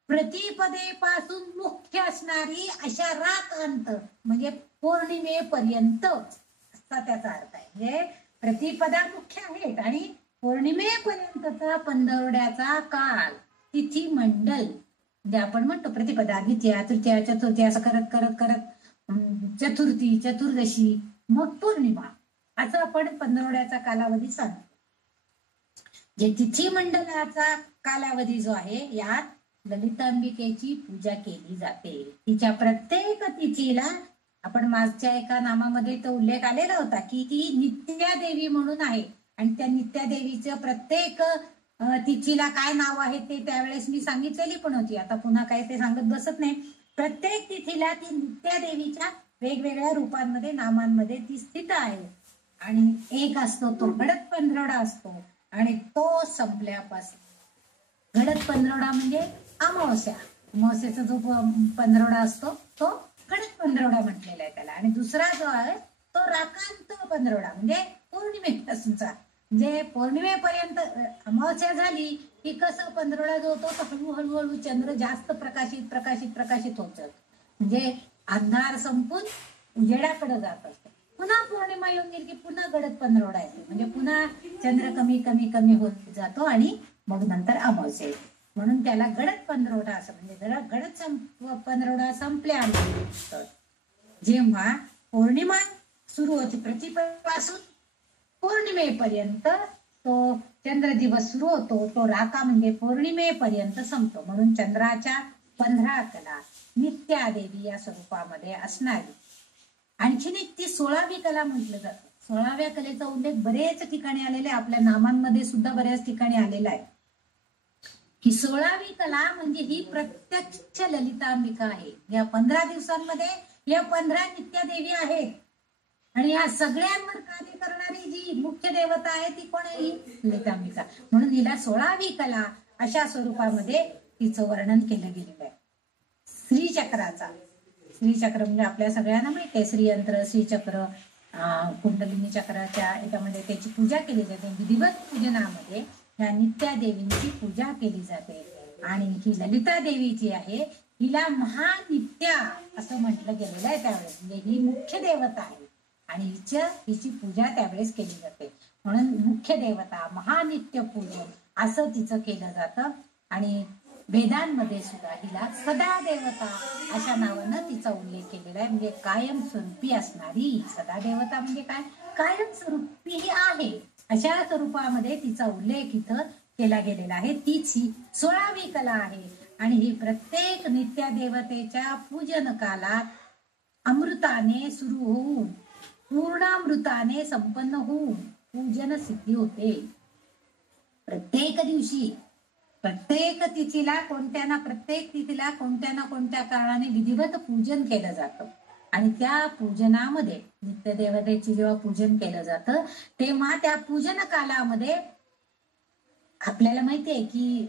प्रतिपदेपासून मुख्य असणारी अशा राकांत म्हणजे पौर्णिमेपर्यंत असा त्याचा अर्थ आहे. म्हणजे प्रतिपदा मुख्य आहेत आणि पौर्णिमेपर्यंतचा पंधरवड्याचा काल तिथी मंडल म्हणजे आपण म्हणतो प्रतिपदा, द्वितीया, तृतीया, चतुर्थी असं करत करत करत चतुर्थी, चतुर्दशी, मग पौर्णिमा असं आपण पंधरवड्याचा कालावधी सांगतो. जे तिथी मंडलाचा कालावधी जो आहे यात ललितांबिकेची पूजा केली जाते. तिच्या प्रत्येक तिथीला आपण मागच्या एका नामामध्ये तो उल्लेख आलेला होता की ती नित्या देवी म्हणून आहे आणि त्या नित्या देवीचं प्रत्येक तिथीला काय नाव आहे ते त्यावेळेस मी सांगितलेली पण होती. आता पुन्हा काय ते सांगत बसत नाही. प्रत्येक तिथीला ती नित्या देवीच्या वेगवेगळ्या रूपांमध्ये नामांमध्ये ती स्थित आहे आणि एक असतो तो गडद पंधरवडा असतो आणि तो संपल्यापासून गडद पंधरवडा म्हणजे अमावस्या, अमावस्याचा जो पंधरवडा असतो तो गडद पंधरवडा म्हटलेला आहे त्याला. आणि दुसरा जो आहे तो राकांत पंधरवडा म्हणजे पौर्णिमेपासूनचा, म्हणजे पौर्णिमेपर्यंत अमावस्या झाली की कसं पंधरवडा जो होतो तो हळूहळू चंद्र जास्त प्रकाशित प्रकाशित प्रकाशित होत जातो, म्हणजे अंधार संपून उजेडाकडे जात असतो. पुन्हा पौर्णिमा येऊन गेली की पुन्हा गडद पंधरवडा येतो, म्हणजे पुन्हा चंद्र कमी कमी कमी होत जातो आणि मग नंतर अमावस्या येते. म्हणून त्याला गडद पंधरवडा असं म्हणजे जरा गडद पंधरवडा संपल्यानंतर जेव्हा पौर्णिमा सुरू होते प्रतिपदेपासून पौर्णिमेपर्यंत तो चंद्र दिवस सुरू होतो, तो राका म्हणजे पौर्णिमेपर्यंत संपतो. म्हणून चंद्राच्या 15 कला नित्या देवी या स्वरूपामध्ये असणारी. आणखीन एक ती 16वी कला म्हटलं जातं. 16व्या कलेचा उल्लेख बरेच ठिकाणी आलेला आहे, आपल्या नामांमध्ये सुद्धा बऱ्याच ठिकाणी आलेला आहे की 16वी कला म्हणजे ही प्रत्यक्ष ललितांबिका आहे. या 15 दिवसांमध्ये या 15 नित्या देवी आहेत आणि या सगळ्यांवर कार्य करणारी जी मुख्य देवता आहे ती कोण आहे? ललितांबिका. म्हणून हिला 16वी कला अशा स्वरूपामध्ये तिचं वर्णन केलं गेलेलं आहे. श्रीचक्राचा, श्रीचक्र म्हणजे आपल्या सगळ्यांना माहिती आहे, श्रीयंत्र, श्रीचक्र, कुंडलिनी चक्राच्या याच्यामध्ये त्याची पूजा केली जाते. विधिवत पूजनामध्ये या नित्या देवींची पूजा केली जाते आणि ही ललिता देवी जी आहे हिला महानित्या असं म्हटलं गेलेलं आहे त्यावेळेस, म्हणजे ही मुख्य देवता आहे आणि हिची पूजा त्यावेळेस केली जाते. म्हणून मुख्य देवता महानित्य पूजन असं तिचं केलं जातं. आणि वेदांमध्ये सुद्धा हिला सदा देवता अशा नावानं तिचा उल्लेख केलेला आहे, म्हणजे कायमस्वरूपी असणारी. सदा देवता म्हणजे काय? कायमस्वरूपी ही आहे अशा स्वरूपामध्ये तिचा उल्लेख इथं केला गेलेला आहे. तीच ही 16वी कला आहे आणि ही प्रत्येक नित्या देवतेच्या पूजन कालात अमृताने सुरू होऊन पूर्णामृताने संपन्न होऊन पूजन सिद्धी होते. प्रत्येक दिवशी प्रत्येक तिथीला प्रत्येक तिथीला कोणत्या ना कोणत्या कारणाने विधिवत पूजन केलं जातं आणि त्या पूजनामध्ये नित्य देवतेचे जेव्हा पूजन केलं जातं तेव्हा त्या पूजन कालामध्ये आपल्याला माहितीये की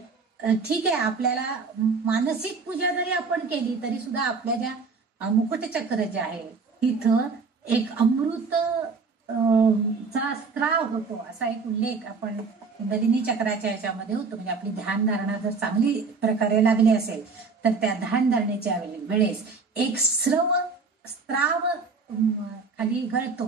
ठीक आहे, आपल्याला मानसिक पूजा जरी आपण केली तरी सुद्धा आपल्या ज्या मुकुट चक्र जे आहे तिथं एक अमृत शास्त्र स्त्राव होतो असा एक उल्लेख आपण कुंडलिनी चक्राच्या याच्यामध्ये होतो. म्हणजे आपली ध्यान धारणा जर चांगली प्रकारे लागली असेल तर त्या ध्यान धारणेच्या वेळेस एक स्त्राव खाली गळतो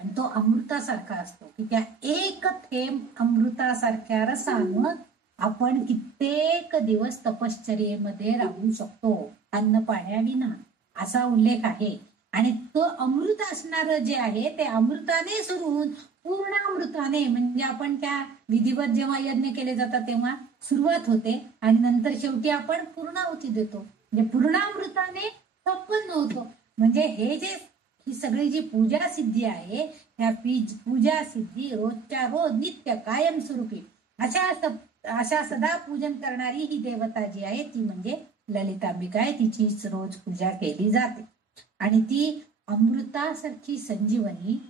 आणि तो अमृतासारखा असतो की त्या एक थेंब अमृतासारख्या रसानं आपण कित्येक दिवस तपश्चर्येमध्ये राहू शकतो अन्न पाण्याविना असा उल्लेख आहे. आणि तो अमृत असणार जे आहे ते अमृताने सुरू होऊन पूर्णामृताने म्हणजे आपण त्या विधिवत जेव्हा यज्ञ केले जातात तेव्हा सुरुवात होते आणि नंतर शेवटी आपण पूर्णाहुती देतो म्हणजे पूर्णामृताने संपन्न होतो. म्हणजे हे जे ही सगळी जी पूजा सिद्धी आहे ह्या पूजा सिद्धी रोजच्या रोज नित्य कायमस्वरूपी अशा सदा पूजन करणारी ही देवता जी आहे ती म्हणजे ललितांबिका आहे. तिचीच रोज पूजा केली जाते आणि ती अमृतासारखी संजीवनी.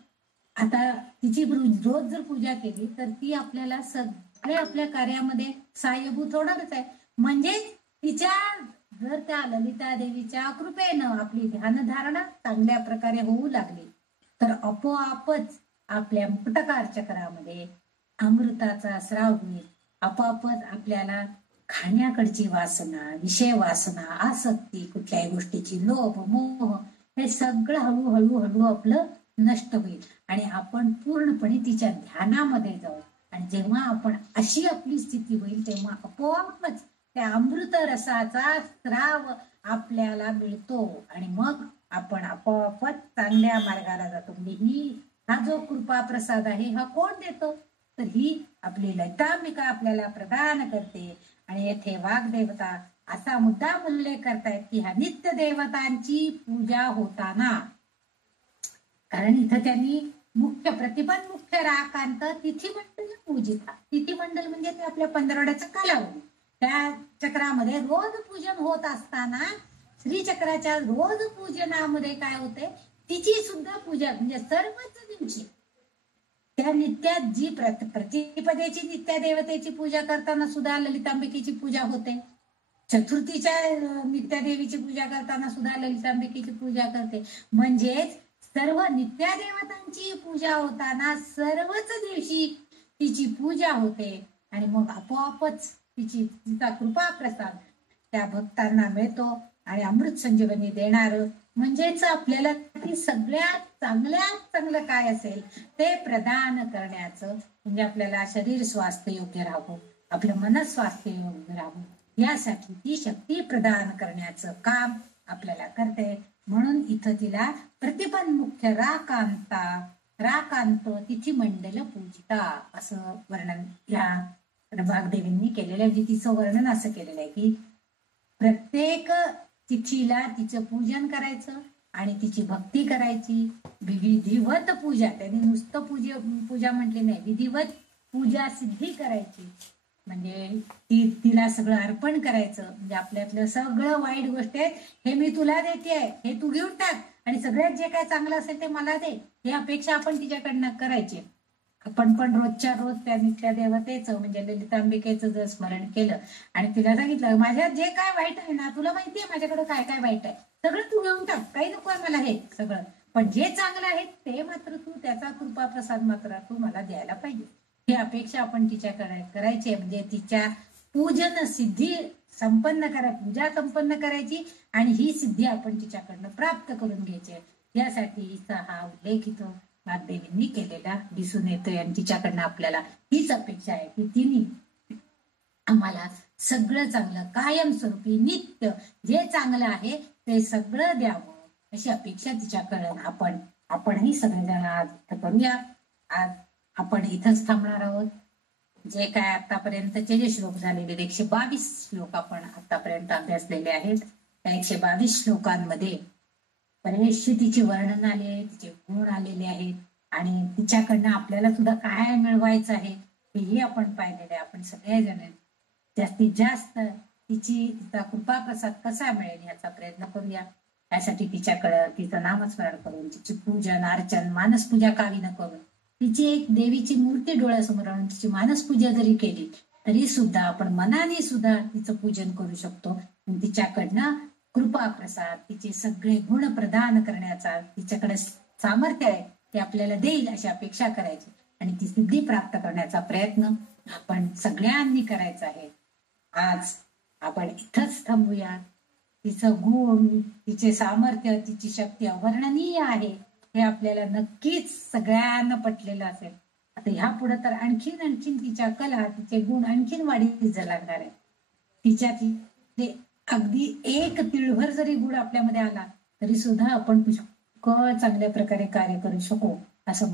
आता तिची रोज जर पूजा केली तर ती आपल्याला सगळे आपल्या कार्यामध्ये सहाय्यभूत होणारच आहे. म्हणजे तिच्या जर त्या ललिता देवीच्या कृपेनं आपली ध्यानधारणा चांगल्या प्रकारे होऊ लागली तर आपोआपच आपल्या मुक्तकार चक्रामध्ये अमृताचा स्राव होईल. आपोआपच आपल्याला खाण्याकडची वासना, विषय वासना, आसक्ती, कुठल्याही गोष्टीची लोभ, मोह हे सगळं हळूहळू आपलं नष्ट होईल आणि आपण पूर्णपणे तिच्या ध्यानामध्ये जाऊ. आणि जेव्हा आपण अशी आपली स्थिती होईल तेव्हा आपोआपच त्या अमृत रसाचा स्राव आपल्याला मिळतो आणि मग आपण आपोआपच चांगल्या मार्गाला जातो. म्हणजे हा जो कृपा प्रसाद आहे हा कोण देतो तर ही आपली ललितांबिका आपल्याला प्रदान करते. आणि येथे वाग्देवता असा मुद्दाम उल्लेख करतायत की ह्या नित्य देवतांची पूजा होताना, कारण इथं त्यांनी प्रतिपन्न मुख्य राकांत तिथीमंडल पूजिता. तिथीमंडल म्हणजे ते आपल्या पंधरवड्याचा कालावधी. त्या चक्रामध्ये रोज पूजन होत असताना श्रीचक्राच्या रोज पूजनामध्ये काय होते तिची सुद्धा पूजा म्हणजे सर्वच दिवशी त्या नित्यात जी प्रतिपदेची नित्या देवतेची पूजा करताना सुद्धा ललितांबिकेची पूजा होते. चतुर्थीच्या नित्या देवीची पूजा करताना सुद्धा ललितांबिकेची पूजा करते. म्हणजेच सर्व नित्या देवतांची पूजा होताना सर्वच दिवशी तिची पूजा होते आणि मग आपोआपच तिचा कृपा प्रसाद त्या भक्तांना मिळतो आणि अमृत संजीवनी देणार म्हणजेच आपल्याला सगळ्यात चांगलं काय असेल ते प्रदान करण्याचं म्हणजे आपल्याला शरीर स्वास्थ्य योग्य राहावं, आपलं मन स्वास्थ्य योग्य राहावं यासाठी ती शक्ती प्रदान करण्याचं काम आपल्याला करते. म्हणून इथं तिला प्रतिपन्न मुख्य राकांत तिथीमंडल पूजिता असं वर्णन या वाग्देवींनी केलेलं आहे. म्हणजे तिचं वर्णन असं केलेलं आहे की प्रत्येक तिथीला तिचं पूजन करायचं आणि तिची भक्ती करायची. विधिवत पूजा, त्यांनी नुसतं पूजा म्हटली नाही, विधिवत पूजा सिद्धी करायची. म्हणजे तिला सगळं अर्पण करायचं. म्हणजे आपल्यातलं सगळं वाईट गोष्ट आहे हे मी तुला देते, हे तू घेऊन टाक आणि सगळ्यात जे काय चांगलं असेल ते मला दे, ही अपेक्षा आपण तिच्याकडनं करायची. आपण पण रोजच्या रोज त्या नित्या देवतेचं म्हणजे ललितांबिकेचं जर स्मरण केलं आणि तिला सांगितलं माझ्यात जे काय वाईट आहे ना, तुला माहितीये माझ्याकडे काय काय वाईट आहे, सगळं तू घेऊन टाक, काही नको आहे मला हे सगळं, पण जे चांगलं आहे ते मात्र तू, त्याचा कृपा प्रसाद मात्र तू मला द्यायला पाहिजे, ही अपेक्षा आपण तिच्याकडे करायची. म्हणजे तिच्या पूजन सिद्धी संपन्न पूजा संपन्न करायची आणि ही सिद्धी आपण तिच्याकडनं प्राप्त करून घ्यायची. यासाठी हिचा हा उल्लेख इथं वाग्देवींनी केलेला दिसून येतोय आणि तिच्याकडनं आपल्याला हीच अपेक्षा आहे की तिने आम्हाला सगळं चांगलं कायमस्वरूपी नित्य जे चांगलं आहे ते सगळं द्यावं अशी अपेक्षा तिच्याकडे आपणही सगळेजण आज करूया. आज आपण इथंच थांबणार आहोत. जे काय आतापर्यंतचे जे श्लोक झालेले 122 श्लोक आपण आतापर्यंत अभ्यासलेले आहेत त्या 122 श्लोकांमध्ये बरेचसे तिचे वर्णन आले, तिचे गुण आलेले आहेत आणि तिच्याकडनं आपल्याला सुद्धा काय मिळवायचं आहे हेही आपण पाहिलेलं आहे. आपण सगळेजण जास्तीत जास्त तिचा कृपा प्रसाद कसा मिळेल याचा प्रयत्न करूया. त्यासाठी तिच्याकडं तिचं नामस्मरण करून तिची पूजन अर्चन मानसपूजा कावी न करून तिची एक देवीची मूर्ती डोळ्यासमोर आणून तिची मानसपूजा जरी केली तरी सुद्धा आपण मनाने सुद्धा तिचं पूजन करू शकतो. तिच्याकडनं कृपा प्रसाद तिचे सगळे गुण प्रदान करण्याचा तिच्याकडे सामर्थ्य आहे ते आपल्याला देईल अशी अपेक्षा करायची. आणि ती सिद्धी प्राप्त करण्याचा प्रयत्न आपण सगळ्यांनी करायचा आहे. आज आपण इथंच थांबूया. तिचं गुण, तिचे सामर्थ्य, तिची शक्ती अवर्णनीय आहे हे आपल्याला नक्कीच सगळ्यांना पटलेलं असेल. आता ह्या पुढे तर आणखीन तिच्या कला, तिचे गुण आणखीन वाढीत लागणार आहे. तिच्यात अगदी एक तिळभर जरी गुण आपल्यामध्ये आला तरी सुद्धा आपण पुष्कळ चांगल्या प्रकारे कार्य करू शकू असं